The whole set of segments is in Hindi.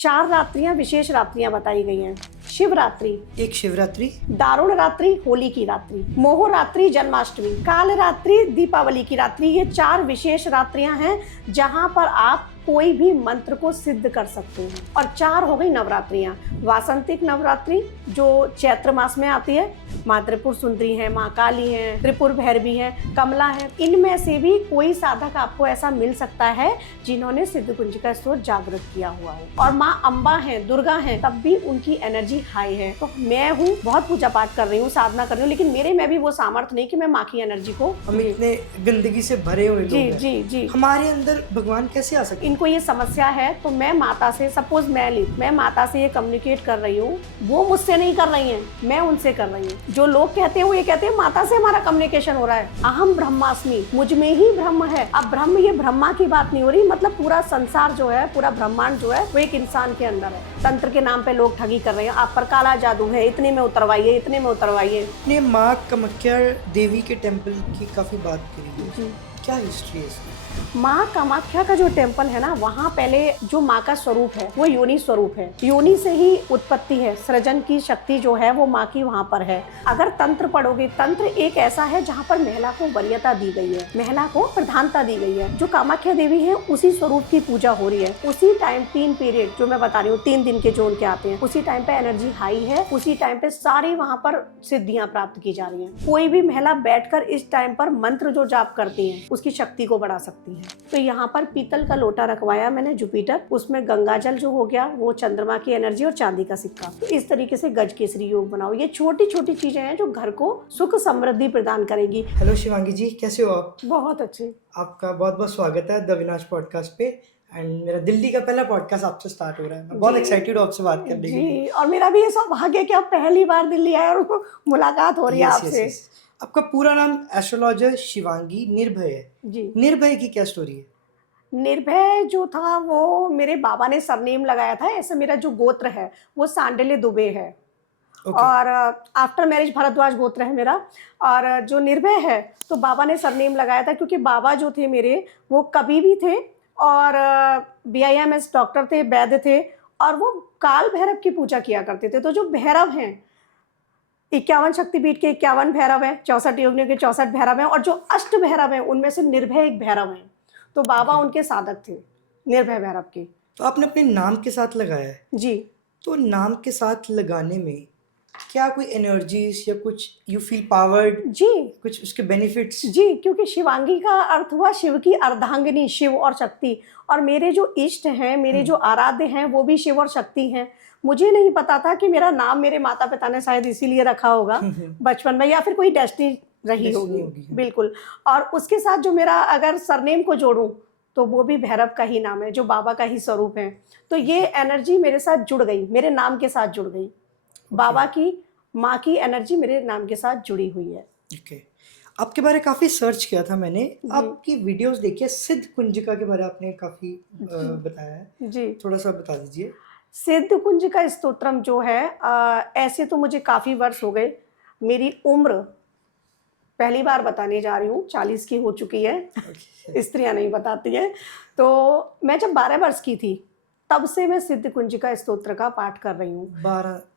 4 रात्रियां विशेष रात्रियां बताई गई हैं। शिवरात्रि, एक शिवरात्रि, दारुण रात्रि होली की रात्रि, मोह रात्रि जन्माष्टमी, काल रात्रि दीपावली की रात्रि। ये 4 विशेष रात्रियां हैं जहां पर आप कोई भी मंत्र को सिद्ध कर सकते हैं। और 4 हो गई नवरात्रियां। वासंतिक नवरात्रि जो चैत्र मास में आती है, माँ त्रिपुर सुंदरी है, माँ काली है, त्रिपुर भैरवी है, कमला है। इनमें से भी कोई साधक आपको ऐसा मिल सकता है जिन्होंने सिद्ध कुंजिका स्त्रोत जागृत किया हुआ हो। और माँ अम्बा है, दुर्गा है, तब भी उनकी एनर्जी हाई है। तो मैं हूँ, बहुत पूजा पाठ कर रही हूँ, साधना कर रही हूँ, लेकिन मेरे में भी वो सामर्थ्य नहीं कि मैं माँ की एनर्जी को। हम इतने गंदगी से भरे हुए लोग जी हैं। जी जी, हमारे अंदर भगवान कैसे आ सकते हैं? इनको ये समस्या है तो मैं माता से, सपोज मैं माता से ये कम्युनिकेट कर रही हूँ, वो मुझसे नहीं कर रही हैं, मैं उनसे कर रही हूँ। जो लोग कहते हैं वो ये कहते हैं माता से हमारा कम्युनिकेशन हो रहा है। अहम ब्रह्मास्मि, मुझ में ही ब्रह्म है। अब ब्रह्म, ये ब्रह्मा की बात नहीं हो रही, मतलब पूरा संसार जो है, पूरा ब्रह्मांड जो है वो एक इंसान के अंदर है। तंत्र के नाम पे लोग ठगी कर रहे हैं, आप पर काला जादू है, इतने में उतरवाइए, इतने में उतरवाइए। आपने माँ कामाख्या देवी के टेम्पल की काफी बात करी है, जी, क्या हिस्ट्री है इसकी? माँ कामाख्या का जो टेम्पल है ना, वहाँ पहले जो माँ का स्वरूप है वो योनि स्वरूप है। योनि से ही उत्पत्ति है, सृजन की शक्ति जो है वो माँ की वहाँ पर है। अगर तंत्र पढ़ोगे, तंत्र एक ऐसा है जहाँ पर महिला को वरीयता दी गई है, महिला को प्रधानता दी गई है। जो कामाख्या देवी है उसी स्वरूप की पूजा हो रही है। उसी टाइम 3 पीरियड जो मैं बता रही हूँ, 3 दिन के जो उनके आते हैं, उसी टाइम पे एनर्जी हाई है, उसी टाइम पे सारी वहाँ पर सिद्धियां प्राप्त की जा रही हैं। कोई भी महिला बैठकर इस टाइम पर मंत्र जो जाप करती है उसकी शक्ति को बढ़ा सकती है। तो यहाँ पर पीतल का लोटा रखवाया मैंने, जुपिटर, उसमें गंगा जल जो हो गया वो चंद्रमा की एनर्जी और चांदी का सिक्का। तो इस तरीके से गज केसरी योग बनाओ। ये छोटी छोटी चीजें हैं जो घर को सुख समृद्धि प्रदान करेगी। हेलो शिवांगी जी, कैसे हो आप? बहुत अच्छे। आपका बहुत बहुत स्वागत है द विनाश पॉडकास्ट पे। एंड मेरा दिल्ली का पहला पॉडकास्ट आपसे स्टार्ट हो रहा है। मैं बहुत एक्साइटेड हूँ आपसे बात करने के लिए। जी, और मेरा भी ये सौभाग्य है कि आप पहली बार दिल्ली आए और मुलाकात हो रही है आपसे। आपका पूरा नाम एस्ट्रोलॉजर शिवांगी निर्भय है। जी, निर्भय की क्या स्टोरी है? निर्भय जो था वो मेरे बाबा ने सरनेम लगाया था। ऐसे मेरा जो गोत्र है वो सांडिल्य दुबे है। ओके। और आफ्टर मैरिज भारद्वाज गोत्र है मेरा। और जो निर्भय है तो बाबा ने सरनेम लगाया था क्योंकि बाबा जो थे मेरे वो कवि भी थे और BIMS डॉक्टर थे, वैद्य थे, और वो काल भैरव की पूजा किया करते थे। तो जो भैरव हैं, 51 शक्तिपीठ के 51 भैरव हैं, 64 योगिनियों के 64 भैरव हैं, और जो अष्ट भैरव हैं उनमें से निर्भय एक भैरव हैं। तो बाबा उनके साधक थे, निर्भय भैरव के। तो आपने अपने नाम के साथ लगाया है, जी तो नाम के साथ लगाने में क्या कोई एनर्जीज या कुछ यू फील पावर्ड, जी कुछ उसके बेनिफिट्स? जी, क्योंकि शिवांगी का अर्थ हुआ शिव की अर्धांगिनी, शिव और शक्ति। और मेरे जो इष्ट हैं, मेरे जो आराध्य हैं वो भी शिव और शक्ति हैं। मुझे नहीं पता था कि मेरा नाम मेरे माता पिता ने शायद इसीलिए रखा होगा बचपन में, या फिर कोई डेस्टिनी रही होगी। बिल्कुल। और उसके साथ जो मेरा अगर सरनेम को जोड़ूं तो वो भी भैरव का ही नाम है, जो बाबा का ही स्वरूप है। तो ये एनर्जी मेरे साथ जुड़ गई, मेरे नाम के साथ जुड़ गई। बाबा की, माँ की एनर्जी मेरे नाम के साथ जुड़ी हुई है। ओके। आपके बारे काफी सर्च किया था मैंने, आपकी वीडियोस देखी है, सिद्ध कुंजिका के बारे में आपने काफी बताया है। जी, थोड़ा सा बता दीजिए। सिद्ध कुंजिका स्तोत्रम जो है, ऐसे तो मुझे काफ़ी वर्ष हो गए। मेरी उम्र पहली बार बताने जा रही हूँ, 40 की हो चुकी है। स्त्रियां नहीं बताती हैं। तो मैं जब 12 वर्ष की थी तब से मैं सिद्ध कुंजिका स्तोत्र का पाठ कर रही हूँ।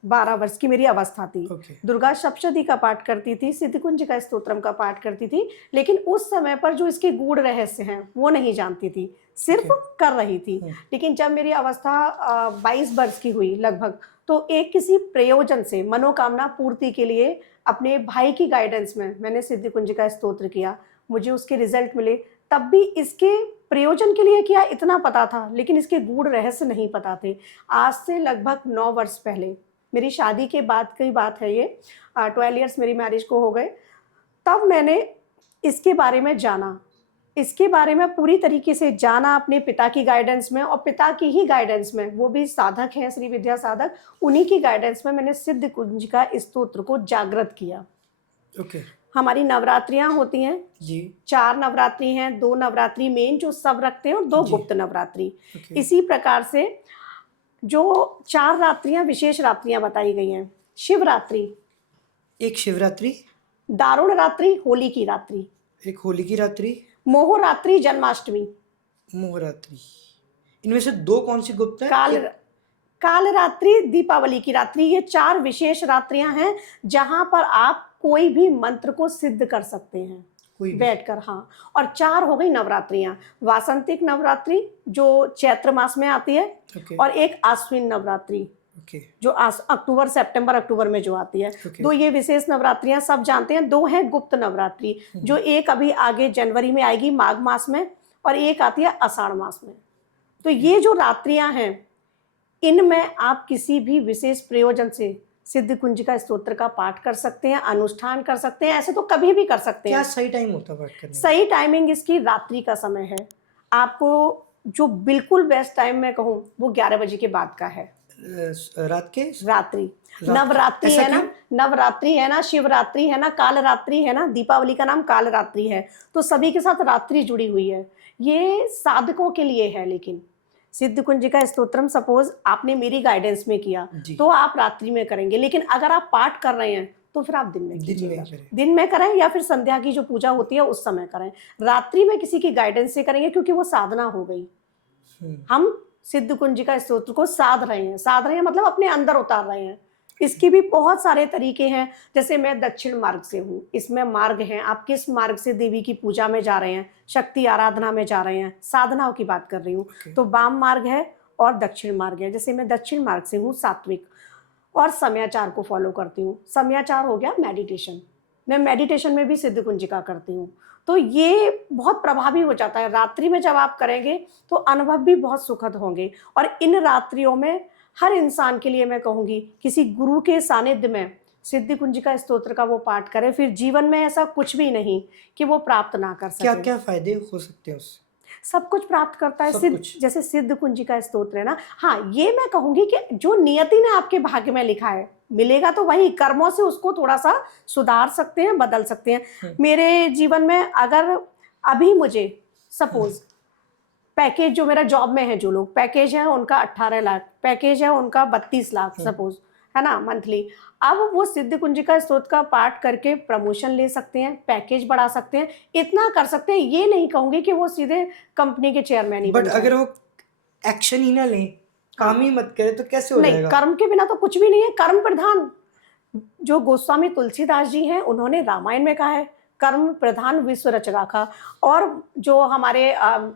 12 वर्ष की मेरी अवस्था थी। दुर्गा सप्तशती का पाठ करती थी, सिद्ध कुंजिका स्तोत्रम का पाठ करती थी, लेकिन उस समय पर जो इसके गूढ़ रहस्य हैं वो नहीं जानती थी, सिर्फ कर रही थी। लेकिन जब मेरी अवस्था 22 वर्ष की हुई लगभग, तो एक किसी प्रयोजन से मनोकामना पूर्ति के लिए अपने भाई की गाइडेंस में मैंने सिद्ध कुंजिका स्तोत्र किया। मुझे उसके रिजल्ट मिले। तब भी इसके प्रयोजन के लिए किया इतना पता था, लेकिन इसके गूढ़ रहस्य नहीं पता थे। आज से लगभग 9 वर्ष पहले, मेरी शादी के बाद की बात है ये, 12 इयर्स मेरी मैरिज को हो गए, तब मैंने इसके बारे में जाना, इसके बारे में पूरी तरीके से जाना अपने पिता की गाइडेंस में, और पिता की ही गाइडेंस में, वो भी साधक हैं, श्री विद्या साधक, उन्हीं की गाइडेंस में मैंने सिद्ध कुंजिका स्तोत्र को जागृत किया। ओके। हमारी नवरात्रियां होती हैं जी। 4 नवरात्रि हैं, 2 नवरात्रि मेन जो सब रखते हैं और 2 गुप्त नवरात्रि। इसी प्रकार से जो 4 रात्रियां विशेष रात्रियां बताई गई हैं। शिवरात्रि, एक शिवरात्रि, दारुण रात्रि होली की रात्रि, एक होली की रात्रि, मोह रात्रि जन्माष्टमी, मोहरात्रि। इनमें से 2 कौन सी गुप्त है? काल रात्रि, दीपावली की रात्रि, ये 4 विशेष रात्रियां हैं जहां पर आप कोई भी मंत्र को सिद्ध कर सकते हैं कोई भी। बैठकर। हाँ, और 4 हो गई नवरात्रियां, वासंतिक नवरात्रि जो चैत्र मास में आती है, ओके और एक आश्विन नवरात्रि ओके जो अक्टूबर, सितंबर अक्टूबर में जो आती है। ओके 2 ये विशेष नवरात्रियां सब जानते हैं। 2 है गुप्त नवरात्रि, जो एक अभी आगे जनवरी में आएगी माघ मास में, और एक आती है आषाढ़ मास में। तो ये जो रात्रियां हैं, इनमें आप किसी भी विशेष प्रयोजन से सिद्ध कुंजिका स्तोत्र का पाठ कर सकते हैं, अनुष्ठान कर सकते हैं। ऐसे तो कभी भी कर सकते क्या हैं। सही टाइम होता है पाठ करने का? सही टाइमिंग इसकी रात्रि का समय है। आपको जो बिल्कुल बेस्ट टाइम मैं कहूँ वो 11 बजे के बाद का है। रात के रात्रि, रात- नवरात्रि ऐसा है ना, क्यों? नवरात्रि है ना, शिवरात्रि है ना, काल रात्रि है ना, दीपावली का नाम काल रात्रि है, तो सभी के साथ रात्रि जुड़ी हुई है। ये साधकों के लिए है। लेकिन सिद्ध कुंजिका स्तोत्रम सपोज आपने मेरी गाइडेंस में किया जी। तो आप रात्रि में करेंगे, लेकिन अगर आप पाठ कर रहे हैं तो फिर आप दिन में दिन कीजिएगा। में करें। दिन में करें या फिर संध्या की जो पूजा होती है उस समय करें। रात्रि में किसी की गाइडेंस से करेंगे क्योंकि वो साधना हो गई। हम सिद्ध कुंजिका स्तोत्र को साध रहे हैं मतलब अपने अंदर उतार रहे हैं। इसकी भी बहुत सारे तरीके हैं। जैसे मैं दक्षिण मार्ग से हूँ, इसमें मार्ग हैं, आप किस मार्ग से देवी की पूजा में जा रहे हैं, शक्ति आराधना में जा रहे हैं, साधनाओं की बात कर रही हूँ। तो वाम मार्ग है और दक्षिण मार्ग है। जैसे मैं दक्षिण मार्ग से हूँ, सात्विक, और समयाचार को फॉलो करती हूँ। समयाचार हो गया मेडिटेशन, मैं मेडिटेशन में भी सिद्ध कुंजिका करती हूँ। तो ये बहुत प्रभावी हो जाता है। रात्रि में जब आप करेंगे तो अनुभव भी बहुत सुखद होंगे। और इन रात्रियों में हर इंसान के लिए मैं कहूँगी, किसी गुरु के सानिध्य में सिद्ध कुंजिका स्तोत्र का वो पाठ करे, फिर जीवन में ऐसा कुछ भी नहीं कि वो प्राप्त ना कर सके। क्या क्या फायदे हो सकते हैं उससे? सब कुछ प्राप्त करता है। सब सिद्ध, कुछ। जैसे सिद्ध कुंजिका स्तोत्र है ना, हाँ ये मैं कहूंगी कि जो नियति ने आपके भाग्य में लिखा है मिलेगा, तो वही कर्मों से उसको थोड़ा सा सुधार सकते हैं, बदल सकते हैं। मेरे जीवन में अगर अभी मुझे सपोज पैकेज, जो मेरा जॉब में है, जो लोग पैकेज है उनका 18 लाख, पैकेज है उनका 32 लाख सपोज, है ना, मंथली। अब वो सिद्ध कुंजिका स्तोत्र का पाठ करके प्रमोशन ले सकते हैं, पैकेज बढ़ा सकते हैं, इतना कर सकते हैं। ये नहीं कहूंगी कि वो सीधे कंपनी के चेयरमैन ही बन बट जाए। अगर वो एक्शन ही ना लें, काम ही मत करे, तो कैसे हो नहीं, जाएगा? कर्म के बिना तो कुछ भी नहीं है। कर्म प्रधान, जो गोस्वामी तुलसीदास जी हैं उन्होंने रामायण में कहा है, कर्म प्रधान विश्व रच राखा। और जो हमारे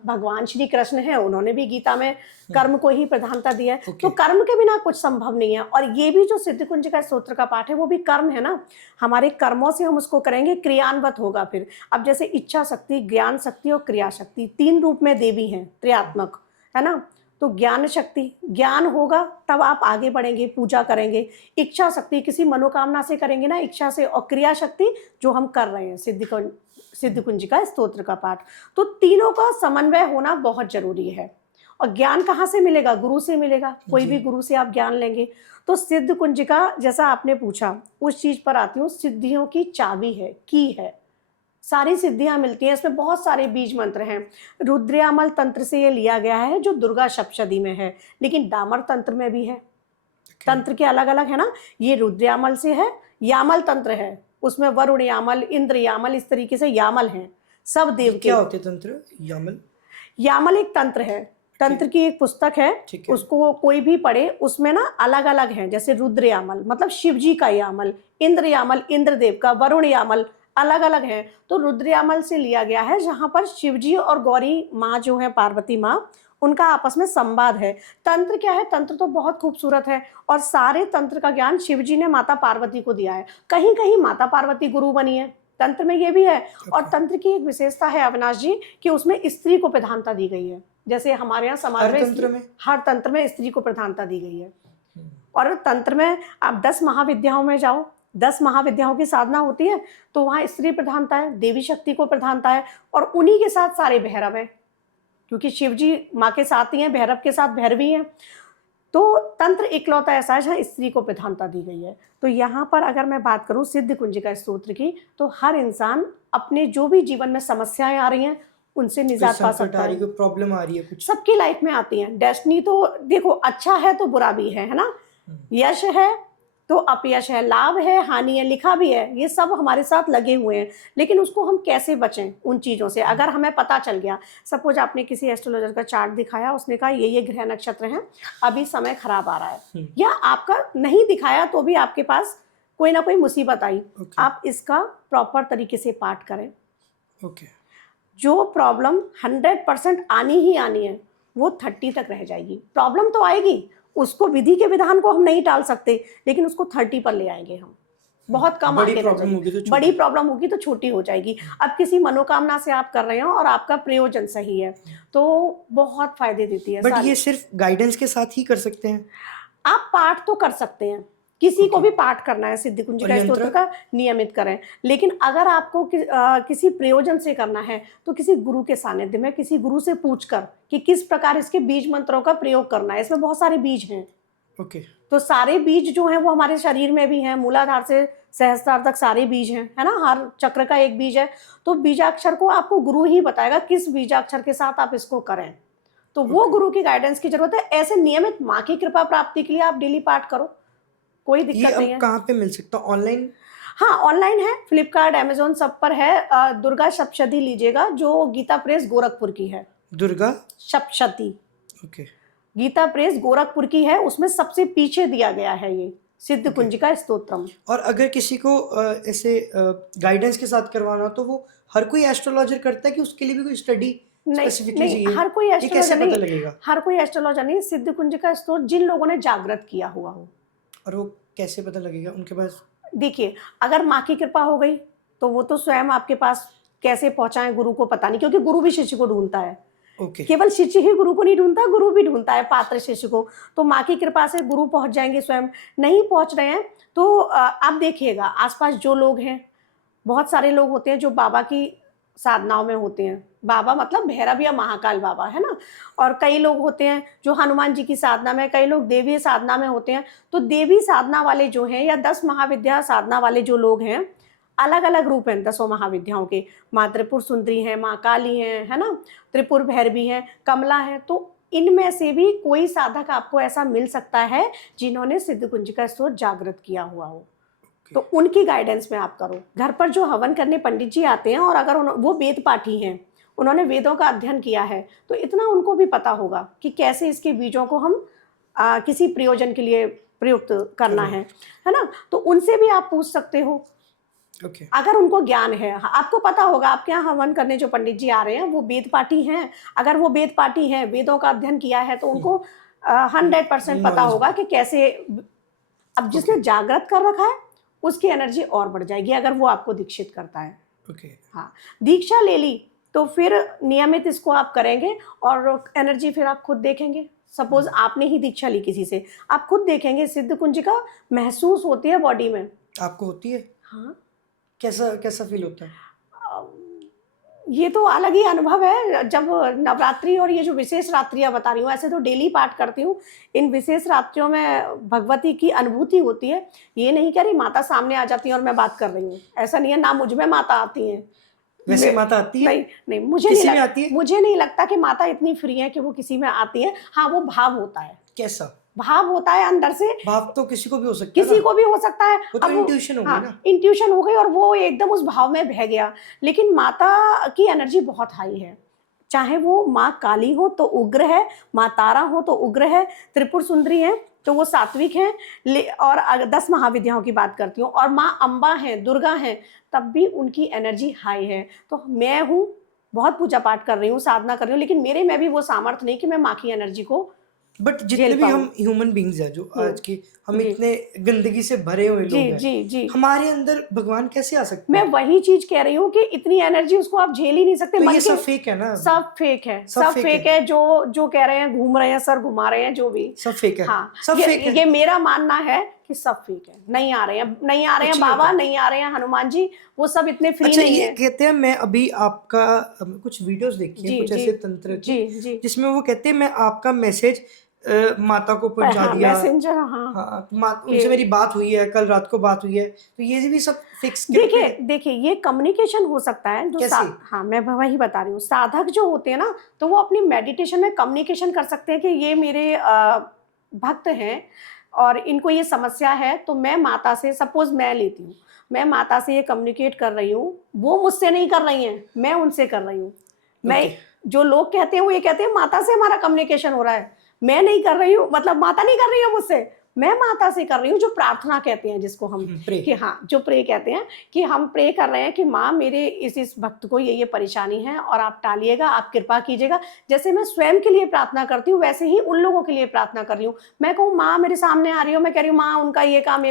भगवान श्री कृष्ण हैं उन्होंने भी गीता में कर्म को ही प्रधानता दी है। तो कर्म के बिना कुछ संभव नहीं है। और ये भी जो सिद्ध कुंजिका स्तोत्र का पाठ है वो भी कर्म है ना, हमारे कर्मों से हम उसको करेंगे, क्रियान्वित होगा। फिर अब जैसे इच्छा शक्ति, ज्ञान शक्ति और क्रिया शक्ति 3 रूप में देवी हैं, त्रियात्मक, है ना। तो ज्ञान शक्ति, ज्ञान होगा तब आप आगे बढ़ेंगे, पूजा करेंगे। इच्छा शक्ति किसी मनोकामना से करेंगे ना, इच्छा से। और क्रिया शक्ति जो हम कर रहे हैं, सिद्ध कुंजिका स्तोत्र का पाठ। तो तीनों का समन्वय होना बहुत जरूरी है। और ज्ञान कहाँ से मिलेगा? गुरु से मिलेगा। कोई भी गुरु से आप ज्ञान लेंगे। तो सिद्ध कुंजिका, जैसा आपने पूछा, उस चीज पर आती हूँ, सिद्धियों की चाबी है, की है। सारी सिद्धियां मिलती हैं इसमें। बहुत सारे बीज मंत्र हैं। रुद्रयामल तंत्र से ये लिया गया है जो दुर्गा सप्तशती में है, लेकिन डामर तंत्र में भी है। तंत्र के अलग अलग है ना। ये रुद्रयामल से है। यामल तंत्र है, उसमें वरुण यामल, इंद्र यामल, इस तरीके से यामल हैं सब देव के। क्या होते तंत्र? यामल? यामल एक तंत्र है, तंत्र की एक पुस्तक है, उसको कोई भी पढ़े। उसमें ना अलग अलग हैं, जैसे रुद्र यामल मतलब शिव जी का यामल, इंद्र यामल इंद्रदेव का, वरुण यामल अलग अलग है। तो रुद्रयामल से लिया गया है जहां पर शिवजी और गौरी माँ जो है, पार्वती माँ, उनका आपस में संवाद है। तंत्र क्या है? तंत्र तो बहुत खूबसूरत है और सारे तंत्र का ज्ञान शिवजी ने माता पार्वती को दिया है। कहीं कहीं माता पार्वती गुरु बनी है, तंत्र में ये भी है। और तंत्र की एक विशेषता है अविनाश जी कि उसमें स्त्री को प्रधानता दी गई है। जैसे हमारे यहाँ समाज में हर तंत्र में स्त्री को प्रधानता दी गई है। और तंत्र में आप 10 महाविद्याओं में जाओ, 10 महाविद्याओं की साधना होती है, तो वहाँ स्त्री प्रधानता है, देवी शक्ति को प्रधानता है। और उन्हीं के साथ सारे भैरव हैं, क्योंकि शिव जी माँ के साथ ही हैं, भैरव के साथ भैरवी हैं। तो तंत्र इकलौता ऐसा है जहाँ स्त्री को प्रधानता दी गई है। तो यहाँ पर अगर मैं बात करूँ सिद्ध कुंजिका स्तोत्र की, तो हर इंसान अपने जो भी जीवन में समस्याएं आ रही हैं उनसे निजात पा सकता है। प्रॉब्लम आ रही है कुछ, सबकी लाइफ में आती हैं। डेस्टिनी तो देखो अच्छा है तो बुरा भी है ना। यश है तो अपयश है, लाभ है, हानि है, लिखा भी है, ये सब हमारे साथ लगे हुए हैं। लेकिन उसको हम कैसे बचें उन चीज़ों से? अगर हमें पता चल गया, सपोज आपने किसी एस्ट्रोलॉजर का चार्ट दिखाया, उसने कहा ये ग्रह नक्षत्र हैं, अभी समय खराब आ रहा है, या आपका नहीं दिखाया तो भी आपके पास कोई ना कोई मुसीबत आई, आप इसका प्रॉपर तरीके से पाठ करें। जो प्रॉब्लम 100% आनी ही आनी है वो 30 तक रह जाएगी। प्रॉब्लम तो आएगी, उसको विधि के विधान को हम नहीं टाल सकते, लेकिन उसको 30 पर ले आएंगे हम। बहुत कम आगे रह जाएगी। बड़ी प्रॉब्लम होगी तो छोटी हो जाएगी। अब किसी मनोकामना से आप कर रहे हो और आपका प्रयोजन सही है तो बहुत फायदे देती है। बट ये सिर्फ गाइडेंस के साथ ही कर सकते हैं? आप पाठ तो कर सकते हैं, किसी को भी पाठ करना है सिद्धि कुंजिका स्तोत्र का, नियमित करें। लेकिन अगर आपको किसी प्रयोजन से करना है तो किसी गुरु के सानिध्य में, किसी गुरु से पूछकर कि किस प्रकार इसके बीज मंत्रों का प्रयोग करना है। इसमें बहुत सारे बीज हैं। तो सारे बीज जो हैं वो हमारे शरीर में भी हैं, मूलाधार से सहस्त्रार तक सारे बीज हैं, है ना, हर चक्र का एक बीज है। तो बीजाक्षर को आपको गुरु ही बताएगा किस बीजाक्षर के साथ आप इसको करें। तो वो गुरु की गाइडेंस की जरूरत है। ऐसे नियमित माँ की कृपा प्राप्ति के लिए आप डेली पाठ करो, कोई दिक्कत नहीं है। कहाँ पे मिल सकता है? ऑनलाइन? हाँ, ऑनलाइन है, फ्लिपकार्ट, अमेजोन, सब पर है। दुर्गा सप्तशती लीजिएगा जो गीता प्रेस गोरखपुर की है। दुर्गा सप्तशती, गीता प्रेस गोरखपुर की है, उसमें सबसे पीछे दिया गया है ये सिद्ध कुंजिका स्तोत्रम। और अगर किसी को ऐसे गाइडेंस के साथ करवाना तो वो हर कोई एस्ट्रोलॉजर करता है कि उसके लिए भी कोई स्टडी नहीं, हर कोई एस्ट्रोलॉजर नहीं, हर कोई एस्ट्रोलॉजर नहीं। सिद्ध कुंजिका स्तोत्र जिन लोगों ने जागृत किया हुआ हो। और वो कैसे पता लगेगा उनके पास? देखिए, अगर माँ की कृपा हो गई तो वो तो स्वयं आपके पास कैसे पहुंचाए गुरु को पता नहीं, क्योंकि गुरु भी शिष्य को ढूंढता है। केवल शिष्य ही गुरु को नहीं ढूंढता, गुरु भी ढूंढता है पात्र शिष्य को। तो माँ की कृपा से गुरु पहुंच जाएंगे स्वयं। नहीं पहुंच रहे हैं तो आप देखिएगा आसपास जो लोग हैं, बहुत सारे लोग होते हैं जो बाबा की साधनाओं में होते हैं। बाबा मतलब भैरव या महाकाल बाबा, है ना। और कई लोग होते हैं जो हनुमान जी की साधना में, कई लोग देवी साधना में होते हैं। तो देवी साधना वाले जो हैं या 10 महाविद्या साधना वाले जो लोग हैं, अलग अलग रूप हैं 10 महाविद्याओं के। माँ त्रिपुर सुंदरी हैं, माँ काली हैं, है ना, त्रिपुर भैरवी हैं, कमला है। तो इनमें से भी कोई साधक आपको ऐसा मिल सकता है जिन्होंने सिद्ध कुंजिका स्तोत्र जागृत किया हुआ हो। तो उनकी गाइडेंस में आप करो। घर पर जो हवन करने पंडित जी आते हैं, और अगर वो वेद पाठी हैं, उन्होंने वेदों का अध्ययन किया है, तो इतना उनको भी पता होगा कि कैसे इसके बीजों को हम किसी प्रयोजन के लिए प्रयुक्त करना है ना। तो उनसे भी आप पूछ सकते हो। अगर उनको ज्ञान है, आपको पता होगा आपके यहाँ हवन करने जो पंडित जी आ रहे हैं वो वेद पाठी हैं। अगर वो वेद पाठी हैं, वेदों का अध्ययन किया है, तो उनको 100% पता होगा कि कैसे। अब जिसने जागृत कर रखा है उसकी एनर्जी और बढ़ जाएगी अगर वो आपको दीक्षित करता है। हाँ, दीक्षा ले ली तो फिर नियमित इसको आप करेंगे और एनर्जी फिर आप खुद देखेंगे। सपोज आपने ही दीक्षा ली किसी से, आप खुद देखेंगे सिद्ध कुंजिका महसूस होती है बॉडी में। आपको होती है? हाँ। कैसा फील होता है? ये तो अलग ही अनुभव है। जब नवरात्रि और ये जो विशेष रात्रियां बता रही हूँ, ऐसे तो डेली पाठ करती हूँ, इन विशेष रात्रियों में भगवती की अनुभूति होती है। ये नहीं कह रही माता सामने आ जाती है और मैं बात कर रही हूँ, ऐसा नहीं है। ना मुझ में माता आती है। वैसे माता आती है? नहीं, मुझे नहीं लगता कि माता इतनी फ्री है कि वो किसी में आती है। हाँ, वो भाव होता है। कैसा भाव होता है अंदर से? भाव तो किसी को भी हो सकता है, किसी को भी हो सकता है। वो तो इंट्यूशन हो गई ना। इंट्यूशन हो गई और वो एकदम उस भाव में बह गया। लेकिन माता की एनर्जी बहुत हाई है। चाहे वो माँ काली हो तो उग्र है, माँ तारा हो तो उग्र है, त्रिपुर सुंदरी है तो वो सात्विक है। और 10 महाविद्याओं की बात करती हूँ, और माँ अम्बा है, दुर्गा है, तब भी उनकी एनर्जी हाई है। तो मैं हूँ, बहुत पूजा पाठ कर रही हूँ, साधना कर रही हूँ, लेकिन मेरे में भी वो सामर्थ्य नहीं कि मैं माँ की एनर्जी को। बट जितने भी हम ह्यूमन बींग्स हैं जो आज की, हम इतने गंदगी से भरे हुए लोग हैं, हमारे अंदर भगवान कैसे आ सकते हैं? मैं वही चीज कह रही हूँ कि इतनी एनर्जी उसको आप झेल ही नहीं सकते। तो ये सब फेक है ना? सब फेक है, सब फेक है। जो कह रहे हैं, घूम रहे हैं, सर घुमा रहे हैं, जो भी सब फेक है। हाँ, सब फेक है। ये मेरा मानना है कि सब फेक है। नहीं आ रहे हैं बाबा, नहीं आ रहे हैं हनुमान जी, वो सब इतने फ्री नहीं है। कहते हैं, मैं अभी आपका कुछ वीडियोस देखी हैं, कुछ ऐसे तंत्र की, जिसमें वो कहते हैं मैं आपका मैसेज माता को पहुंचा दिया, मैसेंजर। उनसे मेरी बात हुई है, कल रात को बात हुई है। तो ये भी सब फिक्स। देखिए ये कम्युनिकेशन हो सकता है जो हाँ, मैं वही बता रही हूँ। साधक जो होते हैं ना, तो वो अपनी मेडिटेशन में कम्युनिकेशन कर सकते हैं कि ये मेरे भक्त हैं और इनको ये समस्या है, तो मैं माता से, सपोज मैं लेती हूँ, मैं माता से ये कम्युनिकेट कर रही हूँ, वो मुझसे नहीं कर रही हैं, मैं उनसे कर रही हूँ। मैं जो लोग कहते हैं वो ये कहते हैं माता से हमारा कम्युनिकेशन हो रहा है, मैं नहीं कर रही हूँ, मतलब माता नहीं कर रही है मुझसे, मैं माता से कर रही हूँ। जो प्रार्थना कहते हैं जिसको हम कि हाँ, जो प्रे कहते हैं कि हम प्रे कर रहे हैं कि माँ मेरे इस भक्त को ये परेशानी है और आप टालिएगा, आप कृपा कीजिएगा। जैसे मैं स्वयं के लिए प्रार्थना करती हूँ वैसे ही उन लोगों के लिए प्रार्थना कर रही हूँ। मैं कहूँ माँ मेरे सामने आ रही हो, मैं कह रही हूँ माँ उनका ये काम।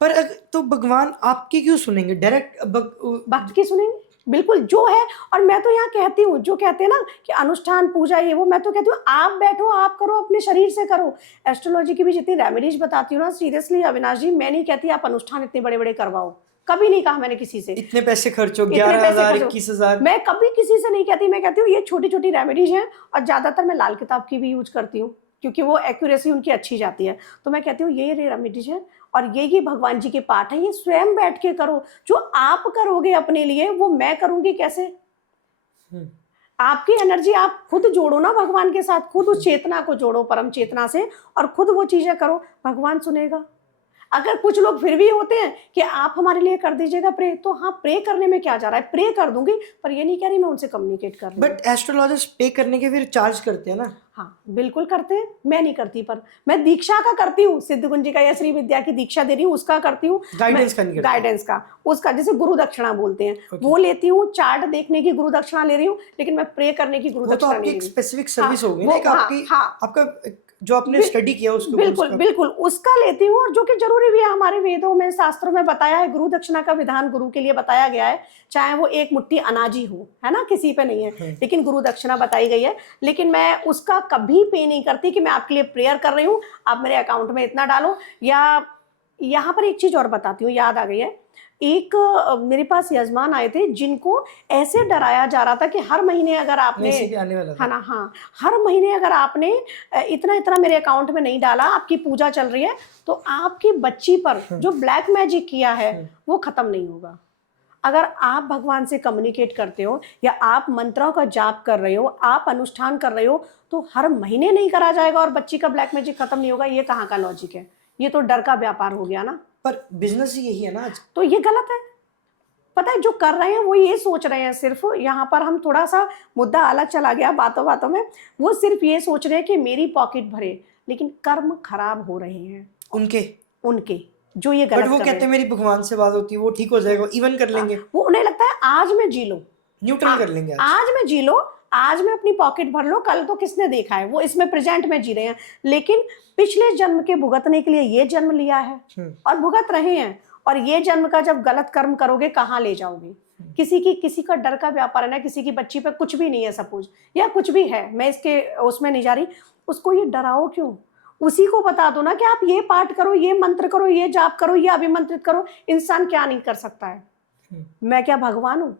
पर तो भगवान आपकी क्यों सुनेंगे? डायरेक्ट भक्त की सुनेंगे, बिल्कुल जो है। और मैं तो यहाँ कहती हूँ, जो कहते हैं ना कि अनुष्ठान पूजा ये वो, मैं तो कहती हूँ आप बैठो, आप करो, अपने शरीर से करो। एस्ट्रोलॉजी की भी जितनी रेमेडीज बताती हूँ ना, सीरियसली अविनाश जी, मैं नहीं कहती आप अनुष्ठान इतने बड़े बड़े करवाओ, कभी नहीं कहा मैंने किसी से इतने पैसे खर्चो, 11,000 21,000, मैं कभी किसी से नहीं कहती। मैं कहती हूँ ये छोटी छोटी रेमेडीज हैं, और ज्यादातर मैं लाल किताब की भी यूज करती हूँ क्योंकि वो एक्यूरेसी उनकी अच्छी जाती है। तो मैं कहती हूँ ये रेमेडीज है और ये भगवान जी के पाठ है, ये स्वयं बैठ के करो। जो आप करोगे अपने लिए वो मैं करूंगी कैसे? आपकी एनर्जी आप खुद जोड़ो ना भगवान के साथ, खुद उस चेतना को जोड़ो परम चेतना से, और खुद वो चीजें करो, भगवान सुनेगा। अगर कुछ लोग फिर भी होते हैं कि आप हमारे लिए कर दीजिएगा प्रे, तो हाँ, प्रे करने में क्या जा रहा है, प्रे कर दूंगी, पर ये नहीं कह रही मैं उनसे कम्युनिकेट कर रही हूँ। बट एस्ट्रोलॉजर्स पे करने के फिर चार्ज करते हैं ना? हाँ बिल्कुल करते हैं, मैं नहीं करती, पर मैं दीक्षा का करती हूँ, सिद्ध कुंजी का या श्री विद्या की दीक्षा दे रही हूँ उसका करती हूँ, गाइडेंस का, उसका जैसे गुरु दक्षिणा बोलते हैं वो लेती हूँ, चार्ट देखने की गुरु दक्षिणा ले रही हूँ, लेकिन मैं प्रे करने की गुरु दक्षिणा नहीं ले रही हूँ। स्पेसिफिक सर्विस होगी ना, आपका जो आपने स्टडी किया उसको, बिल्कुल उसका लेती हूँ, और जो कि जरूरी भी है, हमारे वेदों में शास्त्रों में बताया है, गुरु दक्षिणा का विधान गुरु के लिए बताया गया है, चाहे वो एक मुट्ठी अनाज ही हो, है ना, किसी पे नहीं है, लेकिन गुरु दक्षिणा बताई गई है। लेकिन मैं उसका कभी पे नहीं करती कि मैं आपके लिए प्रेयर कर रही हूँ, आप मेरे अकाउंट में इतना डालो। या यहाँ पर एक चीज और बताती हूँ, याद आ गई है, एक मेरे पास यजमान आए थे जिनको ऐसे डराया जा रहा था कि हर महीने अगर आपने, है ना, हाँ, हर महीने अगर आपने इतना इतना मेरे अकाउंट में नहीं डाला, आपकी पूजा चल रही है, तो आपकी बच्ची पर जो ब्लैक मैजिक किया है वो खत्म नहीं होगा। अगर आप भगवान से कम्युनिकेट करते हो या आप मंत्रों का जाप कर रहे हो, आप अनुष्ठान कर रहे हो, तो हर महीने नहीं करा जाएगा और बच्ची का ब्लैक मैजिक खत्म नहीं होगा। ये कहाँ का लॉजिक है? ये तो डर का व्यापार हो गया ना। पर बिजनेस ही यही है ना आज। तो ये गलत है। पता है जो कर रहे हैं वो ये सोच रहे हैं, सिर्फ यहाँ पर हम थोड़ा सा मुद्दा अलग चला गया बातों बातों में, वो सिर्फ ये सोच रहे हैं कि मेरी पॉकेट भरे, लेकिन कर्म खराब हो रहे हैं उनके जो ये गलत। बट वो कहते हैं मेरी भगवान से बात होती है, वो ठीक हो जाएगा, इवन कर लेंगे। वो उन्हें लगता है आज में जी लो, न्यूट्रल कर लेंगे, आज में जी लो, आज में अपनी पॉकेट भर लो, कल तो किसने देखा है, वो इसमें प्रेजेंट में जी रहे हैं, लेकिन पिछले जन्म के भुगतने के लिए ये जन्म लिया है और भुगत रहे हैं। और ये जन्म का जब गलत कर्म करोगे कहाँ ले जाओगे? किसी का डर का व्यापार है ना, किसी की बच्ची पे कुछ भी नहीं है सपोज, या कुछ भी है, मैं इसके उसमें नहीं जा रही, उसको ये डराओ क्यों? उसी को बता दो ना कि आप ये पाठ करो, ये मंत्र करो, ये जाप करो, ये अभिमंत्रित करो। इंसान क्या नहीं कर सकता है? मैं क्या भगवान हूँ?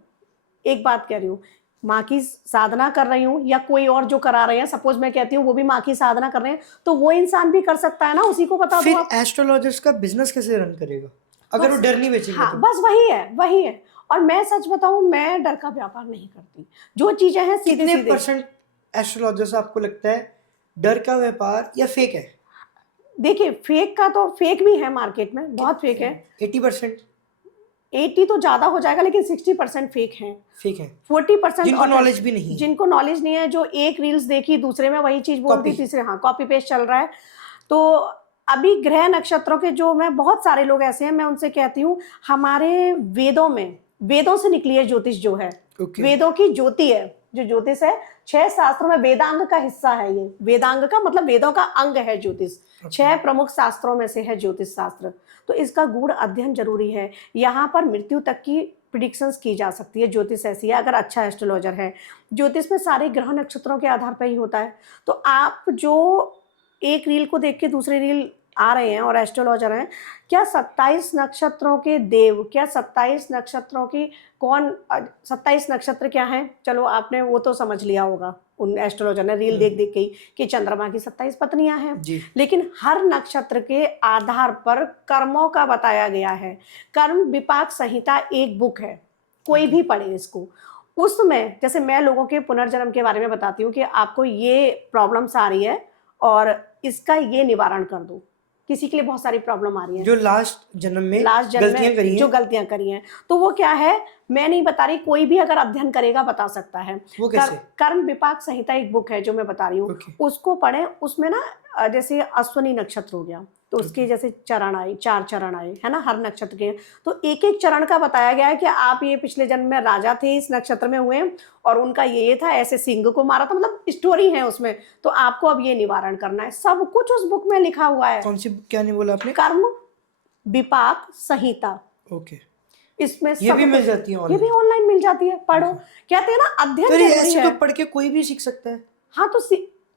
एक बात कह रही हूँ, माँ की साधना कर रही हूँ, या कोई और जो करा रहे हैं, सपोज मैं कहती हूँ वो भी माँ की साधना कर रहे हैं, तो वो इंसान भी कर सकता है ना, उसी को बता दो। फिर एस्ट्रोलॉजर्स का बिजनेस कैसे रन करेगा अगर वो डर नहीं बेचेगा? हाँ, बस वही है। और मैं सच बताऊं, मैं डर का व्यापार नहीं करती, जो चीजें हैं सीधे सीधे। कितने परसेंट एस्ट्रोलॉजर्स आपको लगता है डर का व्यापार या फेक है? देखिए, फेक का तो फेक भी है, मार्केट में बहुत फेक है। 80%? 80 तो ज्यादा हो जाएगा, लेकिन 60% फेक है। 40% जिनको नॉलेज भी नहीं है, जिनको नॉलेज नहीं है, जो एक रील्स देखी दूसरे में वही चीज बोल दी, तीसरे हाँ कॉपी पेस्ट चल रहा है। तो अभी ग्रह नक्षत्रों के जो, मैं बहुत सारे लोग ऐसे हैं, मैं उनसे कहती हूँ हमारे वेदों से निकली है ज्योतिष जो है, वेदों की ज्योति है जो ज्योतिष है। 6 शास्त्रों में वेदांग का हिस्सा है ये, वेदांग का मतलब वेदों का अंग है ज्योतिष। 6 प्रमुख शास्त्रों में से है ज्योतिष शास्त्र, तो इसका गूढ़ अध्ययन जरूरी है। यहाँ पर मृत्यु तक की प्रिडिक्शंस की जा सकती है। ज्योतिष ऐसी है, अगर अच्छा एस्ट्रोलॉजर है, ज्योतिष में सारे ग्रह नक्षत्रों के आधार पर ही होता है। तो आप जो एक रील को देख के दूसरी रील आ रहे हैं और एस्ट्रोलॉजर हैं, क्या 27 नक्षत्रों के देव, क्या 27 नक्षत्रों की 27 नक्षत्र क्या है, चलो आपने वो तो समझ लिया होगा, उन एस्ट्रोलॉजर ने रील देख देख के कि चंद्रमा की 27 पत्नियां हैं, लेकिन हर नक्षत्र के आधार पर कर्मों का बताया गया है। कर्म विपाक संहिता एक बुक है, कोई भी पढ़े इसको। उसमें जैसे मैं लोगों के पुनर्जन्म के बारे में बताती हूँ कि आपको ये प्रॉब्लम्स आ रही है और इसका ये निवारण कर दो। किसी के लिए बहुत सारी प्रॉब्लम आ रही है, जो लास्ट जन्म में गलतियां करी हैं, जो गलतियां करी हैं, तो वो क्या है मैं नहीं बता रही, कोई भी अगर अध्ययन करेगा बता सकता है। वो कैसे? कर्म विपाक संहिता एक बुक है जो मैं बता रही हूँ, उसको पढ़े। उसमें ना जैसे अश्विनी नक्षत्र हो गया तो उसके जैसे चरण आए, 4 चरण आए है ना हर नक्षत्र के, तो एक एक चरण का बताया गया है कि आप ये पिछले जन्म में राजा थे, इस नक्षत्र में हुए और उनका ये था, ऐसे सिंह को मारा था, मतलब स्टोरी है उसमें, तो आपको अब ये निवारण करना है। सब कुछ उस बुक में लिखा हुआ है। कौन सी, क्या नहीं बोला आपने? कर्म विपाक संहिता। ओके, इसमें ये भी मिल जाती है? ये भी ऑनलाइन मिल जाती है, पढ़ो। कहते हैं ना अध्ययन जरूरी है। ऐसे तो पढ़ के कोई भी सीख सकता है। हाँ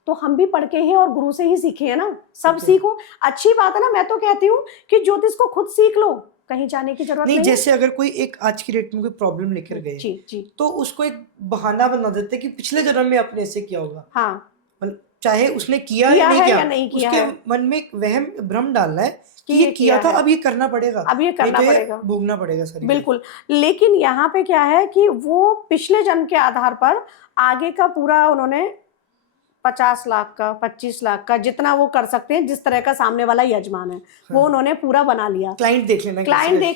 तो हम भी पढ़ के ही और गुरु से ही सीखे हैं ना, सब सीखो, अच्छी बात है ना। मैं तो कहती हूँ कि ज्योतिष को खुद सीख लो, कहीं जाने की जरूरत नहीं। जैसे अगर कोई एक आज की डेट में कोई प्रॉब्लम लेकर गए जी, तो उसको एक बहाना बना देते कि पिछले जन्म में आपने ऐसे किया होगा। हाँ, मतलब चाहे उसने किया या नहीं किया, उसके मन में एक वहम भ्रम डालना है कि ये किया था, अब ये करना पड़ेगा, अब ये करना पड़ेगा, भोगना पड़ेगा सर। बिल्कुल। लेकिन यहाँ पे क्या है कि वो पिछले जन्म के आधार पर आगे का पूरा उन्होंने 50 लाख का, 25 लाख का, जितना वो कर सकते हैं, जिस तरह का सामने वाला यजमान है, हाँ, वो उन्होंने पूरा बना लिया। क्लाइंट देख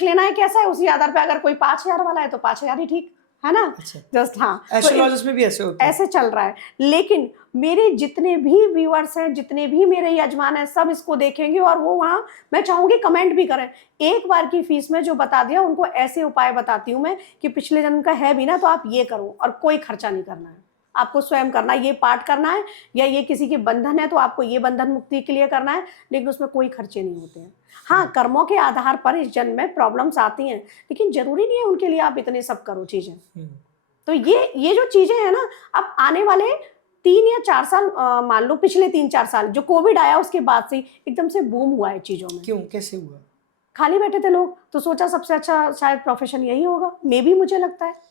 लेना है कैसा है, उसी आधार पे अगर कोई 5000 वाला है तो 5000 ही ठीक है ना। अच्छा। जस्ट हाँ, एस्ट्रोलॉजिस्ट में भी ऐसे होता है, ऐसे चल रहा है। लेकिन मेरे जितने भी व्यूअर्स हैं, जितने भी मेरे यजमान हैं, सब इसको देखेंगे और वो वहां मैं चाहूंगी कमेंट भी करें। एक बार की फीस में जो बता दिया, उनको ऐसे उपाय बताती हूँ मैं कि पिछले जन्म का है भी ना तो आप ये करो, और कोई खर्चा नहीं करना है, आपको स्वयं करना है, ये पाठ करना है, या ये किसी के बंधन है तो आपको ये बंधन मुक्ति के लिए करना है, लेकिन उसमें कोई खर्चे नहीं होते हैं। हाँ, कर्मों के आधार पर इस जन्म में प्रॉब्लम्स आती हैं, लेकिन जरूरी नहीं है उनके लिए आप इतने सब करो चीजें। तो ये जो चीजें हैं ना, अब आने वाले 3 या 4 साल, मान लो पिछले 3-4 साल जो कोविड आया उसके बाद से एकदम से बूम हुआ है चीजों में। क्यों, कैसे हुआ? खाली बैठे थे लोग तो सोचा सबसे अच्छा शायद प्रोफेशन यही होगा, मे भी मुझे लगता है।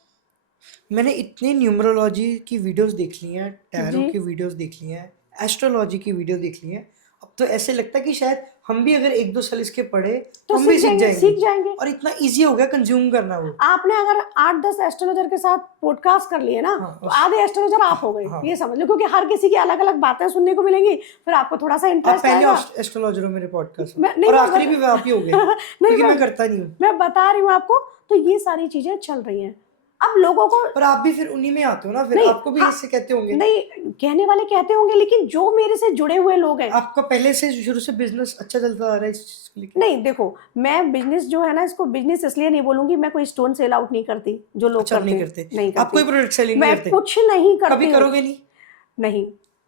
मैंने इतनी न्यूमरोलॉजी की वीडियोस देख ली हैं, टैरो की वीडियोस देख ली हैं, एस्ट्रोलॉजी की वीडियो देख ली हैं, अब तो ऐसे लगता है कि शायद हम भी अगर 1-2 साल इसके पढ़े तो हम भी सीख जाएंगे। और इतना इजी हो गया कंज्यूम करना। वो आपने अगर 8-10 एस्ट्रोलॉजर के साथ पॉडकास्ट कर लिए ना, तो आधे एस्ट्रोलॉजर आप हो गए, ये समझ लो, क्योंकि हर किसी की अलग अलग बातें सुनने को मिलेंगी, फिर आपको थोड़ा सा इंटरेस्ट आएगा। पहले एस्ट्रोलॉजर हो मेरे पॉडकास्ट में, और आखिरी भी आप ही हो गए, क्योंकि मैं करता नहीं हूँ। मैं बता रही हूँ आपको, तो ये सारी चीजें चल रही हैं अब लोगों को। पर आप भी फिर उन्हीं में आते हो ना, फिर आपको भी इससे कहते होंगे। नहीं, कहने वाले कहते होंगे, लेकिन जो मेरे से जुड़े हुए लोग हैं। आपका पहले से शुरू से बिजनेस अच्छा चलता आ रहा है? नहीं, देखो, मैं बिजनेस जो है ना, इसको बिजनेस इसलिए नहीं बोलूंगी, मैं कोई स्टोन सेल आउट नहीं करती जो लोग करते नहीं करते। आप कोई प्रोडक्ट सेलिंग नहीं करते? मैं कुछ नहीं करती। कभी करोगे नहीं? नहीं,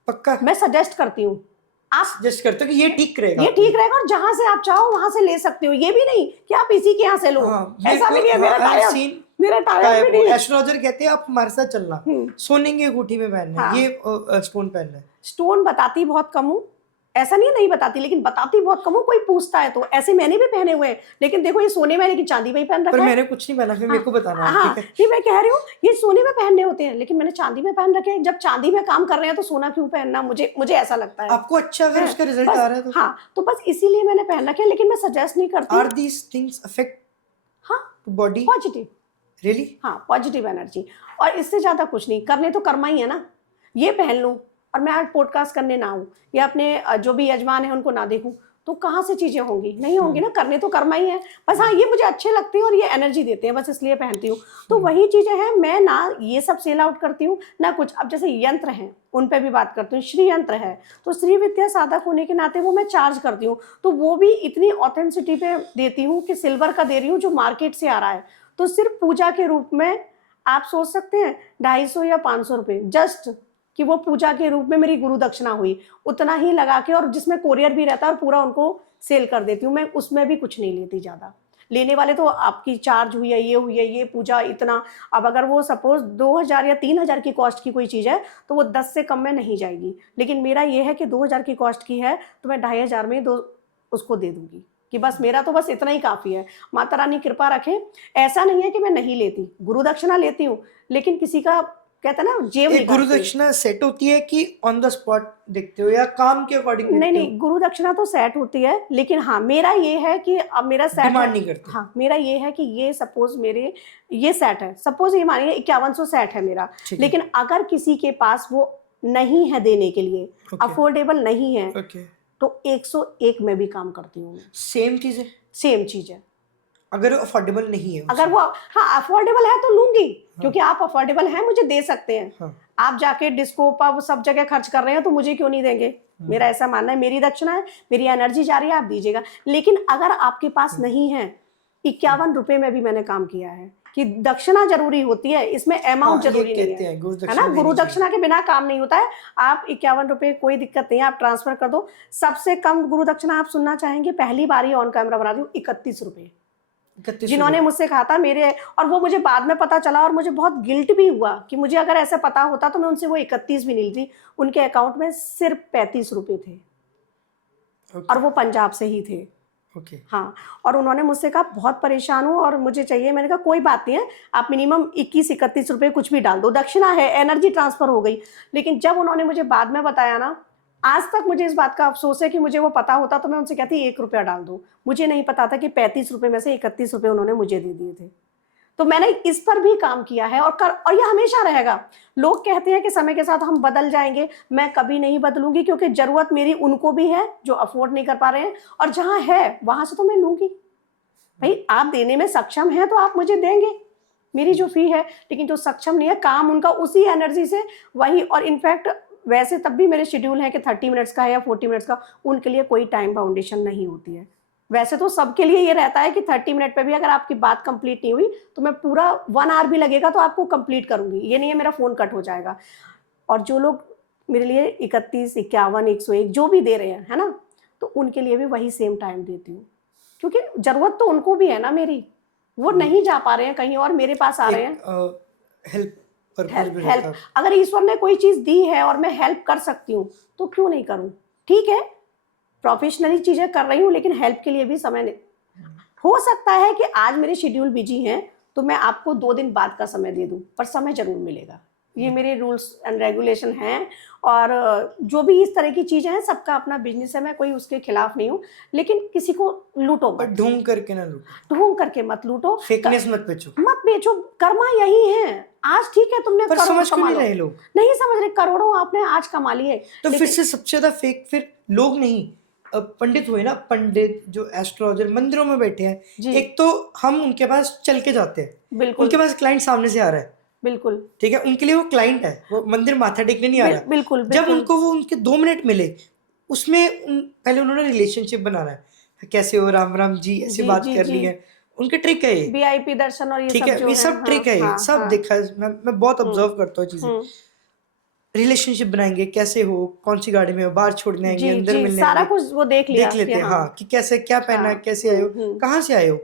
पक्का? मैं सजेस्ट करती हूँ, आप सजेस्ट करते हो कि ये ठीक रहेगा, ये ठीक रहेगा, और जहां से आप चाहो वहां से ले सकते हो। ये भी नहीं कि आप इसी के यहाँ से लो, ऐसा भी नहीं है। मेरा टाइम भी नहीं। एस्ट्रोलॉजर कहते हैं आप हमारे साथ चलना, सोने की अंगूठी में पहनना है, ये स्टोन पहनना है। स्टोन बताती बहुत कम हूँ, ऐसा नहीं है नहीं बताती, लेकिन बताती बहुत कम हूँ। कोई पूछता है तो ऐसे मैंने भी पहने हुए हैं, लेकिन देखो ये सोने में, लेकिन चांदी में ही पहन रखा है। मैंने कुछ नहीं पहना, फिर मेरे को बताना। हाँ, ये मैं कह रही हूँ, ये सोने में पहनने होते हैं, लेकिन मैंने चांदी में पहन रखे हैं। जब चांदी में काम कर रहे हैं तो सोना क्यों पहनना, मुझे ऐसा लगता है। आपको अच्छा अगर उसका रिजल्ट आ रहा है तो? हाँ, तो बस इसीलिए मैंने पहन रखे, लेकिन मैं सजेस्ट नहीं करती। Are these things affect body? Positive, really? हाँ, पॉजिटिव एनर्जी, और इससे ज्यादा कुछ नहीं। करने तो कर्मा ही है ना, ये पहन लूं और मैं आज पॉडकास्ट करने ना आऊँ, या अपने जो भी यजमान है उनको ना देखूं, तो कहाँ से चीजें होंगी? नहीं होंगी ना। करने तो कर्मा ही है, बस हाँ, ये मुझे अच्छे लगते हैं और ये एनर्जी देते हैं, बस इसलिए पहनती हूँ। तो वही चीजें हैं, मैं ना ये सब सेल आउट करती हूँ ना कुछ। अब जैसे यंत्र हैं उन पे भी बात करती हूँ। श्री यंत्र है तो श्री विद्या साधक होने के नाते वो मैं चार्ज करती हूँ, तो वो भी इतनी ऑथेंटिसिटी पे देती हूँ कि सिल्वर का दे रही हूँ जो मार्केट से आ रहा है। तो सिर्फ पूजा के रूप में आप सोच सकते हैं 250 या 500 रुपये, जस्ट कि वो पूजा के रूप में मेरी गुरु दक्षिणा हुई, उतना ही लगा के, और जिसमें कोरियर भी रहता है, और पूरा उनको सेल कर देती हूँ मैं। उसमें भी कुछ नहीं लेती ज़्यादा। लेने वाले तो आपकी चार्ज हुई है, ये हुई है, ये पूजा इतना। अब अगर वो सपोज 2000 या 3000 की कॉस्ट की कोई चीज़ है तो वो 10 से कम में नहीं जाएगी, लेकिन मेरा ये है कि 2000 की कॉस्ट की है तो मैं 2500 में उसको दे दूंगी, कि बस मेरा तो बस इतना ही काफ़ी है। माता रानी कृपा रखे। ऐसा नहीं है कि मैं नहीं लेती, गुरु दक्षिणा लेती हूँ, लेकिन किसी का कहता है ना जेब नहीं। गुरु दक्षिणा सेट होती है कि ऑन द स्पॉट देखते हो या काम के अकॉर्डिंग? नहीं, गुरु दक्षिणा तो सेट होती है, लेकिन हाँ, मेरा ये है कि अब मेरा सेट डिमांड नहीं करते। हाँ, मेरा ये है कि ये सपोज मेरे ये सेट है, सपोज ये मानिए 5100 सेट है मेरा, लेकिन अगर किसी के पास वो नहीं है देने के लिए, अफोर्डेबल नहीं है, तो 101 में भी काम करती हूँ मैं। सेम चीज है सेम चीज है। अगर अफोर्डेबल नहीं है अगर वो हाँ अफोर्डेबल है तो लूंगी, क्योंकि आप अफोर्डेबल हैं, मुझे दे सकते हैं। हाँ आप जाके डिस्को पब सब जगह खर्च कर रहे हैं तो मुझे क्यों नहीं देंगे? मेरा ऐसा मानना है, मेरी दक्षिणा है, मेरी एनर्जी जा रही है, आप दीजिएगा। लेकिन अगर आपके पास नहीं है, 51 रुपए में भी मैंने काम किया है कि दक्षिणा जरूरी होती है, इसमें अमाउंट हाँ, ये जरूरी नहीं कहते है, हैं गुरु है दक्षिणा ना? देनी गुरु चाहिए। दक्षिणा के बिना काम नहीं होता है। आप 51 रुपए कोई दिक्कत नहीं है, आप ट्रांसफर कर दो। सबसे कम गुरु दक्षिणा आप सुनना चाहेंगे, पहली बार ही ऑन कैमरा बना रही हूँ, 31 रुपए। 31 जिन्होंने मुझसे कहा था मेरे, और वो मुझे बाद में पता चला और मुझे बहुत गिल्ट भी हुआ कि मुझे अगर ऐसा पता होता तो मैं उनसे वो 31 भी नहीं ली। उनके अकाउंट में सिर्फ 35 रुपए थे और वो पंजाब से ही थे। ओके हाँ, और उन्होंने मुझसे कहा बहुत परेशान हूँ और मुझे चाहिए। मैंने कहा कोई बात नहीं है, आप मिनिमम 21-31 रुपए कुछ भी डाल दो, दक्षिणा है, एनर्जी ट्रांसफर हो गई। लेकिन जब उन्होंने मुझे बाद में बताया ना, आज तक मुझे इस बात का अफसोस है कि मुझे वो पता होता तो मैं उनसे कहती 1 रुपया डाल दो। मुझे नहीं पता था कि 35 रुपए में से 31 रुपए उन्होंने मुझे दे दिए थे। तो मैंने इस पर भी काम किया है और ये हमेशा रहेगा। लोग कहते हैं कि समय के साथ हम बदल जाएंगे, मैं कभी नहीं बदलूंगी, क्योंकि जरूरत मेरी उनको भी है जो अफोर्ड नहीं कर पा रहे हैं, और जहां है वहां से तो मैं लूंगी। भाई आप देने में सक्षम हैं तो आप मुझे देंगे, मेरी जो फी है। लेकिन जो सक्षम नहीं है, काम उनका उसी एनर्जी से वही, और इनफैक्ट वैसे तब भी मेरे शेड्यूल है कि 30 मिनट्स का है या 40 मिनट्स का, उनके लिए कोई टाइम बाउंडेशन नहीं होती है। वैसे तो सबके लिए ये रहता है कि 30 मिनट पे भी अगर आपकी बात कंप्लीट नहीं हुई तो मैं पूरा 1 आवर भी लगेगा तो आपको कंप्लीट करूंगी, ये नहीं है मेरा फोन कट हो जाएगा। और जो लोग मेरे लिए 31, 51, 101 जो भी दे रहे हैं, है ना, तो उनके लिए भी वही सेम टाइम देती हूँ, क्योंकि जरूरत तो उनको भी है ना मेरी। वो नहीं जा पा रहे हैं कहीं और, मेरे पास आ रहे हैं। हेल्प पर्पस हेल्प भी हेल्प रहता है। अगर ईश्वर ने कोई चीज दी है और मैं हेल्प कर सकती हूँ तो क्यों नहीं करूँ? ठीक है, प्रोफेशनली चीजें कर रही हूँ, लेकिन हेल्प के लिए भी समय नहीं। हो सकता है कि आज मेरे शेड्यूल बिजी हैं तो मैं आपको 2 दिन बाद का समय दे दूं, पर समय जरूर मिलेगा। ये मेरे रूल्स एंड रेगुलेशन हैं। और जो भी इस तरह की चीजें हैं, सबका अपना बिजनेस है, मैं कोई उसके खिलाफ नहीं हूँ। लेकिन किसी को लूटो पर मत, ढूंढ करके ना लूटो, ढूंढ करके मत लूटो, फेकनेस मत बेचो। मत बेचो। कर्मा यही है। आज ठीक है तुमने पर करोड़ समझ क्यों कमा नहीं लो, रहे लोग? नहीं समझ रहे, करोड़ों आपने आज कमा लिए। तो फिर लेकिन से सबसे ज्यादा फेक फिर लोग नहीं, पंडित हुए ना, पंडित जो एस्ट्रोलॉजर मंदिरों में बैठे हैं। जी एक तो हम उनके पास चल के जाते हैं, बिल्कुल उनके पास क्लाइंट सामने से आ रहा है, बिल्कुल ठीक है, उनके लिए वो क्लाइंट है, वो मंदिर माथा टेकने नहीं आ रहा। बिल्कुल जब बिल्कुल उनको वो उनके 2 मिनट मिले, उसमें पहले उन्होंने रिलेशनशिप बनाना है, कैसे हो, राम राम जी, ऐसी जी बात जी करनी जी। है। उनके ट्रिक है ये, वीआईपी दर्शन और ये ठीक सब है, जो ये है, सब हाँ ट्रिक है, ये हाँ सब हाँ। देखा है, मैं बहुत ऑब्जर्व करता हूँ चीजें। हम्म। रिलेशनशिप बनाएंगे, कैसे हो, कौन सी गाड़ी में हो, बाहर छोड़ने आएंगे, जी अंदर जी, मिलने सारा आएंगे, कुछ वो देख लिया देख कि लेते हैं, हाँ हाँ, कि कैसे, क्या पहना हाँ। है, कैसे आए हो, कहाँ से आए हो,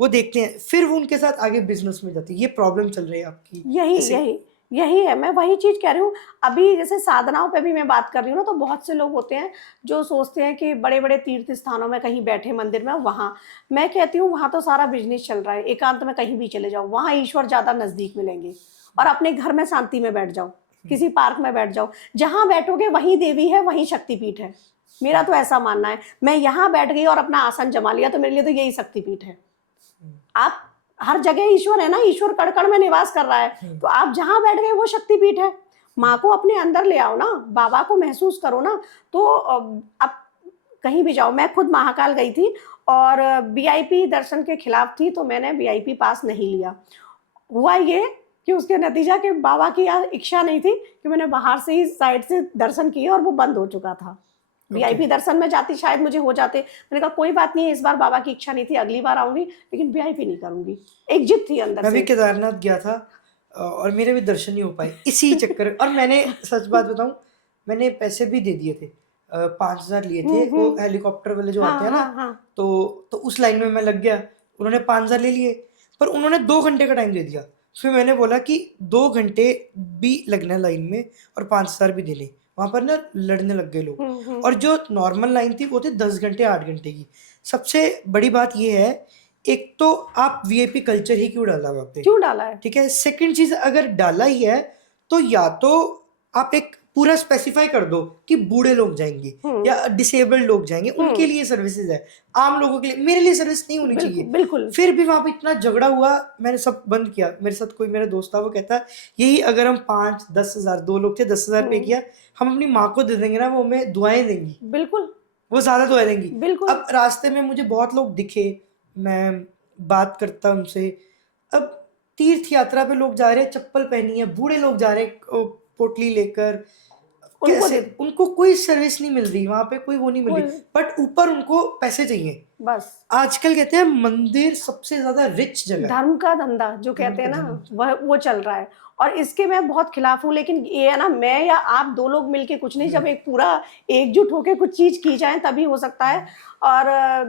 वो देखते हैं। फिर वो उनके साथ आगे बिजनेस में जाते हैं। ये प्रॉब्लम चल रही है आपकी यही ऐसे। यही यही है, मैं वही चीज कह रही हूँ। अभी जैसे साधनाओं पे भी मैं बात कर रही हूँ ना, तो बहुत से लोग होते हैं जो सोचते हैं कि बड़े बड़े तीर्थ स्थानों में कहीं बैठे मंदिर में, वहां मैं कहती हूँ वहां तो सारा बिजनेस चल रहा है। एकांत में कहीं भी चले जाओ, वहां ईश्वर ज्यादा नजदीक मिलेंगे। और अपने घर में शांति में बैठ जाओ, किसी पार्क में बैठ जाओ, जहां बैठोगे वहीं देवी है, वहीं शक्तिपीठ है। मेरा तो ऐसा मानना है। मैं यहाँ बैठ गई और अपना आसन जमा लिया तो मेरे लिए तो यही शक्तिपीठ है। आप हर जगह ईश्वर है ना, ईश्वर कण कण में निवास कर रहा है, तो आप जहां बैठ गए वो शक्तिपीठ है। माँ को अपने अंदर ले आओ ना, बाबा को महसूस करो ना। तो अब कहीं भी जाओ, मैं खुद महाकाल गई थी और वीआईपी दर्शन के खिलाफ थी, तो मैंने वीआईपी पास नहीं लिया। हुआ ये कि उसके नतीजा के बाबा की यार इच्छा नहीं थी कि मैंने बाहर से ही साइड से दर्शन किए, और वो बंद हो चुका था। वीआईपी दर्शन में जाती शायद मुझे हो जाते। मैंने कहा कोई बात नहीं है, इस बार बाबा की इच्छा नहीं थी, अगली बार आऊंगी, लेकिन वीआईपी नहीं करूंगी। एक जिद थी अंदर मैं भी से। केदारनाथ गया था, और मेरे भी दर्शन नहीं हो पाए इसी चक्कर। और मैंने सच बात बताऊं, मैंने पैसे भी दे दिए थे, 5,000 लिए थे, वो हेलीकॉप्टर वाले जो हाँ आते हैं ना, हाँ हाँ। तो उस लाइन में मैं लग गया। उन्होंने 5,000 ले लिए, पर उन्होंने 2 घंटे का टाइम दे दिया। फिर मैंने बोला कि 2 घंटे भी लगना लाइन में और 5,000 भी देने, वहां पर ना लड़ने लग गए लोग। और जो नॉर्मल लाइन थी वो थी 10 घंटे 8 घंटे की। सबसे बड़ी बात ये है, एक तो आप वीआईपी कल्चर ही क्यों डाला वहाँ पे, क्यों डाला है? ठीक है। सेकंड चीज, अगर डाला ही है तो या तो आप एक पूरा स्पेसिफाई कर दो कि बूढ़े लोग जाएंगे या डिसेबल्ड लोग जाएंगे, उनके लिए सर्विसेज है, आम लोगों के लिए, मेरे लिए सर्विस नहीं होनी चाहिए। बिल्कुल। फिर भी वहां पे इतना झगड़ा हुआ, मैंने सब बंद किया। मेरे साथ कोई मेरा दोस्त था, वो कहता यही अगर हम 5-10 हजार, 2 लोग थे, 10,000 पे किया, हम अपनी माँ को दे देंगे ना, वो हमें दुआएं देंगी। बिल्कुल वो ज्यादा दुआ देंगी। बिल्कुल। अब रास्ते में मुझे बहुत लोग दिखे, मैं बात करता उनसे। अब तीर्थ यात्रा पे लोग जा रहे हैं, चप्पल पहनी है, बूढ़े लोग जा रहे हैं पोटली लेकर, उनको कैसे दे उनको कोई सर्विस नहीं मिल रही वहां पे, कोई वो नहीं मिल कोई रही, बट ऊपर उनको पैसे चाहिए। बस आजकल कहते हैं मंदिर सबसे ज्यादा रिच जगह है। धर्म का धंधा जो धर्म कहते हैं का ना, धंधा। वो चल रहा है। और इसके मैं बहुत खिलाफ हूँ, लेकिन ये है ना, मैं या आप दो लोग मिलके कुछ नहीं, जब एक पूरा एकजुट होके कुछ चीज की जाए तभी हो सकता है। और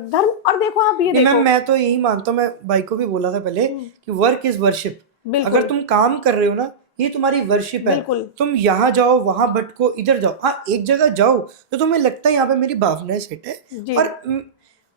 धर्म, और देखो आप ये नहीं मैम, देखो। मैं तो यही मानता हूँ, मैं भाई को भी बोला था पहले कि वर्क इज वर्शिप। अगर बिल्कुल तुम काम कर रहे हो ना, ये तुम्हारी वर्शिप है। बिल्कुल तुम यहाँ जाओ, वहां भटको, इधर जाओ, हाँ एक जगह जाओ तो तुम्हें लगता है यहाँ पे मेरी भावनाएं सेट है। जी, और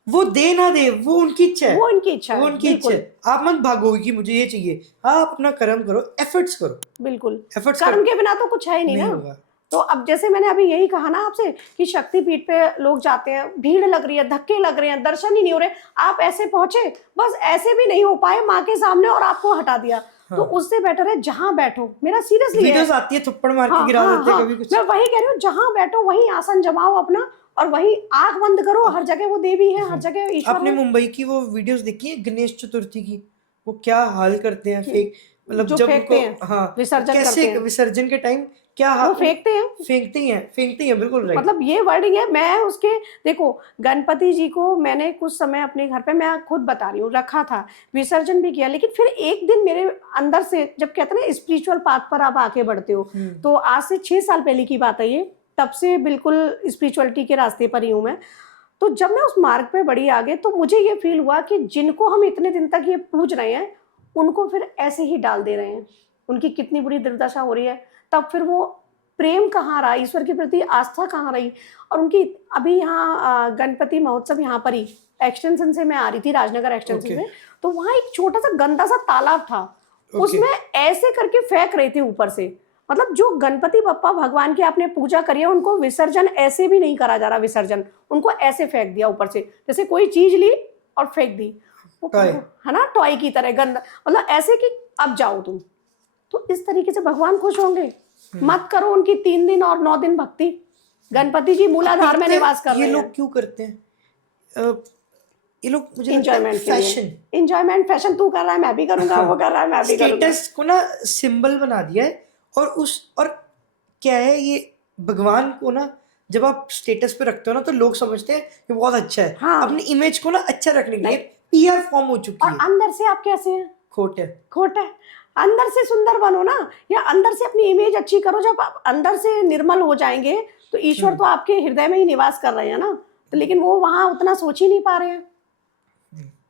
वो दे ना दे वो उनकी इच्छा है, वो इनकी इच्छा वो है। उनकी इच्छा बिल्कुल है। आप मत भागो कि मुझे ये चाहिए, हाँ आप अपना कर्म करो, एफर्ट्स करो, बिल्कुल। एफर्ट्स कर्म कर, के बिना तो कुछ है ही नहीं नहीं ना। होगा। तो अब जैसे मैंने अभी यही कहा ना आपसे कि शक्तिपीठ पे लोग जाते हैं, भीड़ लग रही है, धक्के लग रहे हैं, दर्शन ही नहीं हो रहे, आप ऐसे पहुंचे, बस ऐसे भी नहीं हो पाए माँ के सामने और आपको हटा दिया। तो हाँ उससे बेटर है जहां बैठो, मेरा सीरियसली है। वीडियोस आती है, थप्पड़ मार के हाँ गिरा हाँ देते हैं हाँ, कभी कुछ। मैं वही कह रही हूँ, जहां बैठो वहीं आसन जमाओ अपना, और वहीं आंख बंद करो, हर जगह वो देवी है, हर जगह ईश्वर आपने है। मुंबई की वो वीडियोस देखी है गणेश चतुर्थी की? वो क्या हाल करते हैं, कि फेक, मतलब जो जब फेंकते उनको, हैं, हाँ विसर्जन कैसे करते हैं, विसर्जन के टाइम क्या वो फेंकते हैं। फेंकते ही हैं, बिल्कुल राइट। मतलब ये वर्डिंग है। मैं उसके, देखो, गणपति जी को मैंने कुछ समय अपने घर पे, मैं खुद बता रही हूँ, रखा था, विसर्जन भी किया, लेकिन फिर एक दिन मेरे अंदर से, जब कहते हैं ना स्पिरिचुअल पाथ पर आप आगे बढ़ते हो, तो आज से 6 साल पहले की बात है ये, तब से बिल्कुल स्पिरिचुअलिटी के रास्ते पर ही हूँ मैं। तो जब मैं उस मार्ग पे बढ़ी आगे, तो मुझे ये फील हुआ कि जिनको हम इतने दिन तक ये पूज रहे हैं, उनको फिर ऐसे ही डाल दे रहे हैं, उनकी कितनी बुरी दुर्दशा हो रही है। तब फिर वो प्रेम कहाँ रहा, ईश्वर के प्रति आस्था कहाँ रही। और उनकी, अभी यहाँ गणपति महोत्सव यहाँ पर ही एक्सटेंशन से मैं आ रही थी, राजनगर एक्सटेंशन ओके से, तो वहाँ एक छोटा सा गंदा सा तालाब था, ओके। उसमें ऐसे करके फेंक रहे थे ऊपर से। मतलब जो गणपति बप्पा भगवान की आपने पूजा करी है, उनको विसर्जन ऐसे भी नहीं करा जा रहा, विसर्जन उनको ऐसे फेंक दिया ऊपर से, जैसे कोई चीज ली और फेंक दी, वो टॉय। है ना, टॉय की तरह गंदा, मतलब ऐसे कि अब जाओ तुम। तो इस तरीके से भगवान खुश होंगे? मत करो उनकी 3 दिन और 9 दिन भक्ति। गणपति जी मूलाधार में निवास कर ये रहे लोग हैं। क्यों करते हैं? ये लोग, मुझे लगता है इंजॉयमेंट के लिए, फैशन, इंजॉयमेंट फैशन, तू कर रहा है मैं भी करूंगा, वो कर रहा है मैं भी करूंगा। स्टेटस को ना सिंबल बना दिया है। और क्या है ये, भगवान को ना जब आप स्टेटस पे रखते हो ना, तो लोग समझते हैं कि बहुत अच्छा है। हाँ। अपनी इमेज को ना अच्छा रखने के लिए नहीं। पीआर फॉर्म हो चुकी और है। अंदर से आप कैसे हैं? खोट है। खोटा है। अंदर से सुंदर बनो ना, या अंदर से अपनी इमेज अच्छी करो। जब आप अंदर से निर्मल हो जाएंगे, तो ईश्वर तो आपके हृदय में ही निवास कर रहे हैं ना। तो लेकिन वो वहां उतना सोच ही नहीं पा रहे हैं।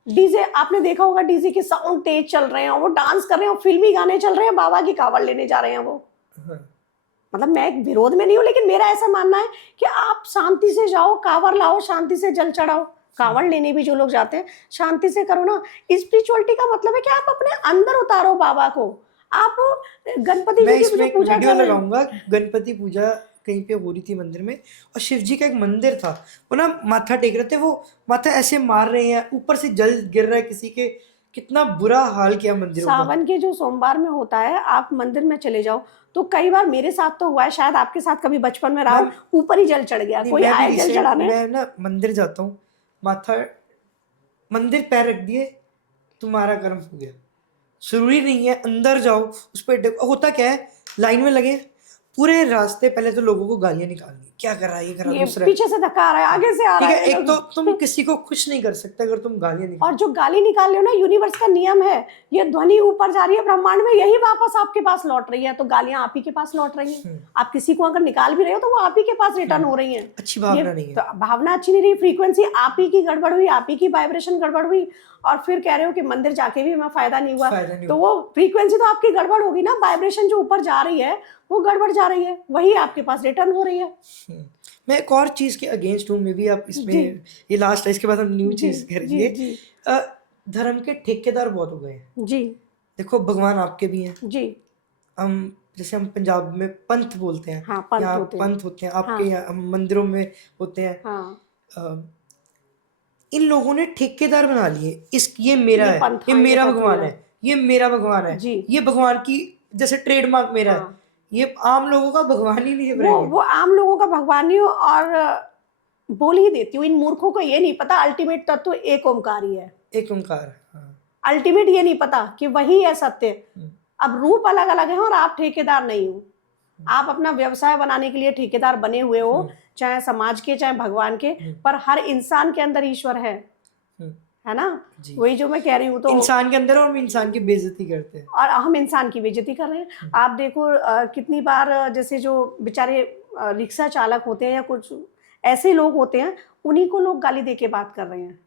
डीजे, आपने देखा होगा, डीजे के साउंड तेज चल रहे हैं, वो डांस कर रहे हैं, फिल्मी गाने चल रहे हैं, बाबा की कावड़ लेने जा रहे हैं वो। हाँ। मतलब मैं एक विरोध में नहीं हूँ, लेकिन मेरा ऐसा मानना है कि आप शांति से जाओ, कावड़ लाओ, शांति से जल चढ़ाओ। कावड़ लेने भी जो लोग जाते हैं, शांति से करो ना। स्पिरिचुअलिटी का मतलब है कि आप अपने अंदर उतारो बाबा को। आप गणपति मैं जी की इसमें जो एक पूजा वीडियो कर रहे हैं, लगाऊंगा, गणपति पूजा कहीं पे हो रही थी मंदिर में, और शिव जी का एक मंदिर था, वो ना माथा टेक रहे थे, वो माथा ऐसे मार रहे हैं, ऊपर से जल गिर रहा है किसी के, कितना बुरा हाल किया मंदिरों का। सावन के जो सोमवार में होता है, आप मंदिर में चले जाओ, तो कई बार मेरे साथ तो हुआ है, शायद आपके साथ कभी बचपन में रहा हो, मैम, ऊपर ही जल चढ़ गया, नहीं कोई मैं भी आए जल रिसेंट, चढ़ाने। मैं ना मंदिर जाता हूँ, माथा, मंदिर पैर रख दिए, तुम्हारा कर्म हो गया। जरूरी नहीं है अंदर जाओ, उस पर होता क्या है, लाइन में लगे पूरे रास्ते, पहले तो लोगों को गालियां निकालनी, क्या कर रहा है ये, कर रहा है ये दूसरा, पीछे से धक्का आ रहा है, आगे से आ ठीक रहा है। है, एक तो तुम किसी को खुश नहीं कर सकते अगर तुम गालियां और निकाल। जो गाली निकाल रहे हो ना, यूनिवर्स का नियम है, ये ध्वनि ऊपर जा रही है ब्रह्मांड में, यही वापस आपके पास लौट रही है, तो गालियां आप ही के पास लौट रही हैं। आप किसी को अगर निकाल भी रहे हो, तो वो आप ही के पास रिटर्न हो रही हैं। अच्छी ये भावना नहीं है। तो भावना अच्छी नहीं रही, फ्रीक्वेंसी आप ही की गड़बड़ हुई, आप ही की वाइब्रेशन गड़बड़ हुई, और फिर कह रहे हो कि मंदिर जाके भी हमें फायदा नहीं हुआ। फायदा नहीं तो हुआ। वो फ्रीक्वेंसी तो आपकी गड़बड़ होगी ना, वाइब्रेशन जो ऊपर जा रही है वो गड़बड़ जा रही है, वही आपके पास रिटर्न हो रही है। मैं एक और चीज के अगेंस्ट हूँ, मे बी आप इसमें, जी। ये लास्ट है, इसके बाद हम न्यू जी चीज जी करेंगे। जी धर्म के ठेकेदार बहुत हो गए हैं। जी देखो भगवान आपके भी हैं, जी। हम जैसे हम पंजाब में पंथ बोलते हैं, हाँ, पंथ यहाँ होते हैं। पंथ होते हैं, आपके हाँ यहाँ हम मंदिरों में होते हैं। हाँ, इन लोगों ने ठेकेदार बना लिए, इस ये मेरा ये है, पंथ, ये हाँ, ये मेरा पंथ भगवान मेरा है, ये मेरा भगवान है, जी। ये भगवान की जैसे ट्रेडमार्क मेरा है। हाँ, ये आम लोगों का भगवान ही नहीं है वो ब्रांड। वो आम लोगों का भगवान ही हो। और बोल ही देती हूँ, इन मूर्खों को ये नहीं पता अल्टीमेट तत्व एक ओंकार ही है। एक ओंकार, हाँ। अल्टीमेट ये नहीं पता कि वही है सत्य। हम्म, अब रूप अलग अलग है और आप ठेकेदार नहीं हो। आप अपना व्यवसाय बनाने के लिए ठेकेदार बने हुए हो, चाहे समाज के चाहे भगवान के, पर हर इंसान के अंदर ईश्वर है ना। जी। वही जो मैं कह रही हूँ, तो इंसान के अंदर हम इंसान की बेइज्जती करते हैं और हम इंसान की बेइज्जती कर रहे हैं। आप देखो कितनी बार जैसे जो बेचारे रिक्शा चालक होते हैं या कुछ ऐसे लोग होते हैं, उन्हीं को लोग गाली दे के बात कर रहे हैं।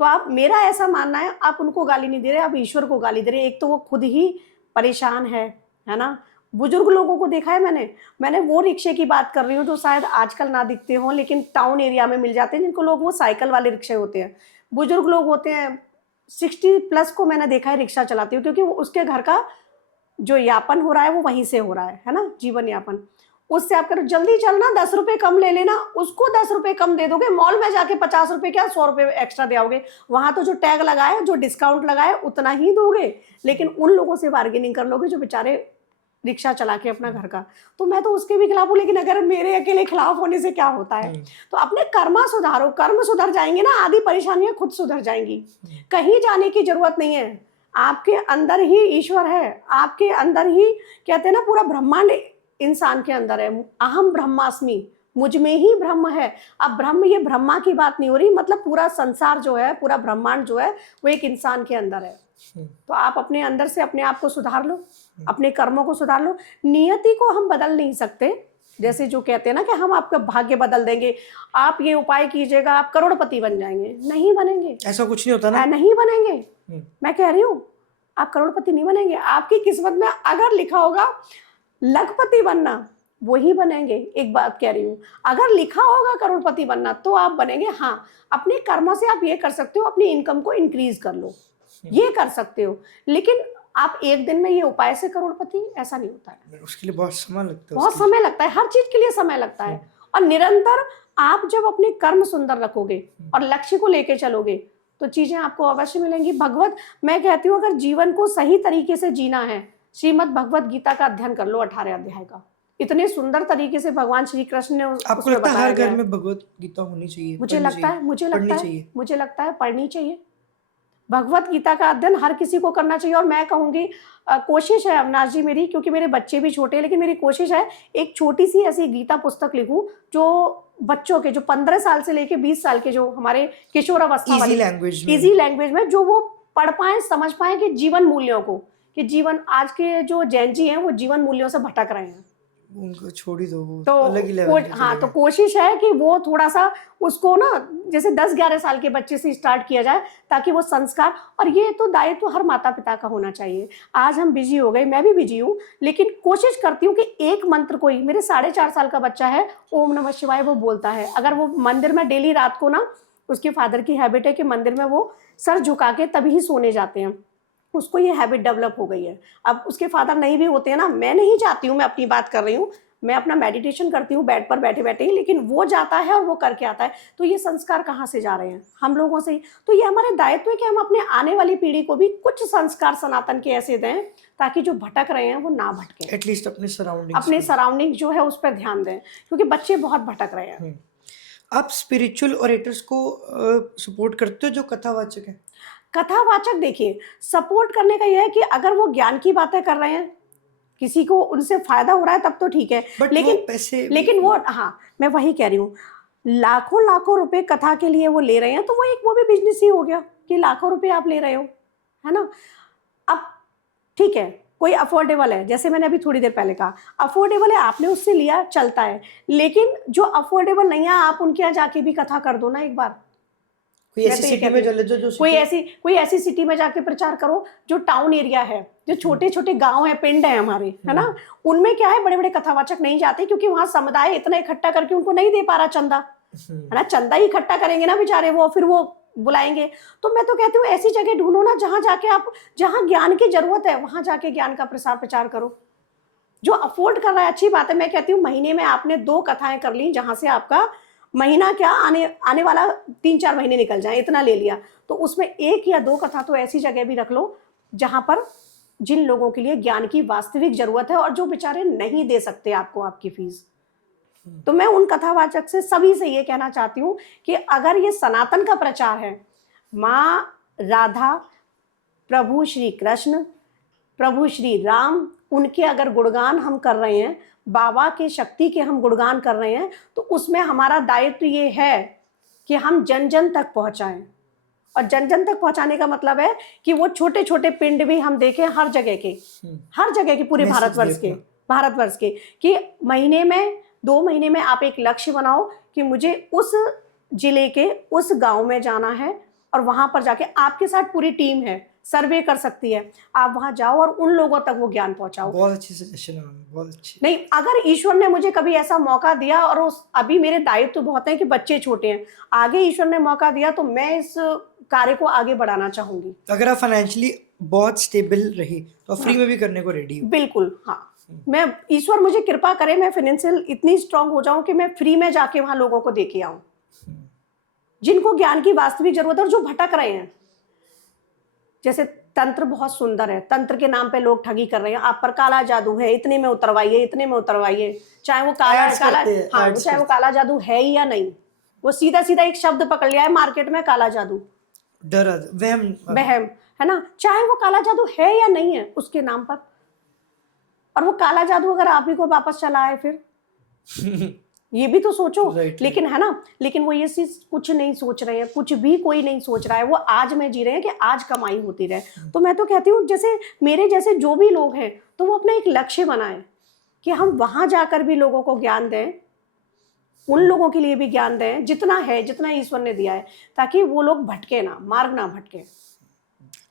तो आप, मेरा ऐसा मानना है, आप उनको गाली नहीं दे रहे, आप ईश्वर को गाली दे रहे। एक तो वो खुद ही परेशान है ना। बुजुर्ग लोगों को देखा है मैंने वो रिक्शे की बात कर रही हूँ जो शायद आजकल ना दिखते हों, लेकिन टाउन एरिया में मिल जाते हैं, जिनको लोग वो साइकिल वाले रिक्शे होते हैं। बुजुर्ग लोग होते हैं, 60+ को मैंने देखा है रिक्शा चलाती हूँ, क्योंकि उसके घर का जो यापन हो रहा है वो वहीं से हो रहा है ना, जीवन यापन। उससे आप करो जल्दी चलना, 10 रुपए कम ले लेना, उसको 10 रुपए कम दे दोगे, मॉल में जाके 50 रुपए क्या 100 रुपए एक्स्ट्रा दे आओगे, वहां तो जो टैग लगाए, जो डिस्काउंट लगाए उतना ही दोगे, लेकिन उन लोगों से बार्गेनिंग कर लोगे जो बेचारे रिक्शा चला के अपना घर का। तो मैं तो उसके भी खिलाफ हूँ, लेकिन अगर मेरे अकेले खिलाफ होने से क्या होता है। तो अपने कर्मा सुधारो, कर्म सुधर जाएंगे ना, आधी परेशानियां खुद सुधर जाएंगी। कहीं जाने की जरूरत नहीं है, आपके अंदर ही ईश्वर है, आपके अंदर ही, कहते हैं ना, पूरा ब्रह्मांड इंसान के अंदर है। अहम ब्रह्मास्मि, मुझ में ही ब्रह्म है। अब ब्रह्म, ये ब्रह्मा की बात नहीं हो रही, मतलब पूरा संसार जो है, पूरा ब्रह्मांड जो है, वो एक इंसान के अंदर है। तो आप अपने अंदर से अपने आप को सुधार लो, अपने कर्मों को सुधार लो। नियति को हम बदल नहीं सकते, जैसे जो कहते हैं ना कि हम आपका भाग्य बदल देंगे, आप ये उपाय कीजिएगा आप करोड़पति बन जाएंगे, नहीं बनेंगे। ऐसा कुछ नहीं होता ना, नहीं बनेंगे। मैं कह रही हूँ आप करोड़पति नहीं बनेंगे। आपकी किस्मत में अगर लिखा होगा लखपति बनना, वही बनेंगे। एक बात कह रही हूँ, अगर लिखा होगा करोड़पति बनना तो आप बनेंगे। हाँ, अपने कर्मों से आप ये कर सकते हो, अपनी इनकम को इंक्रीज कर लो, ये कर सकते हो, लेकिन आप एक दिन में ये उपाय से करोड़पति, ऐसा नहीं होता है। उसके लिए बहुत समय लगता है, बहुत समय लगता है, हर चीज के लिए समय लगता है। और निरंतर आप जब अपने कर्म सुंदर रखोगे और लक्ष्य को लेके चलोगे तो चीजें आपको अवश्य मिलेंगी। भगवत, मैं कहती हूँ अगर जीवन को सही तरीके से जीना है, श्रीमद् भगवत गीता का अध्ययन कर लो, 18 अध्याय का। इतने सुंदर तरीके से भगवान श्री कृष्ण ने आपको लगता है हर घर में भगवत गीता होनी चाहिए? मुझे लगता है पढ़नी चाहिए। भगवत गीता का अध्ययन हर किसी को करना चाहिए। और मैं कहूँगी कोशिश है अविनाश जी मेरी, क्योंकि मेरे बच्चे भी छोटे हैं, लेकिन मेरी कोशिश है एक छोटी सी ऐसी गीता पुस्तक लिखूं जो बच्चों के, जो 15 साल से लेके 20 साल के, जो हमारे किशोर अवस्था वाले, इजी लैंग्वेज में, जो वो पढ़ पाए, समझ पाए कि जीवन मूल्यों को, कि जीवन, आज के जो जैन जी हैं वो जीवन मूल्यों से भटक रहे हैं, उनको छोड़ ही दो, वो तो अलग ही लेवल पे हाँ, तो कोशिश है कि वो थोड़ा सा उसको ना, जैसे 10-11 साल के बच्चे से स्टार्ट किया जाए, ताकि वो संस्कार, और ये तो दायित्व हर माता पिता का होना चाहिए। आज हम बिजी हो गए, मैं भी बिजी हूँ, लेकिन कोशिश करती हूँ कि एक मंत्र को ही, मेरे 4.5 साल का बच्चा है, ओम नमः शिवाय वो बोलता है। अगर वो मंदिर में डेली रात को ना, उसके फादर की हैबिट है कि मंदिर में वो सर झुका के तभी ही सोने जाते हैं, उसको ये हैबिट डेवलप हो गई है। अब उसके फादर नहीं भी होते हैं ना, मैं नहीं जाती हूँ, मैं अपनी बात कर रही हूँ, मैं अपना मेडिटेशन करती हूँ बेड पर बैठे बैठे ही, लेकिन वो जाता है और वो करके आता है। तो ये संस्कार कहाँ से जा रहे हैं? हम लोगों से ही। तो ये हमारे दायित्व है कि हम अपने आने वाली पीढ़ी को भी कुछ संस्कार सनातन के ऐसे दें, ताकि जो भटक रहे हैं वो ना भटके, एटलीस्ट अपने सराउंडिंग जो है उस पर ध्यान दें, क्योंकि बच्चे बहुत भटक रहे हैं। आप स्पिरिचुअल ऑरेटर्स को सपोर्ट करते हो जो कथावाचक है? कथावाचक, देखिए, सपोर्ट करने का यह है कि अगर वो ज्ञान की बातें कर रहे हैं, किसी को उनसे फायदा हो रहा है, तब तो ठीक है, लेकिन वो हाँ, मैं वही कह रही हूँ, लाखों लाखों रुपए कथा के लिए वो ले रहे हैं, तो वो भी बिजनेस ही हो गया कि लाखों रुपए आप ले रहे हो, है ना। अब ठीक है, कोई अफोर्डेबल है, जैसे मैंने अभी थोड़ी देर पहले कहा, अफोर्डेबल है, आपने उससे लिया, चलता है, लेकिन जो अफोर्डेबल नहीं है, आप उनके यहाँ जाके भी कथा कर दो ना एक बार। कोई ऐसी सिटी में चले जो कोई ऐसी सिटी में जाके प्रचार करो, जो टाउन एरिया है, जो छोटे छोटे गांव है, पिंड है हमारे, है ना, उनमें क्या है, बड़े बड़े कथावाचक नहीं जाते, क्योंकि वहां समुदाय इतना इकट्ठा करके उनको नहीं दे पा रहा चंदा, है ना। चंदा ही इकट्ठा करेंगे ना बेचारे वो, फिर वो बुलाएंगे। तो मैं तो कहती हूँ ऐसी जगह ढूंढो ना, जहां जाके आप, जहां ज्ञान की जरूरत है, वहां जाके ज्ञान का प्रचार करो। जो अफोर्ड कर रहा है, अच्छी बात है, मैं कहती हूँ महीने में आपने 2 कथाएं कर ली, जहां से आपका महीना क्या, आने वाला 3-4 महीने निकल जाए, इतना ले लिया, तो उसमें 1 या 2 कथा तो ऐसी जगह भी रख लो जहां पर जिन लोगों के लिए ज्ञान की वास्तविक जरूरत है, और जो बेचारे नहीं दे सकते आपको आपकी फीस, तो मैं उन कथावाचक से, सभी से ये कहना चाहती हूँ कि अगर ये सनातन का प्रचार है, माँ राधा, प्रभु श्री कृष्ण, प्रभु श्री राम, उनके अगर गुणगान हम कर रहे हैं, बाबा के शक्ति के हम गुणगान कर रहे हैं, तो उसमें हमारा दायित्व ये है कि हम जन जन तक पहुंचाएं। और जन जन तक पहुंचाने का मतलब है कि वो छोटे छोटे पिंड भी हम देखें हर जगह के, हर जगह के, पूरे भारतवर्ष के कि महीने में, 2 महीने में आप एक लक्ष्य बनाओ कि मुझे उस जिले के उस गांव में जाना है, और वहां पर जाके आपके साथ पूरी टीम है, सर्वे कर सकती है, आप वहां जाओ और उन लोगों तक वो ज्ञान पहुंचाओ। बहुत अच्छी सजेशन है, बहुत अच्छी। नहीं, अगर ईश्वर ने मुझे कभी ऐसा मौका दिया, और उस अभी मेरे दायित्व तो बहुत हैं कि बच्चे छोटे हैं, आगे ईश्वर ने मौका दिया तो मैं इस कार्य को आगे बढ़ाना चाहूंगी। अगर आप फाइनेंशियली बहुत स्टेबल रही तो फ्री में भी करने को रेडी हो? बिल्कुल, हाँ। मैं, ईश्वर मुझे कृपा करे, मैं फाइनेंशियल इतनी स्ट्रांग हो जाऊं कि मैं फ्री में जाके वहां लोगों को देके आऊं, जिनको ज्ञान की वास्तविक जरूरत है और जो भटक रहे हैं। जैसे तंत्र बहुत सुंदर है, तंत्र के नाम पे लोग ठगी कर रहे हैं, आप पर काला जादू है, इतने में उतरवाइए, इतने में उतरवाइए, चाहे वो काला हाँ, चाहे वो काला जादू है ही या नहीं, वो सीधा सीधा एक शब्द पकड़ लिया है मार्केट में, काला जादू, डर, वहम है ना, चाहे वो काला जादू है या नहीं है उसके नाम पर। और वो काला जादू अगर आप ही को वापस चला आए फिर ये भी तो सोचो। लेकिन है ना, लेकिन वो ये चीज कुछ नहीं सोच रहे हैं, कुछ भी कोई नहीं सोच रहा है, वो आज में जी रहे हैं कि आज कमाई होती रहे। तो मैं तो कहती हूँ जैसे मेरे जैसे जो भी लोग हैं, तो वो अपना एक लक्ष्य बनाएं कि हम वहां जाकर भी लोगों को ज्ञान दें, उन लोगों के लिए भी ज्ञान दें जितना है, जितना ईश्वर ने दिया है, ताकि वो लोग भटके ना, मार्ग ना भटके।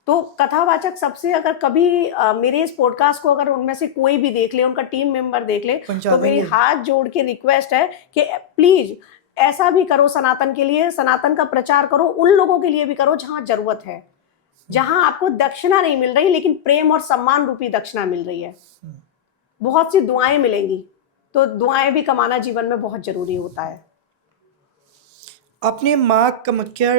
तो कथावाचक सबसे, अगर कभी मेरे इस पॉडकास्ट को अगर उनमें से कोई भी देख ले, उनका टीम मेंबर देख ले, तो मेरी हाथ जोड़ के रिक्वेस्ट है कि प्लीज ऐसा भी करो, सनातन के लिए, सनातन का प्रचार करो, उन लोगों के लिए भी करो जहां जरूरत है, जहां आपको दक्षिणा नहीं मिल रही लेकिन प्रेम और सम्मान रूपी दक्षिणा मिल रही है। बहुत सी दुआएं मिलेंगी, तो दुआएं भी कमाना जीवन में बहुत जरूरी होता है। आपने माँ कामाख्या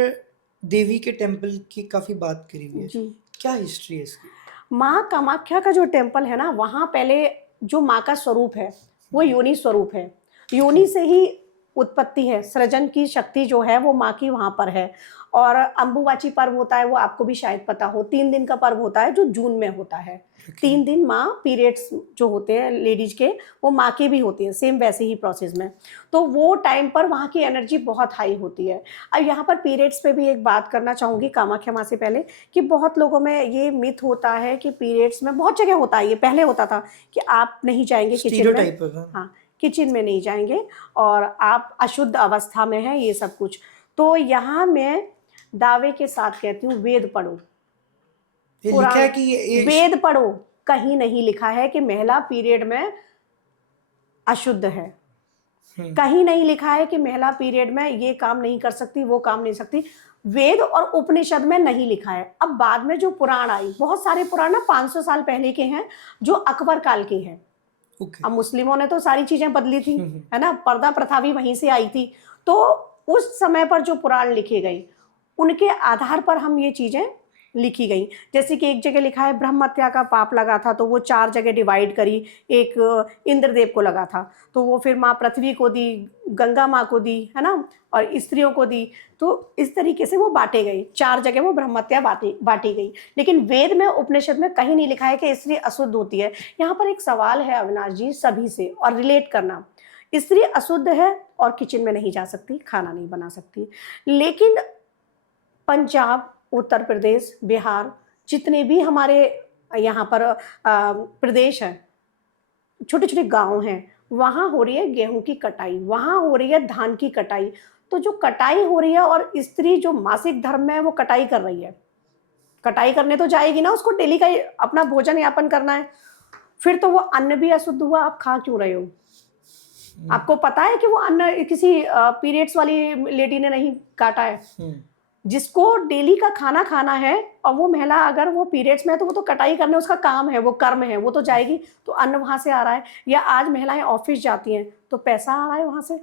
देवी के टेम्पल की काफी बात करी हुई है जी। क्या हिस्ट्री है इसकी? माँ कामाख्या का जो टेम्पल है ना, वहाँ पहले जो माँ का स्वरूप है वो योनि स्वरूप है, योनि से ही उत्पत्ति है, सृजन की शक्ति जो है वो माँ की वहाँ पर है। और अम्बुबाची पर्व होता है, वो आपको भी शायद पता हो, 3 दिन का पर्व होता है जो जून में होता है। 3 दिन माँ, पीरियड्स जो होते हैं लेडीज के, वो माँ के भी होती हैं, सेम वैसे ही प्रोसेस में। तो वो टाइम पर वहाँ की एनर्जी बहुत हाई होती है। अब यहाँ पर पीरियड्स पे भी एक बात करना चाहूँगी कामाख्या माँ से पहले, कि बहुत लोगों में ये मिथ होता है कि पीरियड्स में, बहुत जगह होता है, ये पहले होता था कि आप नहीं जाएंगे किचन में, हाँ, किचन में नहीं जाएंगे और आप अशुद्ध अवस्था में हैं, ये सब कुछ। तो यहाँ मैं दावे के साथ कहती हूँ, वेद पढ़ो, लिखा है कि ये वेद पढ़ो, कहीं नहीं लिखा है कि महिला पीरियड में अशुद्ध है, कहीं नहीं लिखा है कि महिला पीरियड में ये काम नहीं कर सकती, वो काम नहीं सकती, वेद और उपनिषद में नहीं लिखा है। अब बाद में जो पुराण आई, बहुत सारे पुराण ना 500 साल पहले के हैं, जो अकबर काल के हैं। अब मुस्लिमों ने तो सारी चीजें बदली थी, है ना, पर्दा प्रथा भी वहीं से आई थी। तो उस समय पर जो पुराण लिखे गए, उनके आधार पर हम ये चीजें लिखी गई। जैसे कि एक जगह लिखा है ब्रह्म हत्या का पाप लगा था, तो वो 4 जगह डिवाइड करी, एक इंद्रदेव को लगा था, तो वो फिर माँ पृथ्वी को दी, गंगा माँ को दी, है ना, और स्त्रियों को दी। तो इस तरीके से वो बांटे गई, 4 जगह वो ब्रह्म हत्या बांटी गई। लेकिन वेद में, उपनिषद में कहीं नहीं लिखा है कि स्त्री अशुद्ध होती है। यहाँ पर एक सवाल है अविनाश जी सभी से, और रिलेट करना, स्त्री अशुद्ध है और किचन में नहीं जा सकती, खाना नहीं बना सकती, लेकिन पंजाब, उत्तर प्रदेश, बिहार, जितने भी हमारे यहाँ पर प्रदेश हैं, छोटे छोटे गांव हैं, वहाँ हो रही है गेहूं की कटाई, वहाँ हो रही है धान की कटाई। तो जो कटाई हो रही है, और स्त्री जो मासिक धर्म में है वो कटाई कर रही है, कटाई करने तो जाएगी ना, उसको डेली का अपना भोजन यापन करना है, फिर तो वो अन्न भी अशुद्ध हुआ। आप खा क्यों रहे हो? आपको पता है कि वो अन्न किसी पीरियड्स वाली लेडी ने नहीं काटा है, जिसको डेली का खाना खाना है, और वो महिला अगर वो पीरियड्स में है तो वो तो कटाई करने, उसका काम है, वो कर्म है, वो तो जाएगी, तो अन्न वहां से आ रहा है। या आज महिलाएं ऑफिस जाती हैं तो पैसा आ रहा है वहां से,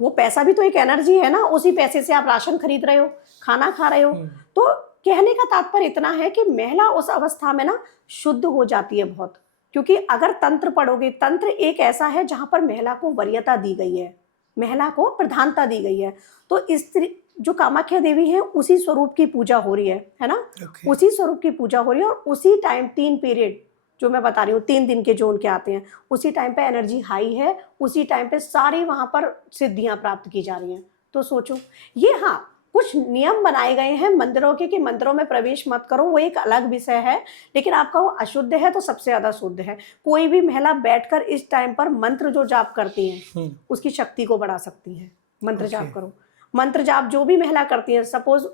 वो पैसा भी तो एक एनर्जी है ना, उसी पैसे से आप राशन खरीद रहे हो, खाना खा रहे हो। तो कहने का तात्पर्य इतना है कि महिला उस अवस्था में ना शुद्ध हो जाती है बहुत, क्योंकि अगर तंत्र पढ़ोगे, तंत्र एक ऐसा है जहां पर महिला को वरीयता दी गई है, महिला को प्रधानता दी गई है। तो स्त्री जो कामाख्या देवी है उसी स्वरूप की पूजा हो रही है ना। Okay. उसी स्वरूप की पूजा हो रही है और उसी टाइम 3 पीरियड जो मैं बता रही हूँ 3 दिन के जो उनके आते हैं, उसी टाइम पे एनर्जी हाई है, उसी टाइम पे सारी वहां पर सिद्धियां प्राप्त की जा रही हैं। तो सोचो ये, हाँ कुछ नियम बनाए गए हैं मंदिरों के कि मंदिरों में प्रवेश मत करो, वो एक अलग विषय है, लेकिन आपका वो अशुद्ध है तो सबसे ज्यादा शुद्ध है। कोई भी महिला बैठकर इस टाइम पर मंत्र जो जाप करती है उसकी शक्ति को बढ़ा सकती है। मंत्र जाप करो, मंत्र जाप जो भी महिला करती हैं, सपोज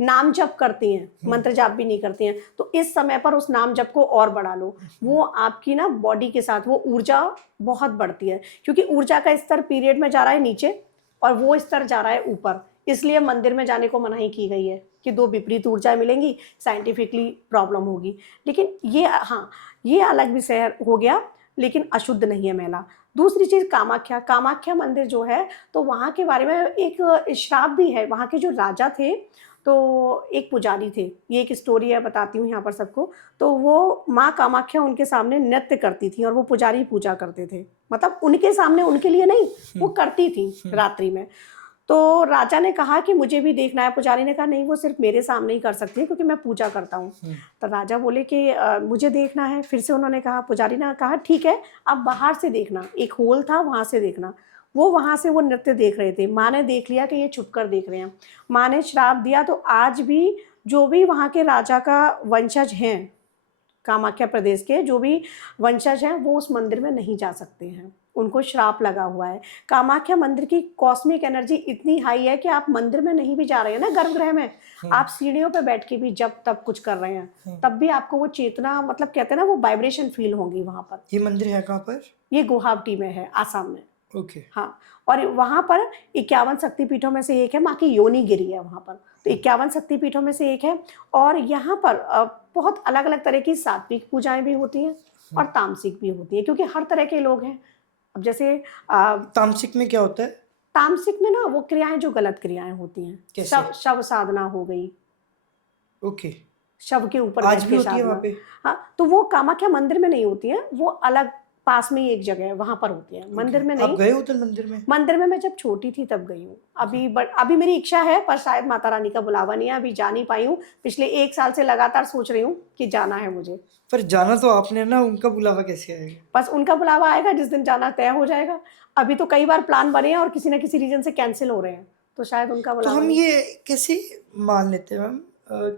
नाम जप करती हैं, मंत्र जाप भी नहीं करती हैं, तो इस समय पर उस नाम जप को और बढ़ा लो। वो आपकी ना बॉडी के साथ वो ऊर्जा बहुत बढ़ती है, क्योंकि ऊर्जा का स्तर पीरियड में जा रहा है नीचे और वो स्तर जा रहा है ऊपर, इसलिए मंदिर में जाने को मनाही की गई है कि 2 विपरीत ऊर्जा मिलेंगी, साइंटिफिकली प्रॉब्लम होगी। लेकिन ये, हाँ ये अलग विषय हो गया, लेकिन अशुद्ध नहीं है महिला। दूसरी चीज कामाख्या मंदिर जो है, तो वहाँ के बारे में एक श्राप भी है। वहाँ के जो राजा थे, तो एक पुजारी थे, ये एक स्टोरी है, बताती हूँ यहाँ पर सबको। तो वो माँ कामाख्या उनके सामने नृत्य करती थी और वो पुजारी पूजा करते थे, मतलब उनके सामने, उनके लिए नहीं, वो करती थी रात्रि में। तो राजा ने कहा कि मुझे भी देखना है। पुजारी ने कहा नहीं, वो सिर्फ मेरे सामने ही कर सकती है क्योंकि मैं पूजा करता हूँ। तो राजा बोले कि मुझे देखना है। फिर से उन्होंने कहा, पुजारी ने कहा ठीक है, आप बाहर से देखना, एक होल था वहाँ से देखना। वो वहाँ से वो नृत्य देख रहे थे। माँ ने देख लिया कि ये छुप कर देख रहे हैं। माँ ने श्राप दिया, तो आज भी जो भी वहाँ के राजा का वंशज हैं, कामाख्या प्रदेश के जो भी वंशज हैं, वो उस मंदिर में नहीं जा सकते हैं, उनको श्राप लगा हुआ है। कामाख्या मंदिर की कॉस्मिक एनर्जी इतनी हाई है कि आप मंदिर में नहीं भी जा रहे हैं ना, गर्भगृह में, आप सीढ़ियों पे बैठ के भी जब तब कुछ कर रहे हैं, तब भी आपको वो चेतना, मतलब कहते हैं ना, वो वाइब्रेशन फील होगी वहां पर। ये मंदिर है कहाँ पर? ये गुवाहाटी में है, आसाम में। ओके। हाँ, और वहां पर 51 शक्तिपीठों में से एक है, माँ की योनि गिरी है वहां पर, तो 51 शक्तिपीठों में से एक है। और यहाँ पर बहुत अलग अलग तरह की सात्विक पूजाएं भी होती हैं और तामसिक भी होती है, क्योंकि हर तरह के लोग हैं। अब जैसे तामसिक में क्या होता है? तामसिक में ना वो क्रियाएं जो गलत क्रियाएं होती हैं, शव साधना हो गई। ओके। शव के ऊपर आज भी होती है वहाँ पे? हाँ, तो वो कामाख्या मंदिर में नहीं होती है, वो अलग पास में ही एक जगह है, वहां पर होती है, मंदिर में नहीं। आप गए हो उधर मंदिर में? मंदिर में मैं जब छोटी थी तब गई हूँ। अभी मेरी इच्छा है, पर शायद माता रानी का बुलावा नहीं है, अभी जा नहीं पाई हूँ। पिछले 1 साल से लगातार सोच रही हूँ कि जाना है मुझे। पर जाना तो आपने ना, उनका बुलावा कैसे आएगा? बस उनका बुलावा आएगा जिस दिन जाना तय हो जाएगा। अभी तो कई बार प्लान बने हैं और किसी न किसी रीजन से कैंसिल हो रहे हैं, तो शायद उनका बुलावा। तो हम ये कैसे मान लेते हैं मैम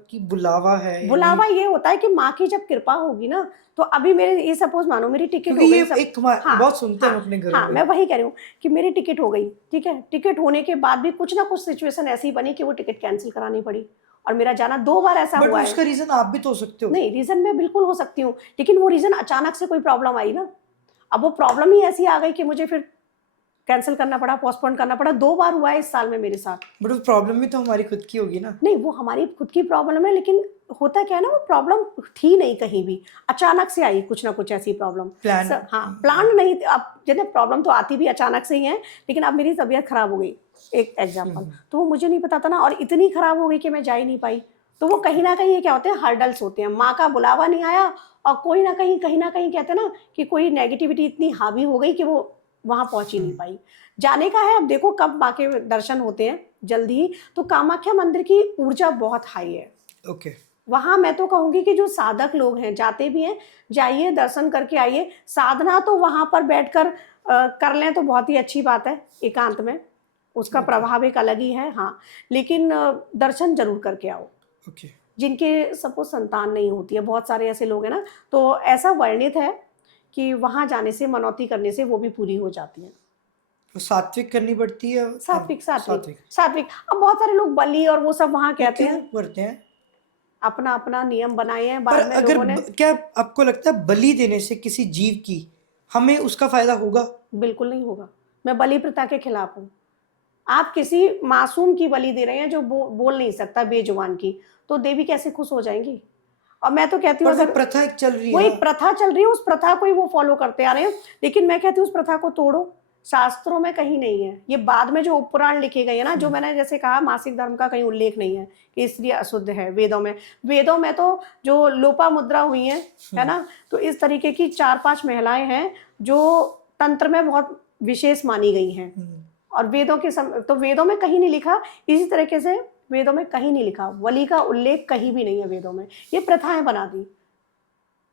कि बुलावा है? बुलावा ये होता है कि माँ की जब कृपा होगी ना, तो अभी मेरे, ये सपोज मानो मेरी टिकट हो गई, ये एक बहुत सुनते हैं अपने घरों में। मैं वही कह रही हूँ कि मेरी टिकट हो गई, ठीक है, टिकट होने के बाद भी कुछ ना कुछ सिचुएशन ऐसी बनी कि वो टिकट कैंसिल करानी पड़ी और मेरा जाना 2 बार ऐसा हुआ है। उसका रीजन आप भी तो हो सकते हो। नहीं, रीजन मैं बिल्कुल हो सकती हूँ, लेकिन वो रीजन अचानक से कोई प्रॉब्लम आई ना, अब वो प्रॉब्लम ही ऐसी आ गई कि मुझे फिर कैंसिल करना पड़ा, पोस्टपोन करना पड़ा। 2 बार हुआ है इस साल में मेरे साथ। बट उस प्रॉब्लम भी तो हमारी खुद की होगी ना? नहीं, वो हमारी खुद की प्रॉब्लम है, लेकिन होता क्या है ना, वो प्रॉब्लम थी नहीं कहीं भी, अचानक से आई कुछ ना कुछ ऐसी प्रॉब्लम। प्लान नहीं। अब जैसे प्रॉब्लम तो आती भी अचानक से ही है, लेकिन अब मेरी तबीयत खराब हो गई, एक एग्जाम्पल, तो वो मुझे नहीं पता था ना, और इतनी खराब हो गई कि मैं जा ही नहीं पाई। तो वो कहीं ना कहीं क्या होते हैं, हर्डल्स होते हैं। माँ का बुलावा नहीं आया और कोई ना कहीं कहते हैं ना कि कोई नेगेटिविटी इतनी हावी हो गई कि वो वहां पहुंच ही नहीं पाई। जाने का है, अब देखो कब माँ के दर्शन होते हैं, जल्दी ही। तो कामाख्या मंदिर की ऊर्जा बहुत हाई है। ओके। वहां मैं तो कहूंगी कि जो साधक लोग हैं, जाते भी हैं, जाइए, दर्शन करके आइए। साधना तो वहां पर बैठकर कर लें तो बहुत ही अच्छी बात है, एकांत में, उसका प्रभाव एक अलग ही है। हाँ, लेकिन दर्शन जरूर करके आओ। ओके। जिनके सपोज संतान नहीं होती है, बहुत सारे ऐसे लोग हैं ना, तो ऐसा वर्णित है कि वहां जाने से, मनौती करने से वो भी पूरी हो जाती है। तो सात्विक करनी पड़ती है? सात्विक। अब बहुत सारे लोग बलि और वो सब वहां कहते हैं, करते हैं, अपना अपना नियम बनाए हैं। बाद में अगर लोगों ने, क्या आपको लगता है बलि देने से किसी जीव की हमें उसका फायदा होगा? बिल्कुल नहीं होगा। मैं बलि प्रथा के खिलाफ हूँ। आप किसी मासूम की बलि दे रहे हैं जो बोल नहीं सकता, बेजुबान की, तो देवी कैसे खुश हो जाएंगी? और मैं तो कहती हूँ, अगर प्रथा एक चल रही है, वो एक प्रथा चल रही है, उस प्रथा को ही वो फॉलो करते आ रहे हैं, लेकिन मैं कहती हूँ उस प्रथा को तोड़ो। शास्त्रों में कहीं नहीं है। ये बाद में जो उपपुराण लिखे गए हैं ना, जो मैंने जैसे कहा मासिक धर्म का कहीं उल्लेख नहीं है कि स्त्री अशुद्ध है वेदों में। वेदों में तो जो लोपामुद्रा हुई है ना, तो इस तरीके की 4-5 महिलाएं हैं जो तंत्र में बहुत विशेष मानी गई हैं। और वेदों के तो वेदों में कहीं नहीं लिखा। इसी तरीके से वेदों में कहीं नहीं लिखा, बलि का उल्लेख कहीं भी नहीं है वेदों में। ये प्रथाएं बना दी।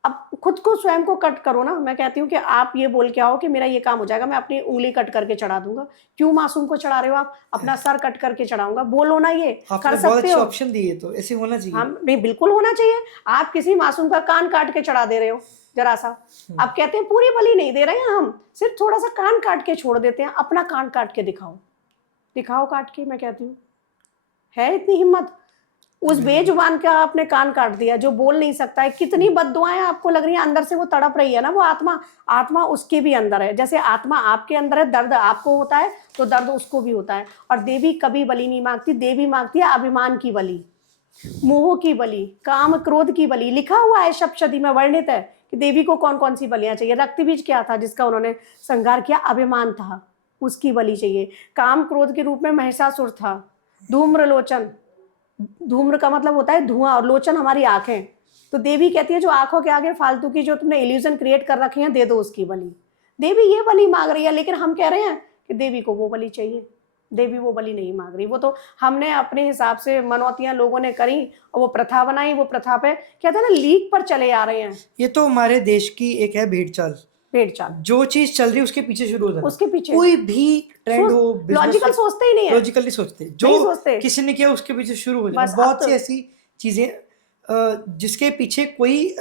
अब खुद को स्वयं को कट करो ना। मैं कहती हूँ कि आप ये बोल के आओ कि मेरा ये काम हो जाएगा, मैं अपनी उंगली कट करके चढ़ा दूंगा। क्यों मासूम को चढ़ा रहे हो आप? अपना सर कट करके चढ़ाऊंगा, बोलो ना। ये कर सकते हो। ऑप्शन दिए तो ऐसे होना चाहिए। हम भी बिल्कुल होना चाहिए। आप किसी मासूम का कान काट के चढ़ा दे रहे हो जरा सा। आप कहते हैं पूरी बलि नहीं दे रहे हैं, हम सिर्फ थोड़ा सा कान काट के छोड़ देते हैं। अपना कान काट के दिखाओ, दिखाओ काट के। मैं कहती हूँ है इतनी हिम्मत? उस बेजुबान का आपने कान काट दिया जो बोल नहीं सकता है। कितनी बद्दुआएं आपको लग रही हैं, अंदर से वो तड़प रही है ना वो आत्मा। आत्मा उसके भी अंदर है। जैसे आत्मा आपके अंदर है, दर्द आपको होता है तो दर्द उसको भी होता है। और देवी कभी बलि नहीं मांगती। देवी मांगती है अभिमान की बलि, मोह की बलि, काम क्रोध की बलि। लिखा हुआ है सप्तशती में, वर्णित है कि देवी को कौन कौन सी बलियां चाहिए। रक्त बीज क्या था जिसका उन्होंने संहार किया? अभिमान था, उसकी बलि चाहिए। काम क्रोध के रूप में महिषासुर था। धूम्र लोचन, धूम्र का मतलब होता है धुआं, और लोचन हमारी आंखें। तो देवी कहती है जो आंखों के आगे फालतू की जो तुमने इल्यूजन क्रिएट कर रखे हैं, दे दो उसकी बलि। देवी ये बलि मांग रही है, लेकिन हम कह रहे हैं कि देवी को वो बलि चाहिए। देवी वो बलि नहीं मांग रही। वो तो हमने अपने हिसाब से मनौतियां लोगों ने करी और वो प्रथा बनाई। वो प्रथा पे कहते हैं ना लीक पर चले आ रहे हैं। ये तो हमारे देश की एक है भेड़ चाल। जो चीज चल रही है उसके पीछे शुरू हो जाना। उसके पीछे कोई भी ट्रेंड हो, लॉजिकल सोचते ही नहीं है। लॉजिकल नहीं सोचते। जो किसी ने किया उसके पीछे शुरू हो जाना। बहुत सी ऐसी चीजें जिसके पीछे कोई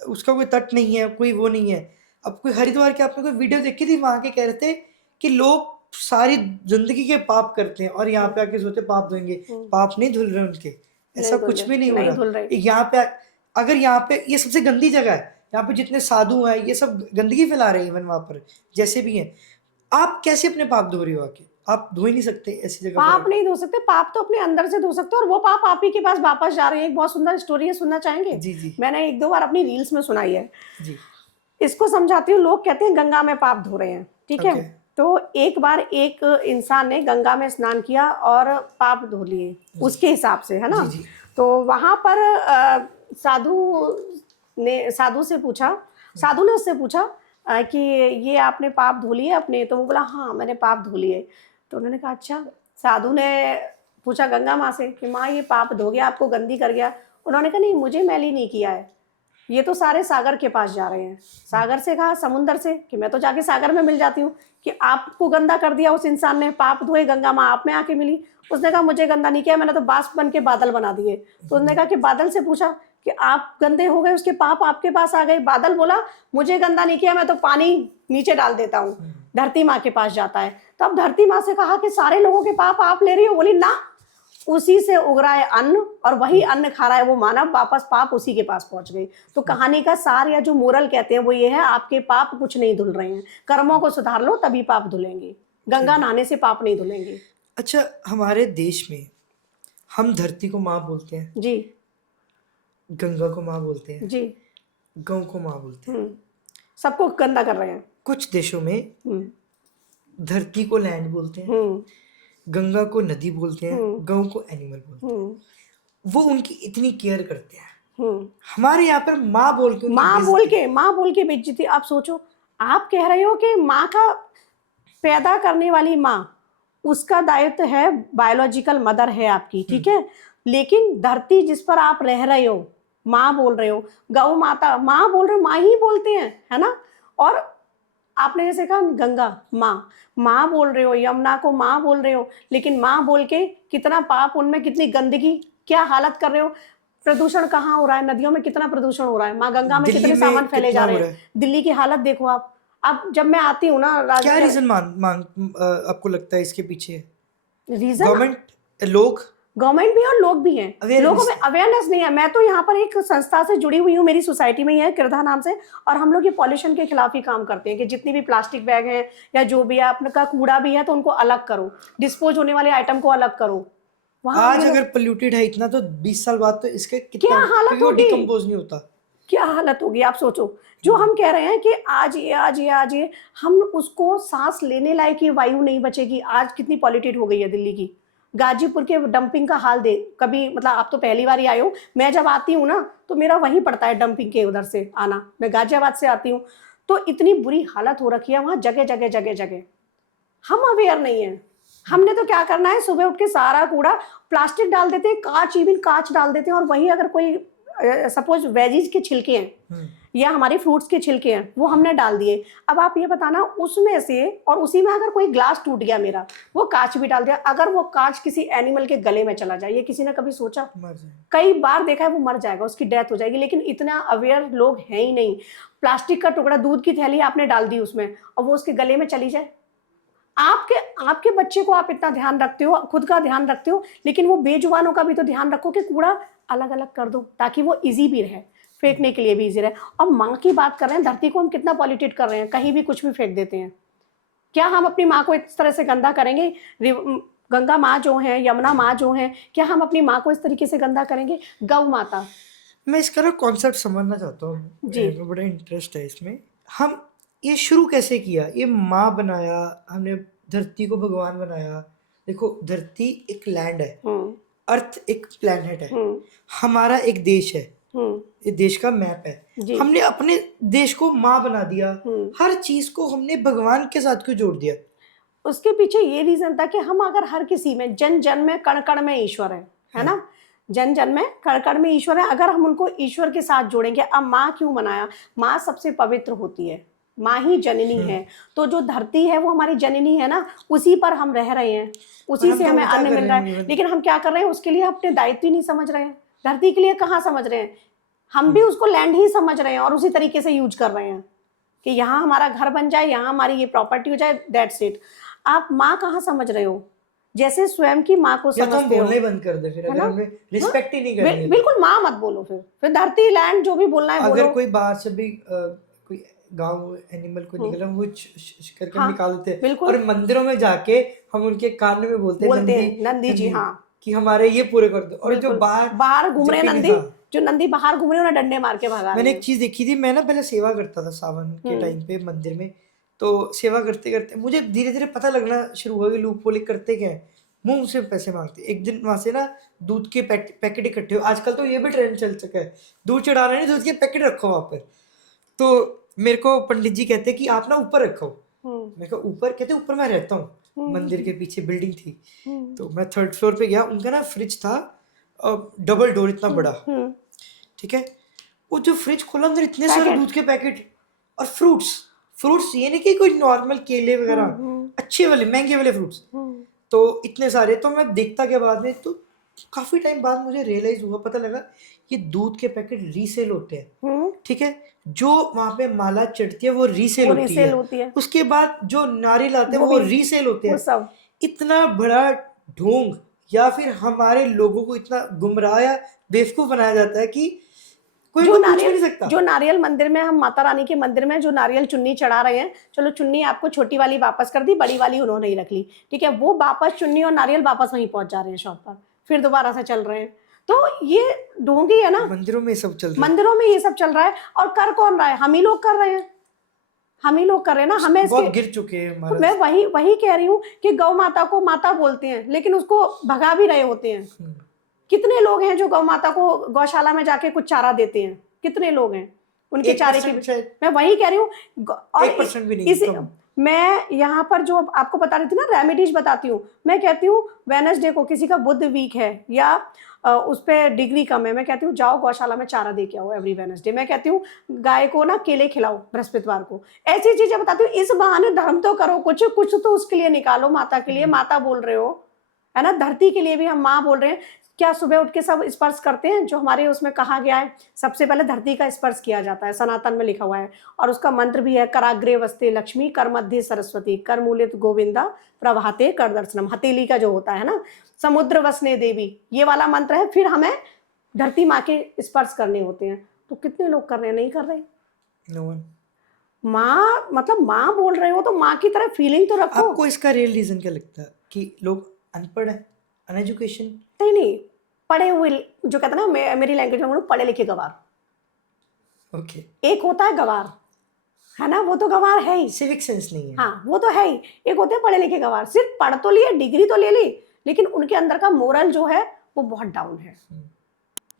उसका कोई तट नहीं है, कोई वो नहीं है। अब कोई हरिद्वार के आपने कोई वीडियो देखी थी, वहां के कह रहे थे कि लोग सारी जिंदगी के पाप करते हैं और यहाँ पे आके सोचते पाप धोएंगे। पाप नहीं धुल रहे उनके, ऐसा कुछ भी नहीं हो रहा। यहाँ पे अगर यहाँ पे ये सबसे गंदी जगह है, यहाँ पे जितने साधु हैं ये सब गंदगी फैला रहे हैं। इवन वहां पर जैसे भी हैं, आप कैसे अपने पाप धो रहे हो? आके आप धो ही नहीं सकते ऐसी जगह। पाप नहीं धो सकते। पाप तो अपने अंदर से धो सकते हो, और वो पाप आप ही के पास वापस जा रहे हैं। एक बहुत सुंदर स्टोरी है, सुनना चाहेंगे? जी जी। मैंने 1-2 बार अपनी रील्स में सुनाई है जी। इसको समझाती हूँ। लोग कहते हैं गंगा में पाप धो रहे हैं, ठीक है। तो एक बार एक इंसान ने गंगा में स्नान किया और पाप धो लिए उसके हिसाब से, है ना। जी जी। तो वहां पर साधु से पूछा, साधु ने उससे पूछा कि ये आपने पाप धो लिए अपने? तो वो बोला हाँ मैंने पाप धो लिए। तो उन्होंने कहा अच्छा। साधु ने पूछा गंगा माँ से कि माँ ये पाप धो गया, आपको गंदी कर गया? उन्होंने कहा नहीं मुझे मैली नहीं किया है, ये तो सारे सागर के पास जा रहे हैं। सागर से कहा समुंदर से कि मैं तो जाके सागर में मिल जाती हूँ, कि आपको गंदा कर दिया उस इंसान ने, पाप धोए गंगा माँ आप में आके मिली। उसने कहा मुझे गंदा नहीं किया, मैंने तो बाष्प बन के बादल बना दिए। तो उसने कहा कि बादल से पूछा कि आप गंदे हो गए, उसके पाप आपके पास आ गए। बादल बोला मुझे गंदा नहीं किया, मैं तो पानी नीचे डाल देता हूँ, धरती माँ के पास जाता है। तो अब धरती माँ से कहा कि सारे लोगों के पाप आप ले रही हो? बोली ना, उसी से उग रहा है अन्न और वही अन्न खा रहा है वो मानव, वापस पाप उसी के पास पहुंच गई। तो कहानी का सार या जो मोरल कहते हैं वो ये है, आपके पाप कुछ नहीं धुल रहे हैं, कर्मों को सुधार लो तभी पाप धुलेंगे। गंगा नहाने से पाप नहीं धुलेंगे। अच्छा, हमारे देश में हम धरती को माँ बोलते हैं जी, गंगा को माँ बोलते हैं जी, गौ को माँ बोलते हैं। सबको गंदा कर रहे हैं। कुछ देशों में धरती को लैंड बोलते हैं, गंगा को नदी बोलते हैं, गौ को एनिमल बोलते हैं। वो उनकी इतनी केयर करते हैं। हमारे यहाँ पर माँ बोल के बेइज्जती। आप सोचो, आप कह रहे हो कि माँ का पैदा करने वाली माँ, उसका दायित्व है, बायोलॉजिकल मदर है आपकी, ठीक है। लेकिन धरती जिस पर आप रह रहे हो माँ बोल रहे हो, गौ माता माँ बोल रहे हो, माँ ही बोलते हैं, है ना। और आपने जैसे कहा गंगा माँ बोल रहे हो, यमुना को माँ बोल रहे हो, लेकिन माँ बोल के कितना पाप उनमें, कितनी गंदगी, क्या हालत कर रहे हो। प्रदूषण कहाँ हो रहा है? नदियों में कितना प्रदूषण हो रहा है। माँ गंगा में कितने सामान फैले जा रहे हैं। दिल्ली की हालत देखो आप। अब जब मैं आती हूँ ना, क्या रीजन आपको लगता है इसके पीछे? रीजन गवर्नमेंट भी और लोग भी हैं। लोगों में अवेयरनेस नहीं है। मैं तो यहाँ पर एक संस्था से जुड़ी हुई हूँ, मेरी सोसाइटी में ही है, किरधा नाम से, और हम लोग ये पॉल्यूशन के खिलाफ ही काम करते हैं कि जितनी भी प्लास्टिक बैग है या जो भी है, आपका कूड़ा भी है तो उनको अलग करो, डिस्पोज होने वाले आइटम को अलग करो। आज अगर पोल्यूटेड है इतना, तो 20 साल बाद तो इसके क्या हालत होगी, डिकम्पोज नहीं होता। क्या हालत होगी आप सोचो। जो हम कह रहे हैं कि आज ये आज ये आज ये, हम उसको सांस लेने लायक ये वायु नहीं बचेगी। आज कितनी पॉल्यूटेड हो गई है दिल्ली की। गाजीपुर के डंपिंग का हाल दे कभी, मतलब आप तो पहली बार ही आए हो, मैं जब आती हूँ ना तो मेरा वही पड़ता है डंपिंग के उधर से आना, मैं गाजियाबाद से आती हूँ। तो इतनी बुरी हालत हो रखी है वहाँ, जगह जगह जगह जगह। हम अवेयर नहीं है। हमने तो क्या करना है, सुबह उठ के सारा कूड़ा प्लास्टिक डाल देते हैं, कांच, इवन कांच डाल देते हैं, और वही अगर कोई सपोज वेजीज के छिलके हैं या हमारे फ्रूट्स के छिलके हैं वो हमने डाल दिए। अब आप ये बताना उसमें से, और उसी में अगर कोई ग्लास टूट गया मेरा, वो कांच भी डाल दिया, अगर वो कांच किसी एनिमल के गले में चला जाए, ये किसी ने कभी सोचा? कई बार देखा है, वो मर जाएगा, उसकी डेथ हो जाएगी। लेकिन इतना अवेयर लोग हैं ही नहीं। प्लास्टिक का टुकड़ा, दूध की थैली आपने डाल दी उसमें, और वो उसके गले में चली जाए। आपके बच्चे को आप इतना ध्यान रखते हो, खुद का ध्यान रखते हो, लेकिन वो बेजुबानों का भी तो ध्यान रखो कि कूड़ा अलग अलग कर दो, ताकि वो इजी भी रहे, फेंकने के लिए भी इजी रहे। और माँ की बात कर रहे हैं, धरती को हम कितना पॉल्यूटेड कर रहे हैं, कहीं भी कुछ भी फेंक देते हैं। क्या हम अपनी माँ को इस तरह से गंदा करेंगे? गंगा माँ जो है, यमुना माँ जो है, क्या हम अपनी माँ को इस तरीके से गंदा करेंगे? गौ माता। मैं इसका ना कॉन्सेप्ट समझना चाहता हूँ जी। मेरे को बड़ा इंटरेस्ट है इसमें। हम ये शुरू कैसे किया? ये माँ बनाया, हमने धरती को भगवान बनाया। देखो, धरती एक लैंड है, अर्थ एक प्लेनेट है, हमारा एक देश है, ये देश का मैप है। हमने अपने देश को माँ बना दिया, हर चीज को हमने भगवान के साथ क्यों जोड़ दिया? उसके पीछे ये रीजन था कि हम अगर हर किसी में, जन जन में कण कण में ईश्वर है ना, जन जन में कण कण में ईश्वर है, अगर हम उनको ईश्वर के साथ जोड़ेंगे। अब माँ क्यों बनाया? माँ सबसे पवित्र होती है, माँ ही जननी है। तो जो धरती है वो हमारी जननी है ना, उसी पर हम रह रहे हैं, उसी से हमें अन्न मिल रहा है। लेकिन हम क्या कर रहे हैं, उसके लिए अपने दायित्व ही नहीं समझ रहे हैं। धरती के लिए कहाँ समझ रहे हैं, हम भी उसको लैंड ही समझ रहे हैं, और उसी तरीके से यूज कर रहे हैं कि यहाँ हमारा घर बन जाए, यहाँ हमारी ये प्रॉपर्टी हो जाए, दैट्स इट। आप माँ कहाँ समझ रहे हो? जैसे स्वयं की माँ को समझते हो। या तो हम बोलने बंद कर दे फिर, अगर हमें रिस्पेक्ट ही नहीं करनी है। बिल्कुल माँ मत बोलो, फिर धरती लैंड जो भी बोलना है बोलो। अगर कोई बाहर से भी कोई गांव एनिमल को निकल रहा है, वो करके निकाल देते हैं, और मंदिरों में जाके हम उनके कान में बोलते हैं नंदी जी, हाँ, कि हमारे ये पूरे कर दो। और जो बाहर घूम रहे नंदी, जो नंदी बाहर घूम रहे उन्हें डंडे मार के भगा। मैंने एक चीज देखी थी, मैं ना पहले सेवा करता था सावन के टाइम पे मंदिर में। तो सेवा करते करते मुझे धीरे धीरे पता लगना शुरू हुआ कि लूप पोलिक करते क्या है, मुंह से पैसे मांगते। एक दिन वहां से ना दूध के पैकेट इकट्ठे हो, आजकल तो ये भी ट्रेंड चल चुका है, दूध चढ़ा रहे हैं, दूध के पैकेट रखो वहां पर। तो मेरे को पंडित जी कहते कि आप ना ऊपर रखो। मैं कहा ऊपर? कहते ऊपर मैं रहता हूँ, मंदिर के पीछे बिल्डिंग थी। तो मैं 3rd फ्लोर पे गया, उनका ना फ्रिज था, डबल डोर इतना बड़ा, ठीक है। वो जो फ्रिज खोला, अंदर इतने सारे दूध के पैकेट और फ्रूट्स ये नहीं कि कोई नॉर्मल केले वगैरह, अच्छे वाले महंगे वाले फ्रूट्स, तो इतने सारे। तो मैं देखता के बाद में, तो काफी टाइम बाद मुझे रियलाइज हुआ, पता लगा ये दूध के पैकेट रीसेल होते हैं, ठीक है। जो वहां पे माला चढ़ती है वो रीसेल होती है। उसके बाद जो नारियल आते हैं वो रीसेल होते हैं। इतना बड़ा ढोंग, या फिर हमारे लोगों को इतना गुमराह या बेवकूफ बनाया जाता है कि कोई जो नारियल मंदिर में, हम माता रानी के मंदिर में जो नारियल चुन्नी चढ़ा रहे हैं, चलो चुन्नी आपको छोटी वाली वापस कर दी, बड़ी वाली उन्होंने ही रख ली, ठीक है। वो वापस चुन्नी और नारियल वापस वहीं पहुंच जा रहे हैं शॉप पर, फिर दोबारा से चल रहे हैं। तो ये ढोंगी है ना, मंदिरों में ये सब चल रहा है, मंदिरों में ये सब चल रहा है। और कर कौन रहा है? हम ही लोग कर रहे हैं, हम ही लोग कर रहे हैं ना। हमें बहुत गिर चुके हैं। तो मैं वही कह रही हूँ कि गौ माता को माता बोलते हैं, लेकिन उसको भगा भी रहे होते हैं। कितने लोग हैं जो गौ माता को गौशाला में जाके कुछ चारा देते हैं? कितने लोग हैं उनके चारे की? मैं वही कह रही हूँ। और 1% भी नहीं। मैं यहाँ पर जो आपको बता रही थी ना, रेमेडीज बताती हूँ। मैं कहती हूँ वेडनेसडे को, किसी का बुध वीक है या उस पर डिग्री कम है, मैं कहती हूँ जाओ गौशाला में चारा दे के आओ एवरी वेडनेसडे। मैं कहती हूँ गाय को ना केले खिलाओ बृहस्पतिवार को। ऐसी चीजें बताती हूँ। इस बहाने धर्म तो करो, कुछ तो उसके लिए निकालो, माता के लिए। माता बोल रहे हो, है ना, धरती के लिए भी हम माँ बोल रहे हैं। क्या सुबह उठ के सब स्पर्श करते हैं? जो हमारे उसमें कहा गया है, सबसे पहले धरती का स्पर्श किया जाता है, सनातन में लिखा हुआ है। और उसका मंत्र भी है, कराग्रे वस्ते लक्ष्मी, कर मध्य सरस्वती, कर मूले गोविंदा, प्रभाते कर दर्शनम। हथेली का जो होता है ना, समुद्र वसने देवी, ये वाला मंत्र है। फिर हमें धरती माँ के स्पर्श करने होते हैं। तो कितने लोग कर रहे हैं? नहीं कर रहे। no one. माँ मतलब माँ बोल रहे हो तो माँ की तरह फीलिंग तो रखो। आपको इसका रियल रीजन क्या लगता है कि लोग अनपढ़ है, अनएजुकेशन? नहीं, पढ़े हुए, जो कहते हैं ना, मेरी लैंग्वेज में बोलूं, पढ़े लिखे गवार। ओके, एक होता है गवार, है ना, वो तो गवार है ही, सिविक सेंस नहीं है। हाँ वो तो है ही। एक होते हैं पढ़े लिखे गवार, सिर्फ पढ़ तो लिए, डिग्री तो ले ली, लेकिन उनके अंदर का मोरल जो है वो बहुत डाउन है।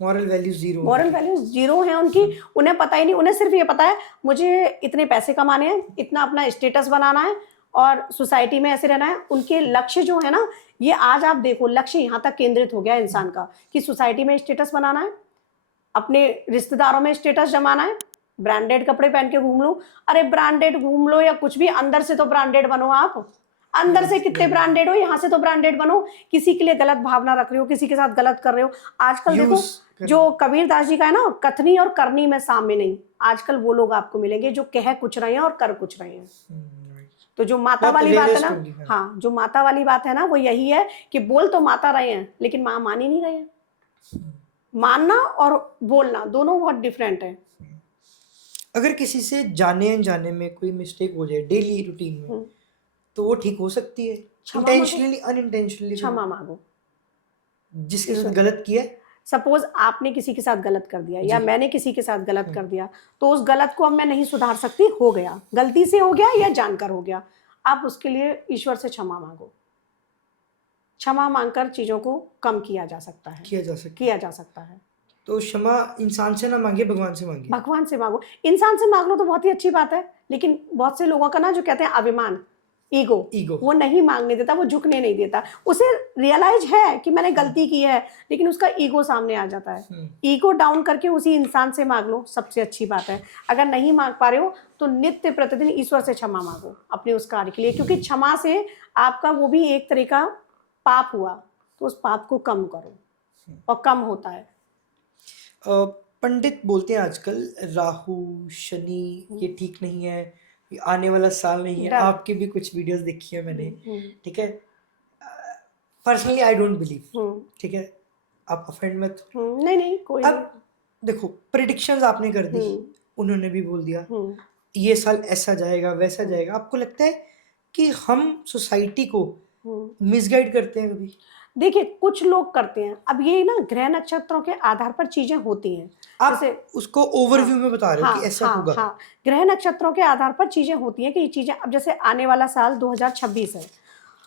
Moral values zero, moral values zero है उनकी। उन्हें पता ही नहीं, उन्हें सिर्फ ये पता है मुझे इतने पैसे कमाने हैं, इतना अपना स्टेटस बनाना है और सोसाइटी में ऐसे रहना है। उनके लक्ष्य जो है ना, ये आज आप देखो लक्ष्य यहाँ तक केंद्रित हो गया है इंसान का कि सोसाइटी में स्टेटस बनाना है, अपने रिश्तेदारों में स्टेटस जमाना है, ब्रांडेड कपड़े पहन के घूम लो। अरे ब्रांडेड घूम लो या कुछ भी, अंदर से तो ब्रांडेड बनो। आप अंदर से कितने ब्रांडेड हो, यहाँ से तो ब्रांडेड बनो। किसी के लिए गलत भावना रख रहे हो, किसी के साथ गलत कर रहे हो। आजकल देखो जो कबीर दास जी का है ना, कथनी और करनी में साम्य नहीं, आजकल वो लोग आपको मिलेंगे जो कह कुछ रहे हैं और कर कुछ रहे हैं। तो जो माता वाली बात है ना, हाँ जो माता वाली बात है ना, वो यही है कि बोल तो माता रहे हैं लेकिन माँ मान ही नहीं रहे हैं। मानना और बोलना दोनों बहुत डिफरेंट है। अगर किसी से जाने अनजाने में कोई मिस्टेक हो जाए डेली रूटीन में, तो वो ठीक हो सकती है, इंटेंशनली अनइंटेंशनली। क्षमा मांगो जिसके साथ गलत किया, सपोज आपने किसी के साथ गलत कर दिया या मैंने किसी के साथ गलत कर दिया, तो उस गलत को अब मैं नहीं सुधार सकती, हो गया, गलती से हो गया या जानकर हो गया। आप उसके लिए ईश्वर से क्षमा मांगो। क्षमा मांगकर चीजों को कम किया जा सकता है, किया जा सकता है। तो क्षमा इंसान से ना मांगे, भगवान से मांगे। भगवान से मांगो। इंसान से मांग लो तो बहुत ही अच्छी बात है, लेकिन बहुत से लोगों का ना जो कहते हैं अभिमान, ईगो, वो नहीं मांगने देता, वो झुकने नहीं देता। उसे रियलाइज है कि मैंने गलती की है, लेकिन उसका ईगो सामने आ जाता है। ईगो डाउन करके उसी इंसान से मांग लो, सबसे अच्छी बात है। अगर नहीं मांग पा रहे हो तो नित्य प्रतिदिन ईश्वर से क्षमा मांगो अपने उस कार्य के लिए, क्योंकि क्षमा से आपका वो भी एक तरह का पाप हुआ, तो उस पाप को कम करो, और कम होता है। पंडित बोलते हैं आजकल राहु शनि ये ठीक नहीं है, ये आने वाला साल नहीं है। आपकी भी कुछ वीडियोस देखी है मैंने, ठीक है। पर्सनली आई डोंट बिलीव, ठीक है, आप ऑफेंड मत। नहीं कोई अब देखो प्रेडिक्शंस आपने कर दी, उन्होंने भी बोल दिया ये साल ऐसा जाएगा वैसा जाएगा। आपको लगता है कि हम सोसाइटी को मिसगाइड करते हैं कभी? देखिए कुछ लोग करते हैं। अब ये ना ग्रह नक्षत्रों के आधार पर चीजें होती हैं, आप जैसे उसको ओवरव्यू में बता रहे हो कि ऐसा होगा। हाँ, ग्रह नक्षत्रों के आधार पर चीजें होती हैं कि ये चीजें, अब जैसे आने वाला साल 2026 है,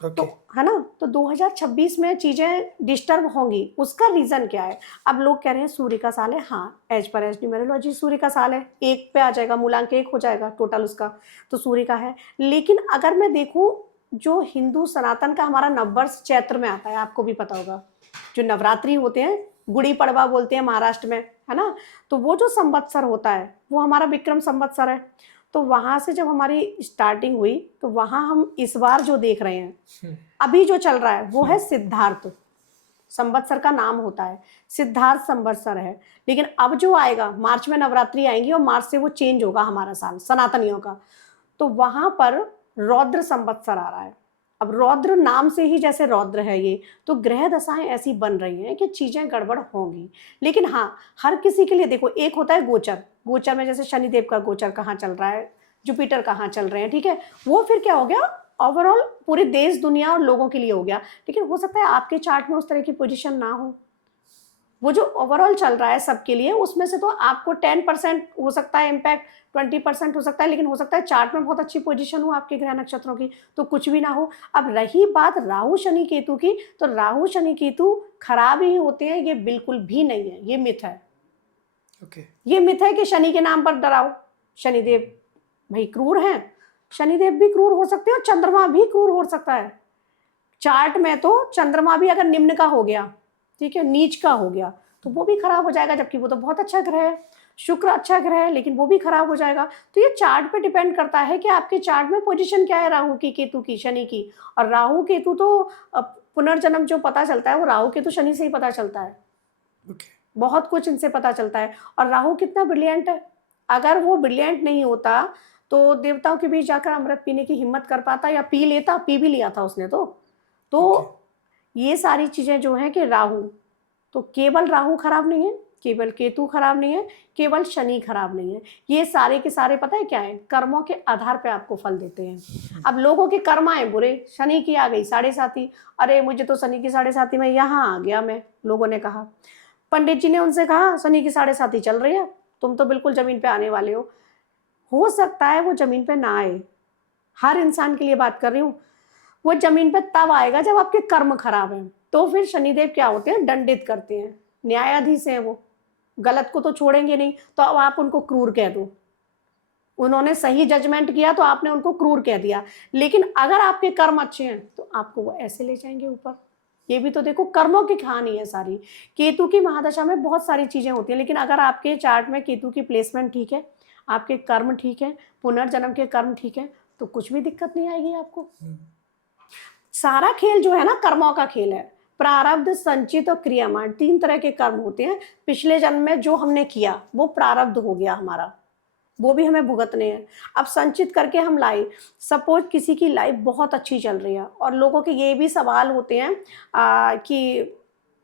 तो है ना, तो 2026 में चीजें डिस्टर्ब होंगी। उसका रीजन क्या है? अब लोग कह रहे हैं सूर्य का साल है, हाँ एज पर एज न्यूमेरोलॉजी सूर्य का साल है, 1 पे आ जाएगा, मूलांक 1 हो जाएगा टोटल उसका, तो सूर्य का है। लेकिन अगर मैं देखूं जो हिंदू सनातन का हमारा नववर्ष चैत्र में आता है, आपको भी पता होगा, जो नवरात्रि होते हैं, गुड़ी पड़वा बोलते हैं महाराष्ट्र में, है ना, तो वो जो संवत्सर होता है वो हमारा विक्रम संवत्सर है। तो वहां से जब हमारी स्टार्टिंग हुई, तो वहां हम इस बार जो देख रहे हैं अभी जो चल रहा है वो है सिद्धार्थ संवत्सर का नाम होता है, सिद्धार्थ संवत्सर है। लेकिन अब जो आएगा मार्च में नवरात्रि आएंगी और मार्च से वो चेंज होगा हमारा साल सनातनियों का, तो वहां पर रौद्र संवत्सर आ रहा है। अब रौद्र नाम से ही जैसे रौद्र है ये, तो ग्रह दशाएं ऐसी बन रही हैं कि चीजें गड़बड़ होंगी। लेकिन हाँ, हर किसी के लिए देखो, एक होता है गोचर, गोचर में जैसे शनिदेव का गोचर कहाँ चल रहा है, जुपिटर कहाँ चल रहे हैं, ठीक है, वो फिर क्या हो गया, ओवरऑल पूरे देश दुनिया और लोगों के लिए हो गया। लेकिन हो सकता है आपके चार्ट में उस तरह की पोजीशन ना हो। वो जो ओवरऑल चल रहा है सबके लिए, उसमें से तो आपको 10% हो सकता है इम्पैक्ट, 20% हो सकता है, लेकिन हो सकता है चार्ट में बहुत अच्छी पोजीशन हो आपके ग्रह नक्षत्रों की, तो कुछ भी ना हो। अब रही बात राहु शनि केतु की, तो राहु शनि केतु खराब ही होते हैं, ये बिल्कुल भी नहीं है, ये मिथ है। ये मिथ है कि शनि के नाम पर डराओ। शनिदेव भाई क्रूर हैं, शनिदेव भी क्रूर हो सकते हैं और चंद्रमा भी क्रूर हो सकता है। चार्ट में तो चंद्रमा भी अगर निम्न का हो गया, ठीक है, नीच का हो गया, तो वो भी खराब हो जाएगा, जबकि वो तो बहुत अच्छा ग्रह है। शुक्र अच्छा ग्रह है, लेकिन वो भी खराब हो जाएगा। तो ये चार्ट पे डिपेंड करता है कि आपके चार्ट में पोजीशन क्या है राहु की, केतु की, शनि की। और राहु केतु तो पुनर्जन्म जो पता चलता है वो राहु केतु शनि से ही पता चलता है। बहुत कुछ इनसे पता चलता है। और राहु कितना ब्रिलियंट है, अगर वो ब्रिलियंट नहीं होता तो देवताओं के बीच जाकर अमृत पीने की हिम्मत कर पाता, या पी लेता, पी भी लिया था उसने तो ये सारी चीजें जो हैं कि राहु, तो केवल राहु खराब नहीं है, केवल केतु खराब नहीं है, केवल शनि खराब नहीं है, ये सारे के सारे पता है क्या है, कर्मों के आधार पे आपको फल देते हैं। अब लोगों के कर्म आए बुरे, शनि की आ गई 7.5, अरे मुझे तो शनि की 7.5 में यहाँ आ गया मैं, लोगों ने कहा, पंडित जी ने उनसे कहा शनि की 7.5 चल रही है, तुम तो बिल्कुल जमीन पे आने वाले हो सकता है वो जमीन पे ना आए, हर इंसान के लिए बात कर रही हूँ। वो जमीन पे तब आएगा जब आपके कर्म खराब हैं। तो फिर शनिदेव क्या होते हैं, दंडित करते हैं, न्यायाधीश हैं वो, गलत को तो छोड़ेंगे नहीं। तो अब आप उनको क्रूर कह दो, उन्होंने सही जजमेंट किया तो आपने उनको क्रूर कह दिया, लेकिन अगर आपके कर्म अच्छे हैं तो आपको वो ऐसे ले जाएंगे ऊपर। ये भी तो देखो, कर्मों की कहानी है सारी। केतु की महादशा में बहुत सारी चीजें होती हैं, लेकिन अगर आपके चार्ट में केतु की प्लेसमेंट ठीक है, आपके कर्म ठीक है, पुनर्जन्म के कर्म ठीक है, तो कुछ भी दिक्कत नहीं आएगी आपको। सारा खेल जो है ना, कर्मों का खेल है। प्रारब्ध, संचित और क्रियामान, 3 तरह के कर्म होते हैं। पिछले जन्म में जो हमने किया वो प्रारब्ध हो गया हमारा, वो भी हमें भुगतने हैं। अब संचित करके हम लाए, सपोज किसी की लाइफ बहुत अच्छी चल रही है और लोगों के ये भी सवाल होते हैं कि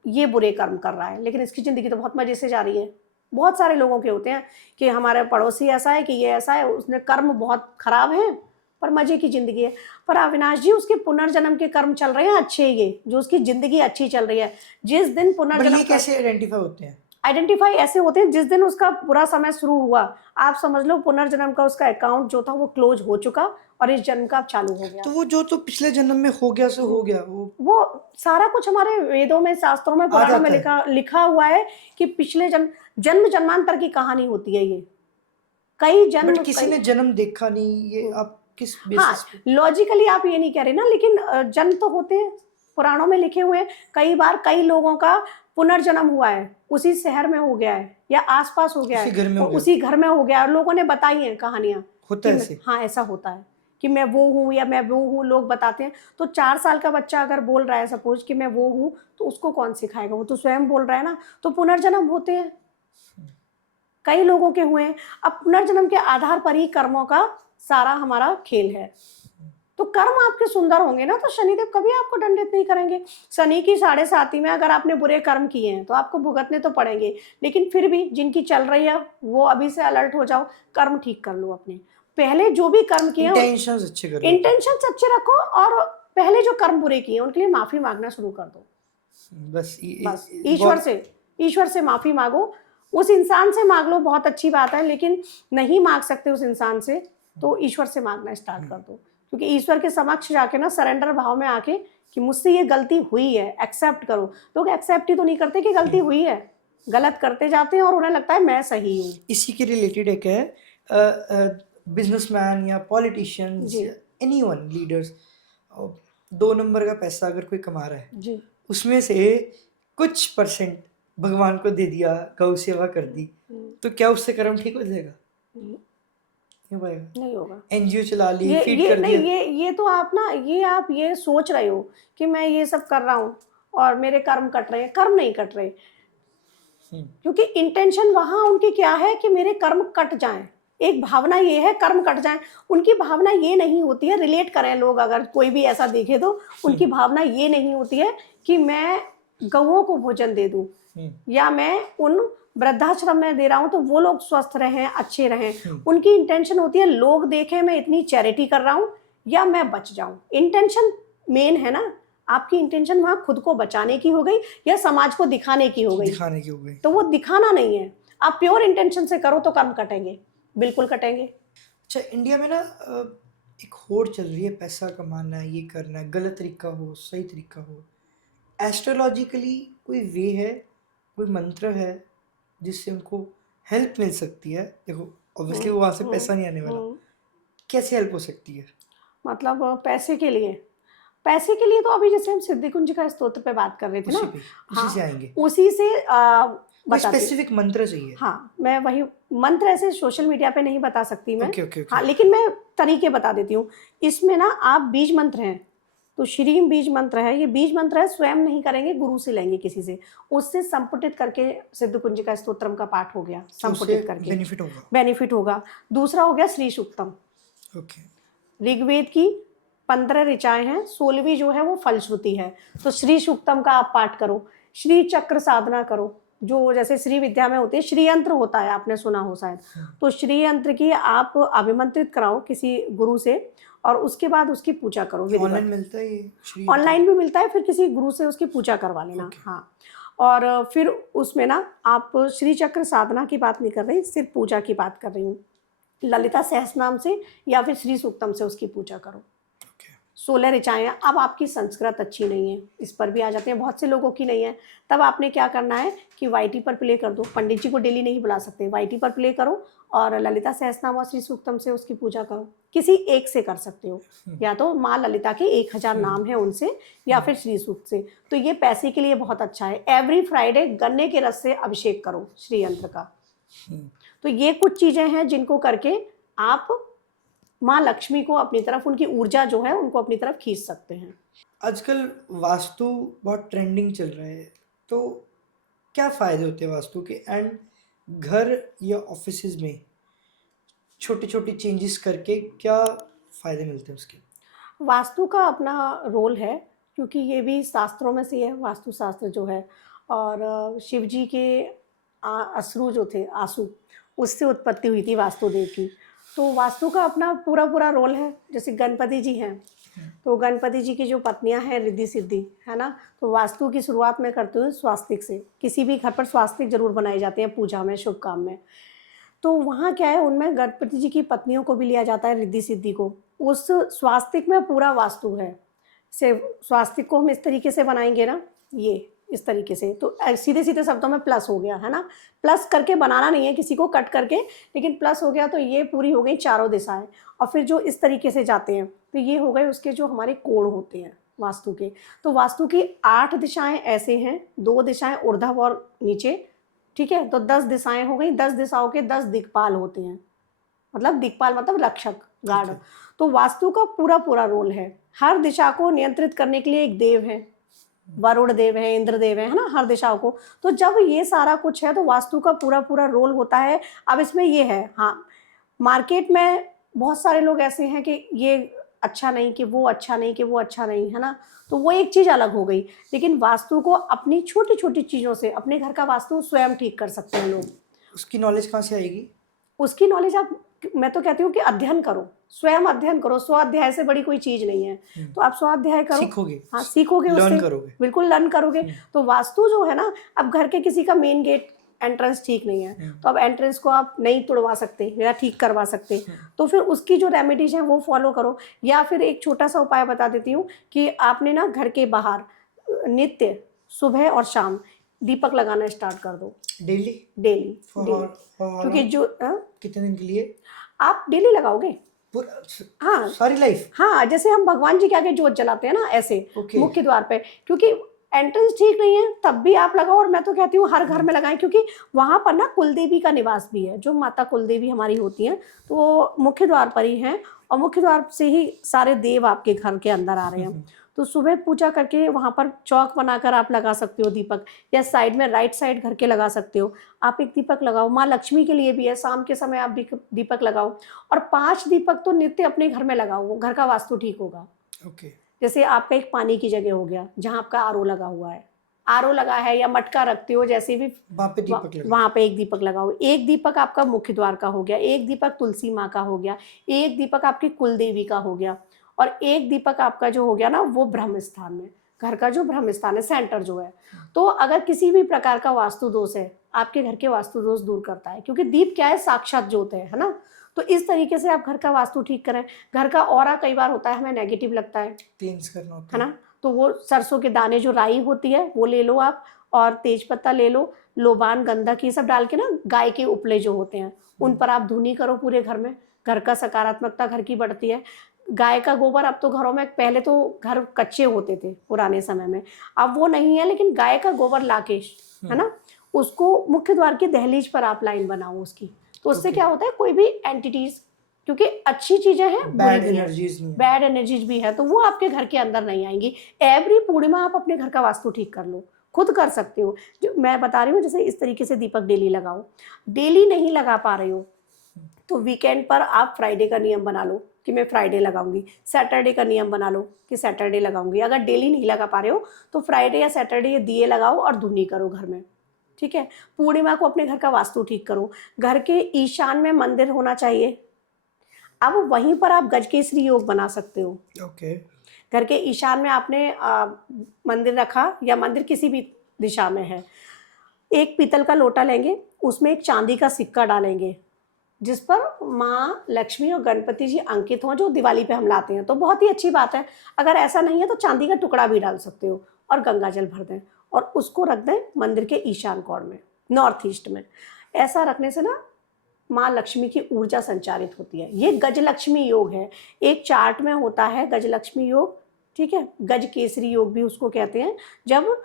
ये बुरे कर्म कर रहा है लेकिन इसकी ज़िंदगी तो बहुत मज़े से जा रही है। बहुत सारे लोगों के होते हैं कि हमारे पड़ोसी ऐसा है, कि ये ऐसा है, उसने कर्म बहुत खराब है पर मज़े की ज़िंदगी है। पर अविनाश जी, उसके पुनर्जन्म के कर्म चल रहे हैं अच्छे, ये जो उसकी ज़िंदगी अच्छी चल रही है, जिस दिन पुनर्जन्म, ये कैसे आइडेंटिफाई होते हैं? आइडेंटिफाई ऐसे होते हैं जिस दिन उसका बुरा समय शुरू हुआ, आप समझ लो पुनर्जन्म का उसका अकाउंट जो था वो क्लोज हो चुका और इस जन्म का चालू हो गया। तो वो जो तो पिछले जन्म में हो गया सो हो गया, वो सारा कुछ हमारे वेदों में, शास्त्रों में, पुराणों में लिखा हुआ है कि पिछले जन्म जन्मांतर की कहानी होती है ये। कई जन्म, बट किसी ने जन्म देखा नहीं, ये आप किस बेसिस पे? लॉजिकली आप ये नहीं कह रहे ना, लेकिन जन्म तो होते हैं, पुराणों में लिखे हुए हैं। कई बार कई लोगों का पुनर्जन्म हुआ है, उसी शहर में हो गया है या आसपास हो गया है, उसी घर में हो गया है, और लोगों ने बताई हैं कहानियां। होता है ऐसे? हाँ, ऐसा होता है कि मैं वो हूँ या मैं वो हूँ, लोग बताते हैं। तो 4 साल का बच्चा अगर बोल रहा है सपोज कि मैं वो हूँ, तो उसको कौन सिखाएगा, वो तो स्वयं बोल रहा है ना। तो पुनर्जन्म होते हैं, कई लोगों के हुए हैं। अब पुनर्जन्म के आधार पर ही कर्मों का सारा हमारा खेल है। तो कर्म आपके सुंदर होंगे ना तो शनिदेव कभी आपको दंडित नहीं करेंगे। शनि की 7.5 में अगर आपने बुरे कर्म किए हैं तो आपको भुगतने तो पड़ेंगे, लेकिन फिर भी जिनकी चल रही है वो अभी से अलर्ट हो जाओ, कर्म ठीक कर लो अपने। पहले जो भी कर्म किए, इंटेंशंस अच्छे करो, इंटेंशंस अच्छे रखो, और पहले जो कर्म बुरे किए उनके लिए माफी मांगना शुरू कर दो। बस ईश्वर से माफी मांगो, उस इंसान से मांग लो, बहुत अच्छी बात है, लेकिन नहीं मांग सकते उस इंसान से तो ईश्वर से मांगना स्टार्ट कर दो। क्योंकि ईश्वर के समक्ष जाके ना, सरेंडर भाव में आके कि मुझसे ये गलती हुई है, एक्सेप्ट करो। लोग एक्सेप्ट ही तो नहीं करते कि गलती हुई है, गलत करते जाते हैं और उन्हें लगता है मैं सही हूँ। इसी के रिलेटेड एक है, बिजनेसमैन या पॉलिटिशियंस, एनीवन, लीडर्स, 2 नंबर का पैसा अगर कोई कमा रहा है जी, उसमें से कुछ परसेंट भगवान को दे दिया, गौ सेवा कर दी, तो क्या उससे कर्म ठीक हो जाएगा? नहीं होगा। एनजीओ चला ली, फीड ये कर नहीं, दिया। ये तो आप ना, आप ये सोच रहे हो कि मैं ये सब कर रहा हूँ और मेरे कर्म कट रहे हैं। कर्म नहीं कट रहे, क्योंकि इंटेंशन वहां उनकी क्या है कि मेरे कर्म कट जाएं। एक भावना ये है कर्म कट जाएं, उनकी भावना ये नहीं होती है, रिलेट करें लोग अगर कोई भी ऐसा देखे तो उनकी भावना ये नहीं होती है कि मैं गौओं को भोजन दे दूं या मैं उन वृद्धाश्रम में दे रहा हूं तो वो लोग स्वस्थ रहें, अच्छे रहें। उनकी इंटेंशन होती है लोग देखें मैं इतनी चैरिटी कर रहा हूं या मैं बच जाऊं। इंटेंशन मेन है ना, आपकी इंटेंशन वहां खुद को बचाने की हो गई या समाज को दिखाने की हो गई, तो वो दिखाना नहीं है। आप प्योर इंटेंशन से करो तो कर्म कटेंगे, बिल्कुल कटेंगे। अच्छा, इंडिया में ना एक होड़ चल रही है, पैसा कमाना है, ये करना है, गलत तरीका हो सही तरीका हो। एस्ट्रोलॉजिकली कोई वे है, कोई मंत्र है जिससे उनको हेल्प मिल सकती है? देखो ऑब्वियसली वो वहाँ से पैसा नहीं आने वाला, कैसे हेल्प हो सकती है? मतलब पैसे के लिए तो अभी जैसे हम सिद्धि कुंज का स्तोत्र पे बात कर रहे थे ना, उसी से आएंगे, उसी से स्पेसिफिक मंत्र चाहिए। हाँ, मैं वही मंत्र ऐसे सोशल मीडिया पे नहीं बता सकती मैं। okay. हाँ, लेकिन मैं तरीके बता देती हूँ। इसमें ना आप बीज मंत्र हैं तो श्रीम बीज मंत्र है, ये बीज मंत्र है, स्वयं नहीं करेंगे, गुरु से लेंगे किसी से, उससे संपुटित करके सिद्ध कुंज का स्तोत्रम का पाठ हो गया, संपुटित करके बेनिफिट होगा। दूसरा हो गया श्री सूक्तम। ऋग्वेद की 15 ऋचाएं हैं, 16वीं जो है वो फलश्रुति है, तो श्री सूक्तम का आप पाठ करो। श्री चक्र साधना करो, जो जैसे श्री विद्या में होती है, श्री यंत्र होता है, आपने सुना हो शायद, तो श्री यंत्र की आप अभिमंत्रित कराओ किसी गुरु से और उसके बाद उसकी पूजा करो। ऑनलाइन मिलता है ये? ऑनलाइन भी मिलता है, फिर किसी गुरु से उसकी पूजा करवा लेना। हाँ, और फिर उसमें ना आप श्री चक्र साधना की बात नहीं कर रही, सिर्फ पूजा की बात कर रही हूँ। ललिता सहस्रनाम से या फिर श्री सूक्तम से उसकी पूजा करो। 16 ऋचाएँ। अब आपकी संस्कृत अच्छी नहीं है, इस पर भी आ जाते हैं, बहुत से लोगों की नहीं है। तब आपने क्या करना है कि वाईटी पर प्ले कर दो। पंडित जी को डेली नहीं बुला सकते, वाईटी पर प्ले करो और ललिता सहस्रनाम और श्री सूक्तम से उसकी पूजा करो। किसी एक से कर सकते हो, या तो माँ ललिता के 1000 नाम है उनसे, या फिर श्री सूक्त से। तो ये पैसे के लिए बहुत अच्छा है। एवरी फ्राइडे गन्ने के रस से अभिषेक करो श्री यंत्र का। तो ये कुछ चीज़ें हैं जिनको करके आप माँ लक्ष्मी को अपनी तरफ, उनकी ऊर्जा जो है उनको अपनी तरफ खींच सकते हैं। आजकल वास्तु बहुत ट्रेंडिंग चल रहा है, तो क्या फ़ायदे होते हैं वास्तु के, एंड घर या ऑफिसेज में छोटे छोटे चेंजेस करके क्या फ़ायदे मिलते हैं उसके? वास्तु का अपना रोल है, क्योंकि ये भी शास्त्रों में से है, वास्तु शास्त्र जो है। और शिव जी के अश्रु जो थे, आंसू, उससे उत्पत्ति हुई थी वास्तुदेव की। तो वास्तु का अपना पूरा पूरा रोल है। जैसे गणपति जी हैं, तो गणपति जी की जो पत्नियां हैं रिद्धि सिद्धि, है ना, तो वास्तु की शुरुआत में करते हुए स्वास्तिक से। किसी भी घर पर स्वास्तिक जरूर बनाए जाते हैं पूजा में, शुभ काम में। तो वहाँ क्या है, उनमें गणपति जी की पत्नियों को भी लिया जाता है, रिद्धि सिद्धि को। उस स्वास्तिक में पूरा वास्तु है। से स्वास्तिक को हम इस तरीके से बनाएंगे ना, ये इस तरीके से, तो सीधे सीधे शब्दों में प्लस हो गया, है ना। प्लस करके बनाना नहीं है किसी को कट करके, लेकिन प्लस हो गया। तो ये पूरी हो गई चारों दिशाएं। और फिर जो इस तरीके से जाते हैं, तो ये हो गए उसके जो हमारे कोण होते हैं वास्तु के। तो वास्तु की 8 दिशाएं ऐसे हैं, 2 दिशाएं ऊर्ध्व और नीचे, ठीक है। तो 10 दिशाएं हो गई। 10 दिशाओं के 10 दिक्पाल होते हैं, मतलब दिक्पाल मतलब रक्षक, गार्ड। तो वास्तु का पूरा पूरा रोल है। हर दिशा को नियंत्रित करने के लिए एक देव है, वरुण देव है, इंद्र देव है ना, हर दिशाओं को। तो जब ये सारा कुछ है तो वास्तु का पूरा पूरा रोल होता है। अब इसमें ये है, हाँ, मार्केट में बहुत सारे लोग ऐसे हैं कि ये अच्छा नहीं, कि वो अच्छा नहीं, कि वो अच्छा नहीं, है ना। तो वो एक चीज़ अलग हो गई। लेकिन वास्तु को अपनी छोटी छोटी चीज़ों से, अपने घर का वास्तु स्वयं ठीक कर सकते हैं लोग। उसकी नॉलेज कहाँ से आएगी? उसकी नॉलेज आप, मैं तो कहती हूँ कि अध्ययन करो, स्वयं अध्ययन करो। स्वाध्याय से बड़ी कोई चीज नहीं है। तो आप स्वाध्याय करो, सीखोगे, हाँ सीखोगे, लर्न उससे करोगे, बिल्कुल लर्न करोगे। तो वास्तु जो है ना, अब घर के किसी का मेन गेट एंट्रेंस ठीक नहीं है, तो अब एंट्रेंस को आप नहीं तोड़वा सकते या ठीक करवा सकते। तो फिर उसकी जो रेमेडीज है वो फॉलो करो। या फिर एक छोटा सा उपाय बता देती हूँ कि आपने ना घर के बाहर नित्य सुबह और शाम दीपक लगाना स्टार्ट कर दो। डेली डेली, क्योंकि जो कितने दिन के लिए आप डेली लगाओगे, हाँ सारी लाइफ? हाँ, जैसे हम भगवान जी के आगे जोत जलाते हैं ना, ऐसे Okay. मुख्य द्वार पे। क्योंकि एंट्रेंस ठीक नहीं है तब भी आप लगाओ। और मैं तो कहती हूँ हर घर में लगाएं, क्योंकि वहां पर ना कुलदेवी का निवास भी है। जो माता कुलदेवी हमारी होती हैं, तो वो मुख्य द्वार पर ही हैं, और मुख्य द्वार से ही सारे देव आपके घर के अंदर आ रहे हैं। तो सुबह पूजा करके वहाँ पर चौक बनाकर आप लगा सकते हो दीपक, या साइड में राइट साइड घर के लगा सकते हो। आप एक दीपक लगाओ, माँ लक्ष्मी के लिए भी है, शाम के समय आप दीपक लगाओ। और 5 दीपक तो नित्य अपने घर में लगाओ, वो घर का वास्तु ठीक होगा। ओके। जैसे आपका एक पानी की जगह हो गया, जहाँ आपका आरओ लगा हुआ है, आरओ लगा है या मटका रखते हो, जैसे भी वहाँ पे एक दीपक लगाओ। एक दीपक आपका मुख्य द्वार का हो गया, एक दीपक तुलसी माँ का हो गया, एक दीपक आपकी कुल देवी का हो गया, और एक दीपक आपका जो हो गया ना वो ब्रह्म स्थान में, घर का जो ब्रह्म स्थान है, सेंटर जो है। तो अगर किसी भी प्रकार का वास्तु दोष है, आपके घर के वास्तु दोष दूर करता है, क्योंकि दीप क्या है, साक्षात ज्योत है ना। तो इस तरीके से आप घर का वास्तु ठीक करें। घर का ऑरा कई बार होता है हमें नेगेटिव लगता है, क्लींस करना होता है ना। तो वो सरसों के दाने, जो राई होती है वो ले लो आप, और तेज पत्ता ले लो, लोबान, गंधक, ये सब डाल के ना, गाय के उपले जो होते हैं उन पर आप धुनी करो पूरे घर में। घर का सकारात्मकता घर की बढ़ती है। गाय का गोबर, अब तो घरों में, पहले तो घर कच्चे होते थे पुराने समय में, अब वो नहीं है, लेकिन गाय का गोबर लाके, है ना, उसको मुख्य द्वार की दहलीज पर आप लाइन बनाओ उसकी। तो उससे क्या होता है, कोई भी एंटिटीज, क्योंकि अच्छी चीजें हैं, बैड एनर्जीज भी है, तो वो आपके घर के अंदर नहीं आएंगी। एवरी पूर्णिमा आप अपने घर का वास्तु ठीक कर लो, खुद कर सकते हो। जो मैं बता रही हूँ, जैसे इस तरीके से दीपक डेली लगाओ। डेली नहीं लगा पा रहे हो तो वीकेंड पर आप फ्राइडे का नियम बना लो कि मैं फ्राइडे लगाऊंगी। सैटरडे का नियम बना लो कि सैटरडे लगाऊंगी। अगर डेली नहीं लगा पा रहे हो तो फ्राइडे या सैटरडे ये दिए लगाओ और धुनी करो घर में, ठीक है। पूर्णिमा को अपने घर का वास्तु ठीक करो। घर के ईशान में मंदिर होना चाहिए। अब वहीं पर आप गजकेसरी योग बना सकते हो। ओके। घर के ईशान में आपने मंदिर रखा, या मंदिर किसी भी दिशा में है। एक पीतल का लोटा लेंगे, उसमें एक चांदी का सिक्का डालेंगे जिस पर माँ लक्ष्मी और गणपति जी अंकित हों, जो दिवाली पे हम लाते हैं, तो बहुत ही अच्छी बात है। अगर ऐसा नहीं है तो चांदी का टुकड़ा भी डाल सकते हो और गंगा जल भर दें और उसको रख दें मंदिर के ईशान कोण में, नॉर्थ ईस्ट में। ऐसा रखने से ना माँ लक्ष्मी की ऊर्जा संचारित होती है। ये गजलक्ष्मी योग है। एक चार्ट में होता है गजलक्ष्मी योग, ठीक है, गज केसरी योग भी उसको कहते हैं, जब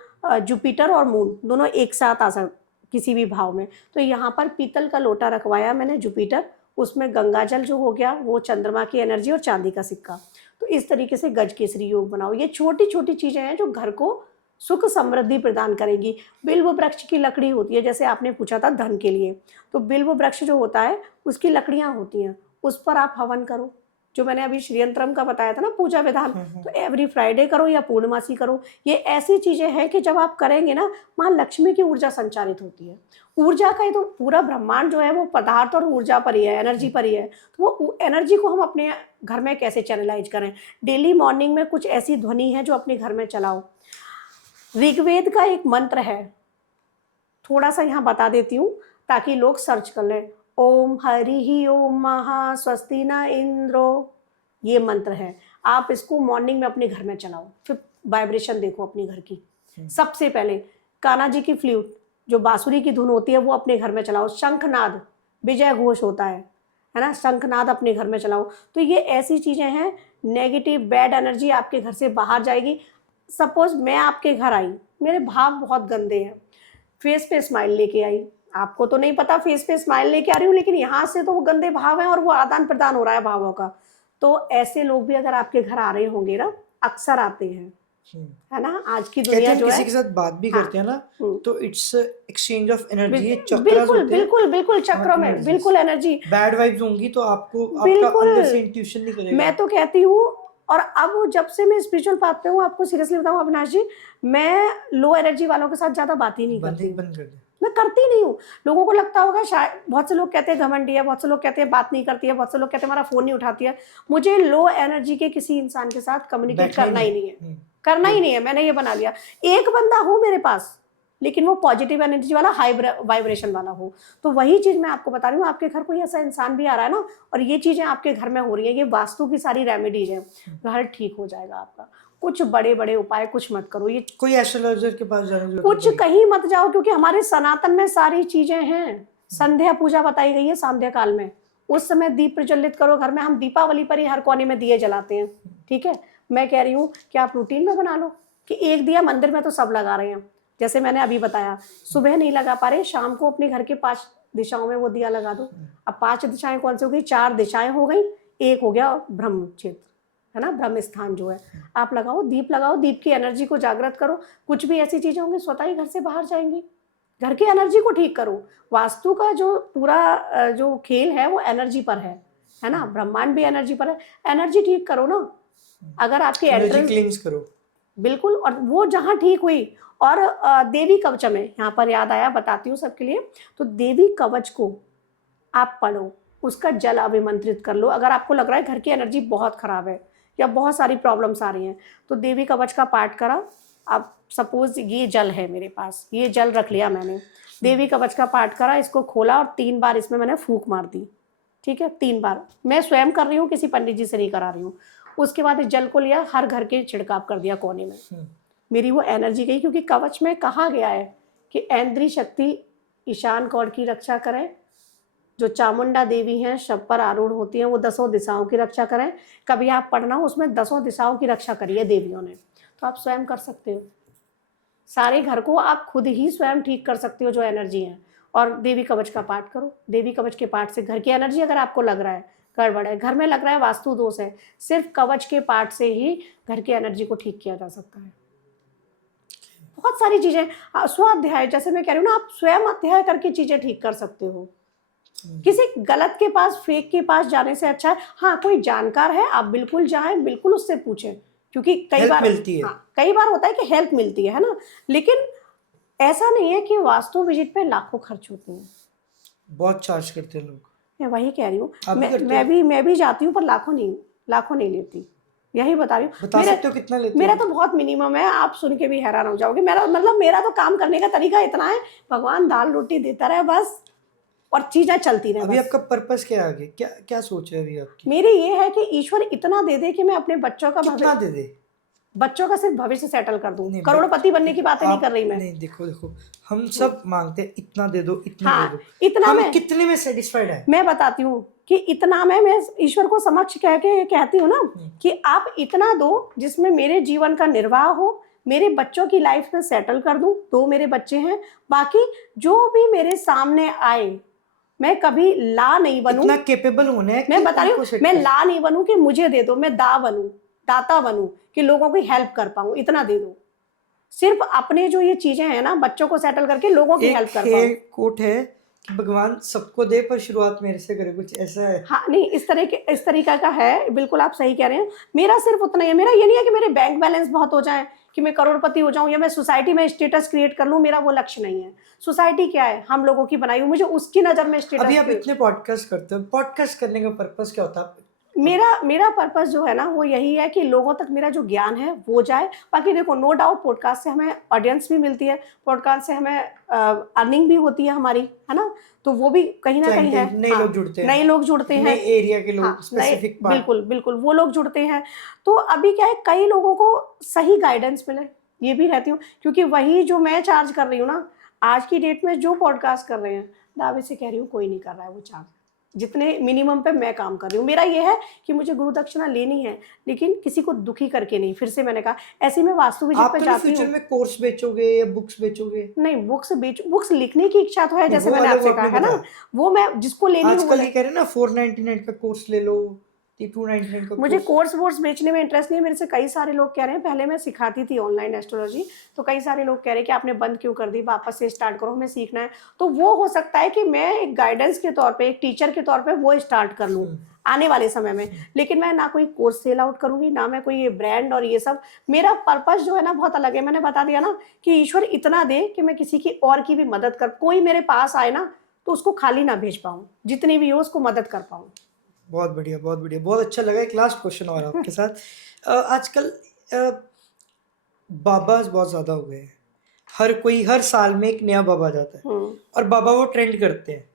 जुपिटर और मून दोनों एक साथ आ सकते किसी भी भाव में। तो यहाँ पर पीतल का लोटा रखवाया मैंने जुपिटर, उसमें गंगा जल जो हो गया वो चंद्रमा की एनर्जी और चांदी का सिक्का। तो इस तरीके से गज केसरी योग बनाओ। ये छोटी छोटी चीज़ें हैं जो घर को सुख समृद्धि प्रदान करेगी। बिल्व वृक्ष की लकड़ी होती है, जैसे आपने पूछा था धन के लिए, तो बिल्व वृक्ष जो होता है उसकी लकड़ियाँ होती हैं, उस पर आप हवन करो, जो मैंने अभी श्रीयंत्रम का बताया था ना पूजा विधान, तो एवरी फ्राइडे करो या पूर्णमासी करो। ये ऐसी चीजें हैं कि जब आप करेंगे ना माँ लक्ष्मी की ऊर्जा संचारित होती है। ऊर्जा का ही तो पूरा ब्रह्मांड जो है वो पदार्थ और ऊर्जा पर ही है, एनर्जी पर ही है। तो वो एनर्जी को हम अपने घर में कैसे चैनलाइज करें? डेली मॉर्निंग में कुछ ऐसी ध्वनि है जो अपने घर में चलाओ। ऋग्वेद का एक मंत्र है, थोड़ा सा यहाँ बता देती हूँ ताकि लोग सर्च कर लें। ओम हरि ही ओम महा स्वस्ति न इंद्रो, ये मंत्र है। आप इसको मॉर्निंग में अपने घर में चलाओ, फिर वाइब्रेशन देखो अपने घर की। सबसे पहले कान्हा जी की फ्लूट, जो बांसुरी की धुन होती है, वो अपने घर में चलाओ। शंखनाद, विजय घोष होता है ना, शंखनाद अपने घर में चलाओ। तो ये ऐसी चीजें हैं, नेगेटिव बैड एनर्जी आपके घर से बाहर जाएगी। सपोज मैं आपके घर आई, मेरे भाव बहुत गंदे हैं, फेस पे स्माइल लेके आई, आपको तो नहीं पता फेस पे स्माइल लेके आ रही हूँ, लेकिन यहाँ से तो वो गंदे भाव हैं और वो आदान प्रदान हो रहा है भावों का। तो ऐसे लोग भी अगर आपके घर आ रहे होंगे ना, अक्सर आते हैं, है ना। आज की दुनिया जो किसी है, के साथ बात भी करते हैं ना, तो इट्स एक्सचेंज ऑफ एनर्जी। बिल्कुल बिल्कुल बिल्कुल चक्रों में बिल्कुल एनर्जी। बैड वाइब्स होंगी तो आपको आपका बिल्कुल, अंदर से इंट्यूशन नहीं करेगा। मैं तो कहती हूँ, और अब जब से मैं स्पिरिचुअल पाथ पे हूँ, आपको सीरियसली बताऊँ अविनाश जी, मैं लो एनर्जी वालों के साथ ज्यादा बात ही नहीं करती, बंद कर दे। मैं करती नहीं हूँ। लोगों को लगता होगा शायद, बहुत से लोग कहते हैं घमंडी है, बहुत से लोग कहते हैं बात नहीं करती है, बहुत से लोग कहते हैं हमारा फोन नहीं उठाती है। मुझे लो एनर्जी के किसी इंसान के साथ कम्युनिकेट करना ही नहीं है, करना ही नहीं है। मैंने ये बना लिया, एक बंदा हो मेरे पास लेकिन वो पॉजिटिव एनर्जी वाला, हाई वाइब्रेशन वाला हो। तो वही चीज मैं आपको बता रही हूँ, आपके घर कोई ऐसा इंसान भी आ रहा है ना, और ये चीजें आपके घर में हो रही है, ये वास्तु की सारी रेमेडीज हैं, घर ठीक हो जाएगा आपका। कुछ बड़े बड़े उपाय कुछ मत करो, ये कोई एस्ट्रोलॉजर के पास जाने की कुछ कहीं मत जाओ, क्योंकि हमारे सनातन में सारी चीजें हैं। संध्या पूजा बताई गई है, संध्या काल में उस समय दीप प्रज्वलित करो घर में। हम दीपावली पर ही हर कोने में दिए जलाते हैं, ठीक है। मैं कह रही हूँ कि आप रूटीन में बना लो कि एक दिया, मंदिर में तो सब लगा रहे हैं, जैसे मैंने अभी बताया, सुबह नहीं लगा पा रहे, शाम को अपने घर के 5 दिशाओं में वो दिया लगा दो। अब 5 दिशाएं कौन सी हो गई? 4 दिशाएं हो गई, एक हो गया ब्रह्म क्षेत्र, है ना, ब्रह्म स्थान जो है। आप लगाओ, दीप लगाओ, दीप की एनर्जी को जागृत करो। कुछ भी ऐसी चीजें होंगी स्वतः ही घर से बाहर जाएंगी। घर की एनर्जी को ठीक करो। वास्तु का जो पूरा जो खेल है वो एनर्जी पर है ना, ब्रह्मांड भी एनर्जी पर है। एनर्जी ठीक करो ना। अगर आपकी एनर्जी क्लींस करो, बिल्कुल, और वो जहाँ ठीक हुई। और देवी कवच में यहाँ पर याद आया, बताती हूँ सबके लिए, तो देवी कवच को आप पढ़ो, उसका जल अभिमंत्रित कर लो। अगर आपको लग रहा है घर की एनर्जी बहुत खराब है या बहुत सारी प्रॉब्लम्स आ रही हैं, तो देवी कवच का पाठ करा। अब सपोज ये जल है मेरे पास, ये जल रख लिया मैंने, देवी कवच का पाठ करा, इसको खोला और 3 बार इसमें मैंने फूंक मार दी, ठीक है, 3 बार। मैं स्वयं कर रही हूँ, किसी पंडित जी से नहीं करा रही हूँ। उसके बाद इस जल को लिया, हर घर के छिड़काव कर दिया कोने में। मेरी वो एनर्जी गई, क्योंकि कवच में कहा गया है कि ऐन्द्री शक्ति ईशान कोण की रक्षा करें, जो चामुंडा देवी हैं शव पर आरूढ़ होती हैं, वो 10 दिशाओं की रक्षा करें। कभी आप पढ़ना, उसमें 10 दिशाओं की रक्षा करी है देवियों ने। तो आप स्वयं कर सकते हो, सारे घर को आप खुद ही स्वयं ठीक कर सकते हो जो एनर्जी है। और देवी कवच का पाठ करो। देवी कवच के पाठ से घर की एनर्जी, अगर आपको लग रहा है गड़बड़ है, घर में लग रहा है वास्तु दोष है, सिर्फ कवच के पाठ से ही घर की एनर्जी को ठीक किया जा सकता है। बहुत सारी चीजें, स्वाध्याय, जैसे मैं कह रही हूँ ना, आप स्वयं अध्याय करके चीजें ठीक कर सकते हो। किसी गलत के पास, फेक के पास जाने से अच्छा है, हाँ कोई जानकार है आप बिल्कुल जाएं, बिल्कुल उससे पूछें, क्योंकि कई बार मिलती है। हाँ, कई बार होता है कि हेल्प मिलती है ना, लेकिन ऐसा नहीं है कि वास्तु विजिट पे लाखों खर्च होते हैं। बहुत चार्ज करते हैं लोग। मैं वही कह रही हूँ, आप भी करते हो? मैं भी जाती हूँ, पर लाखों नहीं लेती। यही बता रही हूँ। बता सकते हो कितना लेते मेरा हो? तो बहुत मिनिमम है, आप सुन के भी हैरान हो जाओगे। मेरा तो काम करने का तरीका इतना है, भगवान दाल रोटी देता रहे बस, और चीजें चलती रहे अभी बस। आपका पर्पस क्या है आगे, क्या क्या सोच है अभी आपकी? मेरी ये है कि ईश्वर इतना दे दे कि मैं अपने बच्चों का कितना दे दे? बच्चों का सिर्फ भविष्य सेटल कर दूं। नहीं करोड़पति बनने की बातें नहीं आप कर रही मैं। नहीं, देखो देखो, हम सब मांगते हैं इतना दे दो, इतना दे हाँ, दो। इतना हम मैं कितने में सेटिस्फाइड है? मैं बताती हूँ कि इतना मैं ईश्वर को समक्ष कह के कहती हूँ ना कि आप इतना दो जिसमें मेरे जीवन का निर्वाह हो, मेरे बच्चों की लाइफ में सेटल कर दूं। 2 मेरे बच्चे हैं, बाकी जो भी मेरे सामने आए मैं कभी ला नहीं बनूं। इतना केपेबल होना है कि मैं बता रही हूँ, उनको सेट मैं कर। ला नहीं बनूं कि मुझे दे दो, मैं दाता बनूं कि लोगों की हेल्प कर पाऊं, इतना दे दो। सिर्फ अपने जो ये चीजें हैं ना, बच्चों को सेटल करके लोगों की हेल्प कर पाऊं। एक कोट है कि भगवान सबको दे पर शुरुआत मेरे से करे, कुछ ऐसा है। हाँ नहीं, इस तरीका का है, बिल्कुल आप सही कह रहे हैं। मेरा सिर्फ उतना ही है। मेरा ये नहीं है कि मेरे बैंक बैलेंस बहुत हो जाए, कि मैं करोड़पति हो जाऊं, या मैं सोसाइटी में स्टेटस क्रिएट कर लूं। मेरा वो लक्ष्य नहीं है। सोसाइटी क्या है, हम लोगों की बनाई हुई, मुझे उसकी नजर में अभी आप स्टेटस। इतने पॉडकास्ट करते हो, पॉडकास्ट करने का पर्पस क्या होता है? मेरा पर्पस जो है ना वो यही है कि लोगों तक मेरा जो ज्ञान है वो जाए। बाकी देखो, नो डाउट पॉडकास्ट से हमें ऑडियंस भी मिलती है, पॉडकास्ट से हमें अर्निंग भी होती है हमारी, है ना। तो वो भी कहीं ना कहीं है। नए लोग जुड़ते हैं, नए लोग जुड़ते हैं, नए एरिया के लोग, हाँ, स्पेसिफिक पार्ट। बिल्कुल बिल्कुल वो लोग जुड़ते हैं। तो अभी क्या है, कई लोगों को सही गाइडेंस मिले, ये भी रहती हूँ। क्योंकि वही जो मैं चार्ज कर रही हूँ ना, आज की डेट में जो पॉडकास्ट कर रहे हैं, दावे से कह रही हूँ कोई नहीं कर रहा है वो चार्ज, जितने मिनिमम पे मैं काम कर रही हूँ। मेरा ये है कि मुझे गुरु दक्षिणा लेनी है, लेकिन किसी को दुखी करके नहीं। फिर से मैंने कहा, ऐसे में वास्तु विजिट आप पे तो नहीं जाती फ्यूचर हूँ। में कोर्स बेचोगे या बुक्स बेचोगे? नहीं, बुक्स लिखने की इच्छा तो है, नहीं, जैसे वो मैंने अलग, वो आपसे कहा आपने है ना। बताया। वो मैं जिसको लेनी हो वो आजकल ले। ये कह रहे हैं ना 499 का कोर्स ले लो, 299 का मुझे कोर्स। कोर्स बेचने में इंटरेस्ट नहीं है। मेरे से कई सारे लोग कह रहे हैं, पहले मैं सिखाती थी ऑनलाइन एस्ट्रोलॉजी, तो कई सारे लोग कह रहे हैं कि आपने बंद क्यों कर दी, वापस से स्टार्ट करो, हमें सीखना है। तो वो हो सकता है कि मैं एक गाइडेंस के तौर पे, एक टीचर के तौर पे वो स्टार्ट कर लूँ आने वाले समय में। लेकिन मैं ना कोई कोर्स सेल आउट करूंगी, ना मैं कोई ये ब्रांड और ये सब। मेरा पर्पस जो है ना बहुत अलग है। मैंने बता दिया ना कि ईश्वर इतना दे कि मैं किसी की और की भी मदद कर, कोई मेरे पास आए ना तो उसको खाली ना भेज पाऊँ, जितनी भी हो उसको मदद कर पाऊँ। बहुत बढ़िया, बहुत बढ़िया, बहुत अच्छा लगा। एक लास्ट क्वेश्चन और आपके साथ। आजकल बाबाज बहुत ज़्यादा हो गए हैं। हर कोई हर साल में एक नया बाबा जाता है, और बाबा वो ट्रेंड करते हैं।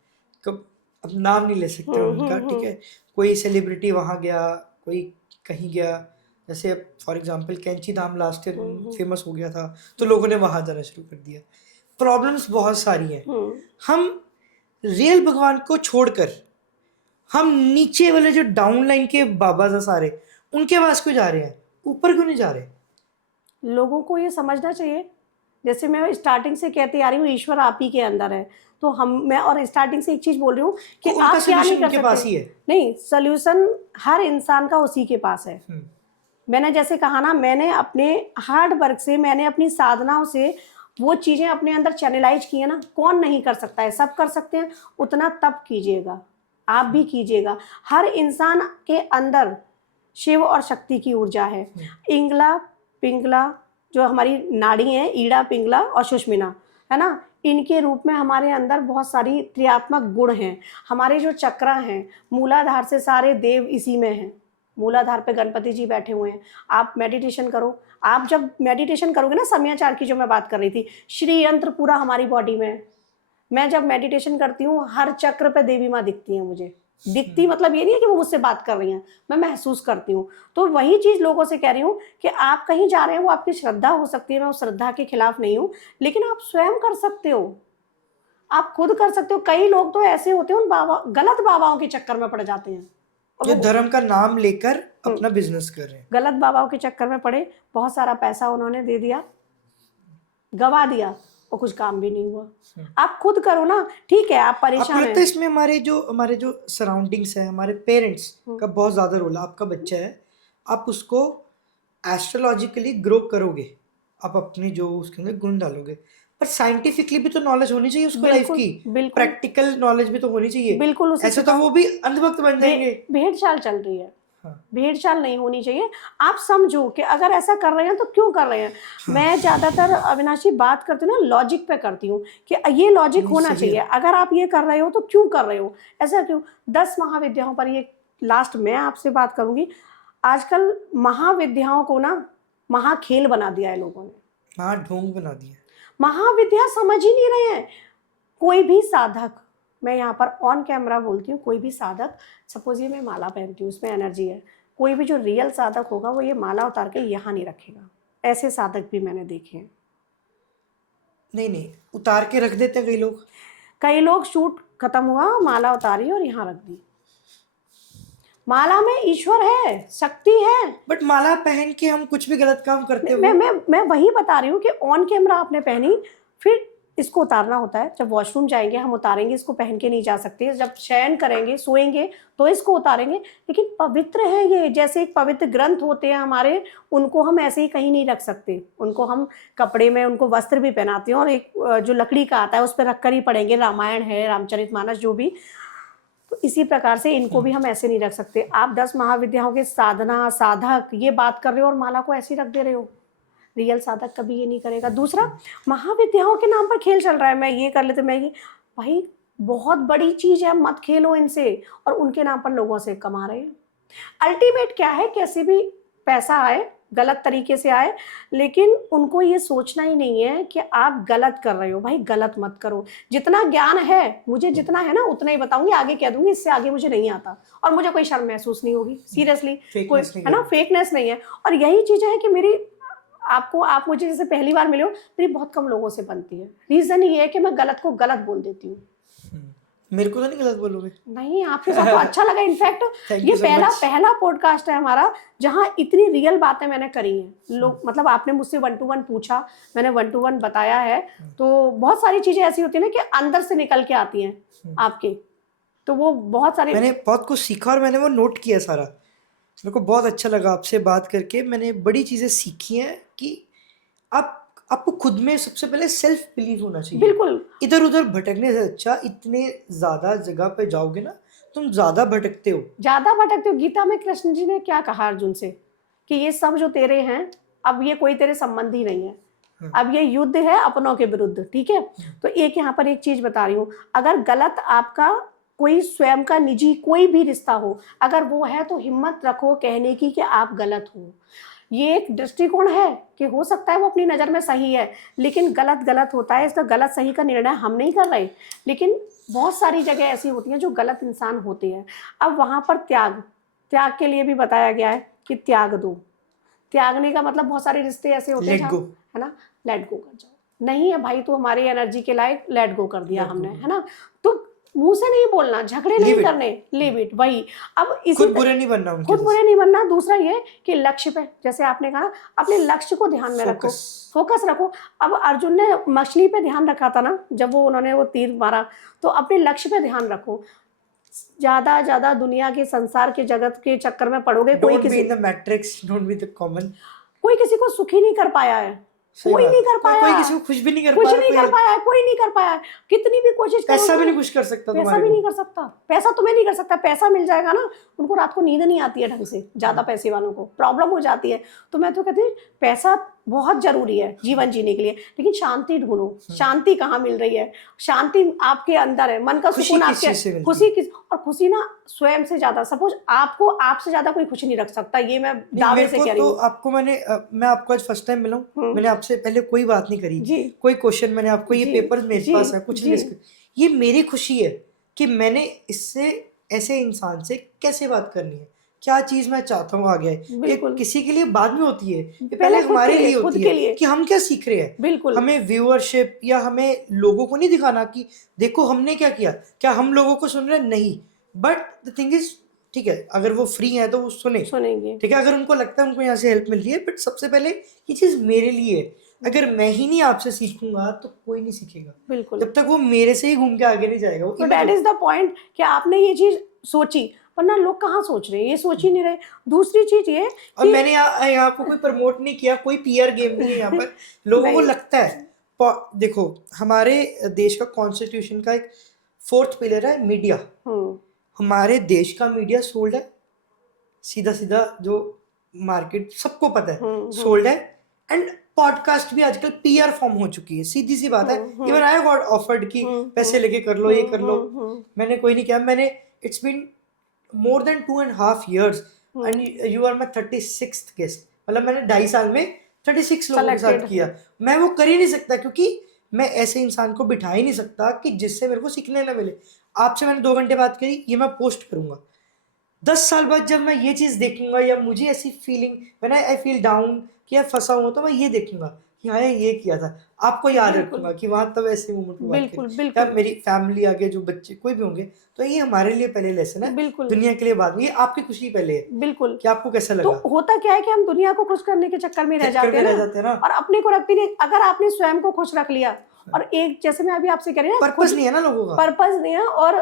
कब, अब नाम नहीं ले सकते उनका, ठीक है। कोई सेलिब्रिटी वहाँ गया, कोई कहीं गया। जैसे अब फॉर एग्जांपल कैंची धाम लास्ट ईयर फेमस हो गया था, तो लोगों ने वहाँ जाना शुरू कर दिया। प्रॉब्लम्स बहुत सारी हैं। हम रियल भगवान को छोड़कर हम नीचे वाले जो डाउन लाइन के बाबा हैं सारे, उनके पास क्यों जा रहे हैं, ऊपर क्यों नहीं जा रहे? लोगों को ये समझना चाहिए, जैसे मैं स्टार्टिंग से कहती आ रही हूँ, ईश्वर आप ही के अंदर है। तो मैं और स्टार्टिंग से एक चीज बोल रही हूँ कि तो उनका आप क्या नहीं solution कर उनके पास सकते। ही है। नहीं, सोल्यूशन हर इंसान का उसी के पास है। मैंने जैसे कहा ना, मैंने अपने हार्ड वर्क से, मैंने अपनी साधनाओं से वो चीजें अपने अंदर चैनलाइज की है ना। कौन नहीं कर सकता है, सब कर सकते हैं। उतना तप कीजिएगा, आप भी कीजिएगा। हर इंसान के अंदर शिव और शक्ति की ऊर्जा है। इंगला पिंगला जो हमारी नाड़ी है, ईड़ा पिंगला और सुषुम्ना, है ना, इनके रूप में हमारे अंदर बहुत सारी त्रियात्मक गुण हैं। हमारे जो चक्र हैं, मूलाधार से सारे देव इसी में हैं। मूलाधार पे गणपति जी बैठे हुए हैं। आप मेडिटेशन करो। आप जब मेडिटेशन करोगे ना, समयाचार की जो मैं बात कर रही थी, श्री यंत्र पूरा हमारी बॉडी में है। मैं जब मेडिटेशन करती हूँ, हर चक्र पे देवी माँ दिखती है मुझे। दिखती मतलब ये नहीं है कि वो मुझसे बात कर रही हैं, मैं महसूस करती हूँ। तो वही चीज लोगों से कह रही हूँ कि आप कहीं जा रहे हैं, वो आपकी श्रद्धा हो सकती है, मैं उस श्रद्धा के खिलाफ नहीं हूँ, लेकिन आप स्वयं कर सकते हो, आप खुद कर सकते हो। कई लोग तो ऐसे होते हैं, उन बाबा गलत बाबाओं के चक्कर में पड़ जाते हैं, और जो वो धर्म का नाम लेकर अपना बिजनेस कर रहे हैं। गलत बाबाओं के चक्कर में पड़े, बहुत सारा पैसा उन्होंने दे दिया, गवा दिया, और कुछ काम भी नहीं हुआ। आप खुद करो ना, ठीक है, आप आपको परेशान लगता है हैं। इसमें हमारे जो सराउंडिंग्स है, हमारे पेरेंट्स का बहुत ज्यादा रोल है? आपका बच्चा है, आप उसको एस्ट्रोलॉजिकली ग्रो करोगे, आप अपने जो उसके अंदर गुण डालोगे, पर साइंटिफिकली भी तो नॉलेज होनी चाहिए उसको, लाइफ बिल्कुल की बिल्कुल प्रैक्टिकल नॉलेज भी तो होनी चाहिए। बिल्कुल, उसे ऐसे तो सिखाओ। वो भी अंधभक्त बन जाएंगे। भेड़ चाल चल रही है, हाँ, भेड़ चाल नहीं होनी चाहिए। आप समझो कि अगर ऐसा कर रहे हैं तो क्यों कर रहे हैं। मैं ज्यादातर अविनाशी बात करती हूँ ना, लॉजिक पे करती हूँ कि ये लॉजिक नहीं, होना सही है। चाहिए। अगर आप ये कर रहे हो तो क्यों कर रहे हो, ऐसा क्यों। 10 महाविद्याओं पर, ये लास्ट मैं आपसे बात करूंगी, आजकल महाविद्याओं को ना महाखेल बना दिया है लोगों ने। हाँ, ढोंग बना दिया। महाविद्या समझ ही नहीं रहे हैं। कोई भी साधक, मैं यहाँ पर ऑन कैमरा बोलती हूँ, कोई भी साधक, सपोज ये मैं माला पहनती हूँ, इसमें एनर्जी है, कोई भी जो रियल साधक होगा वो ये माला उतार के यहाँ नहीं रखेगा। ऐसे साधक भी मैंने देखे हैं। नहीं, उतार के रख देते हैं कई लोग। कई लोग शूट खत्म हुआ, माला उतारी और यहाँ रख दी। माला में ईश्वर है, शक्ति है। बट माला पहन के हम कुछ भी गलत काम करते मैं वही बता रही हूँ कि ऑन कैमरा आपने पहनी, फिर इसको उतारना होता है। जब वॉशरूम जाएंगे हम उतारेंगे, इसको पहन के नहीं जा सकते। जब शयन करेंगे, सोएंगे तो इसको उतारेंगे। लेकिन पवित्र है ये, जैसे एक पवित्र ग्रंथ होते हैं हमारे, उनको हम ऐसे ही कहीं नहीं रख सकते। उनको हम कपड़े में, उनको वस्त्र भी पहनाते हैं और एक जो लकड़ी का आता है उस पर रख कर ही पढ़ेंगे। रामायण है, रामचरितमानस, जो भी। तो इसी प्रकार से इनको भी हम ऐसे नहीं रख सकते। आप 10 महाविद्याओं के साधना साधक ये बात कर रहे हो और माला को ऐसे ही रख दे रहे हो। रियल साधक कभी ये नहीं करेगा। दूसरा, महाविद्याओं के नाम पर खेल चल रहा है, मैं ये कर लेते, मैं ये, भाई बहुत बड़ी चीज है, मत खेलो इनसे। और उनके नाम पर लोगों से कमा रहे हैं। अल्टीमेट क्या है, कैसे भी पैसा आए, गलत तरीके से आए, लेकिन उनको ये सोचना ही नहीं है कि आप गलत कर रहे हो। भाई गलत मत करो। जितना ज्ञान है, मुझे जितना है ना उतना ही बताऊंगी, आगे कह दूंगी, इससे आगे मुझे नहीं आता। और मुझे कोई शर्म महसूस नहीं होगी, सीरियसली। कोई है ना, फेकनेस नहीं है। और यही चीजें है कि मेरी आप मुझे जैसे पहली बार मिले हो, मेरी बहुत कम लोगों से बनती है। रीजन ये है कि मैं गलत को गलत बोल देती हूँ। मेरे को तो नहीं गलत बोलोगे? नहीं, आपके साथ तो अच्छा लगा। इनफैक्ट ये पहला पॉडकास्ट है हमारा जहाँ इतनी रियल बातें मैंने करी हैं। लोग मतलब आपने मुझसे 1 to 1 पूछा, मैंने 1 to 1 बताया है। तो बहुत सारी चीजें ऐसी होती है ना कि अंदर से निकल के आती हैं आपके, तो वो बहुत सारे, मैंने बहुत कुछ सीखा और मैंने वो नोट किया सारा। मेरे को बहुत अच्छा लगा आपसे बात करके। मैंने बड़ी चीजें सीखी हैं कि आपको खुद में सबसे पहले सेल्फ बिलीव होना चाहिए। बिल्कुल। इधर उधर भटकने से अच्छा, इतने ज्यादा जगह पे जाओगे ना, तुम ज्यादा भटकते हो। गीता में कृष्ण जी ने क्या कहा अर्जुन से कि ये सब जो तेरे हैं, अब ये कोई तेरे संबंधी नहीं है। अब ये युद्ध है अपनों के विरुद्ध, ठीक है। तो एक यहाँ पर एक चीज बता रही हूँ, अगर गलत आपका कोई स्वयं का निजी कोई भी रिश्ता हो, अगर वो है तो हिम्मत रखो कहने की कि आप गलत हो। ये एक दृष्टिकोण है कि हो सकता है वो अपनी नज़र में सही है, लेकिन गलत होता है। इसका गलत सही का निर्णय हम नहीं कर रहे, लेकिन बहुत सारी जगह ऐसी होती हैं जो गलत इंसान होते हैं। अब वहाँ पर त्याग के लिए भी बताया गया है कि त्याग दो। त्यागने का मतलब बहुत सारे रिश्ते ऐसे होते हैं, है ना, लेट गो कर जाओ। नहीं है भाई, तो हमारी एनर्जी के लायक, लेट गो कर दिया हमने, है ना। तो मुंह से नहीं बोलना, झगड़े नहीं करने, लीव इट। वही, अब इसी खुद बुरे नहीं बनना, खुद बुरे नहीं बनना। दूसरा ये कि लक्ष्य पे, जैसे आपने कहा, अपने लक्ष्य को ध्यान में रखो, फोकस रखो। अब अर्जुन ने मछली पे ध्यान रखा था ना, जब उन्होंने वो तीर मारा, तो अपने लक्ष्य पे ध्यान रखो। ज्यादा दुनिया के, संसार के, जगत के चक्कर में पड़ोगे, कोई किसी कोई किसी को सुखी नहीं कर पाया है, कोई नहीं कर पाया, कोई किसी को खुश भी नहीं कर पाया, कोई नहीं कर पाया। कितनी भी कोशिश करो, पैसा भी नहीं खुश कर सकता, पैसा भी नहीं कर सकता, पैसा तुम्हें नहीं कर सकता। पैसा मिल जाएगा ना, उनको रात को नींद नहीं आती है ढंग से, ज्यादा पैसे वालों को प्रॉब्लम हो जाती है। तो मैं तो कहती हूँ पैसा बहुत जरूरी है जीवन जीने के लिए, लेकिन शांति ढूंढो। शांति कहाँ मिल रही है? शांति आपके अंदर है, मन का सुकून आपके, और खुशी ना स्वयं से ज्यादा, सपोज आपको आपसे ज्यादा कोई खुशी नहीं रख सकता, ये मैं दावे से कह रही हूँ। आपको मैं आपको आज फर्स्ट टाइम मिला हूँ, मैंने आपसे पहले कोई बात नहीं करी, कोई क्वेश्चन मैंने आपको, ये पेपर मेरे पास है, कुछ नहीं। ये मेरी खुशी है कि मैंने इससे, ऐसे इंसान से कैसे बात करनी है, क्या चीज मैं चाहता हूँ आगे। ये किसी के लिए बाद में होती है, ये पहले हमारे लिए होती है कि हम क्या सीख रहे हैं। बिल्कुल, हमें व्यूअरशिप या हमें लोगों को नहीं दिखाना कि देखो हमने क्या किया, क्या हम लोगों को सुन रहे, नहीं। बट द थिंग इज, ठीक है, अगर वो फ्री है तो वो सुनेंगे, ठीक है, अगर उनको लगता है उनको यहाँ से हेल्प मिल रही है। बट सबसे पहले ये चीज मेरे लिए है, अगर मैं ही नहीं आपसे सीखूंगा तो कोई नहीं सीखेगा। बिल्कुल, जब तक वो मेरे से ही घूम के आगे नहीं जाएगा। तो दैट इज द पॉइंट कि आपने ये चीज सोची, वरना लोग कहाँ सोच रहे हैं, ये सोच ही नहीं रहे। दूसरी चीज ये, और मैंने यहाँ को कोई प्रमोट नहीं किया, कोई पीआर गेम नहीं है यहाँ पर। लोगों को लगता है, देखो हमारे देश का कॉन्स्टिट्यूशन का एक 4th पिलर है मीडिया। हमारे देश का मीडिया सोल्ड है, सीधा जो मार्केट सबको पता है सोल्ड है। एंड पॉडकास्ट भी आजकल पीआर फॉर्म हो चुकी है, सीधी सी बात है। इवन आई गॉट ऑफर्ड कि पैसे लेके कर लो, ये कर लो। मैंने कोई नहीं किया। मैंने it's been more than 2.5 years and you are my 36th guest, मतलब मैंने 2.5 साल में 36 लोगों के साथ Selected. किया। मैं वो कर ही नहीं सकता क्योंकि मैं ऐसे इंसान को बिठा ही नहीं सकता कि जिससे मेरे को सीखने ना मिले। आपसे मैंने 2 घंटे बात करी, ये मैं पोस्ट करूंगा। 10 साल बाद जब मैं ये चीज़ देखूंगा या मुझे ऐसी feeling when I feel down कि यार फंसा हुआ, तो मैं ये देखूंगा कि हाँ ये किया था, आपको याद बिल्कुल। रखूंगा कि वहाँ तब ऐसे मोमेंट पे बात बिल्कुल, करी। बिल्कुल। या मेरी फैमिली आगे जो बच्चे कोई भी होंगे, तो ये हमारे लिए पहले लेसन है, बिल्कुल। दुनिया के लिए बाद में। ये आपकी खुशी पहले है बिल्कुल। कि आपको कैसा तो लगा। होता क्या है कि हम दुनिया को खुश करने के चक्कर में रह चक्कर जाते में हैं रह ना, जाते हैं ना, और अपने को रखते नहीं। अगर आपने स्वयं को खुश रख लिया, और एक जैसे मैं अभी आपसे कह रही हूँ ना, पर्पस नहीं है ना लोगों का। पर्पस नहीं है, और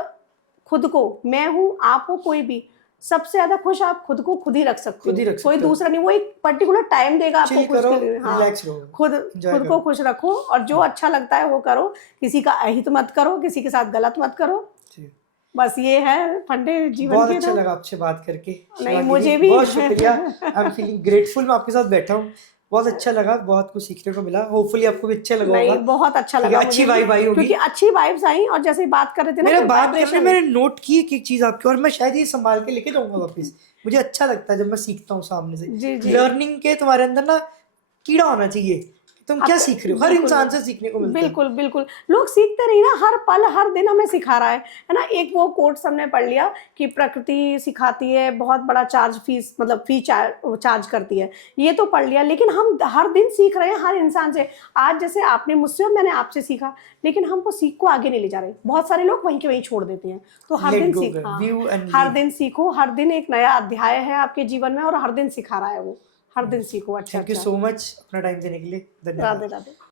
खुद को, मैं हूँ, आप हो, कोई भी, सबसे ज्यादा खुश आप खुद को खुद ही रख सकते खुद ही हो, रख कोई सकते हो। दूसरा नहीं। वो एक पर्टिकुलर टाइम देगा आपको चिल खुश करो, के लिए। हाँ, रिलैक्स रहो, खुद एंजॉय खुद को करो। खुश रखो, और जो अच्छा लगता है वो करो, किसी का अहित मत करो, किसी के साथ गलत मत करो। जी। बस ये है फंडे जीवन बहुत के। अच्छा तो लगा आपसे बात करके नहीं, शिवा मुझे दीदी, भी बहुत शुक्रिया। आई एम फीलिंग ग्रेटफुल, मैं आपके साथ बैठा हूँ, बहुत अच्छा लगा, बहुत कुछ सीखने को मिला। होपफुली आपको भी अच्छा लगा होगा, नहीं, बहुत अच्छा क्योंकि लगा अच्छी मुझे भी, वाइब आई होगी। क्योंकि अच्छी वाइब्स आई, और जैसे बात कर रहे थे ना मेरा कि बात करने वाइब्रेशन। मैंने नोट की एक चीज आपकी, और मैं शायद ये संभाल के लेके जाऊंगा वापस। मुझे अच्छा लगता है जब मैं सीखता हूँ सामने से। जी जी। लर्निंग के तुम्हारे अंदर ना कीड़ा होना चाहिए, तुम क्या आपका सीख रहे हो, हर बिल्कुल, इंसान से सीखने को मिलता है। बिल्कुल बिल्कुल, लोग सीखते रही ना, हर पल हर दिन हमें सिखा रहा है ना। एक वो कोट हमने पढ़ लिया कि प्रकृति सिखाती है, बहुत बड़ा चार्ज फीस, मतलब फी चार्ज करती है, ये तो पढ़ लिया। लेकिन हम हर दिन सीख रहे हैं हर इंसान से। आज जैसे आपने मुझसे और मैंने आपसे सीखा, लेकिन हम वो सीख को आगे नहीं ले जा रहे। बहुत सारे लोग वहीं के वहीं छोड़ देते हैं। तो हर लेट दिन गो, सीख, व्यू एंड हर लीव। दिन सीखो, हर दिन एक नया अध्याय है आपके जीवन में, और हर दिन सिखा रहा है वो। हर दिन सीखो। अच्छा थैंक यू अच्छा। सो मच अपना टाइम देने के लिए, धन्यवाद। राधे राधे।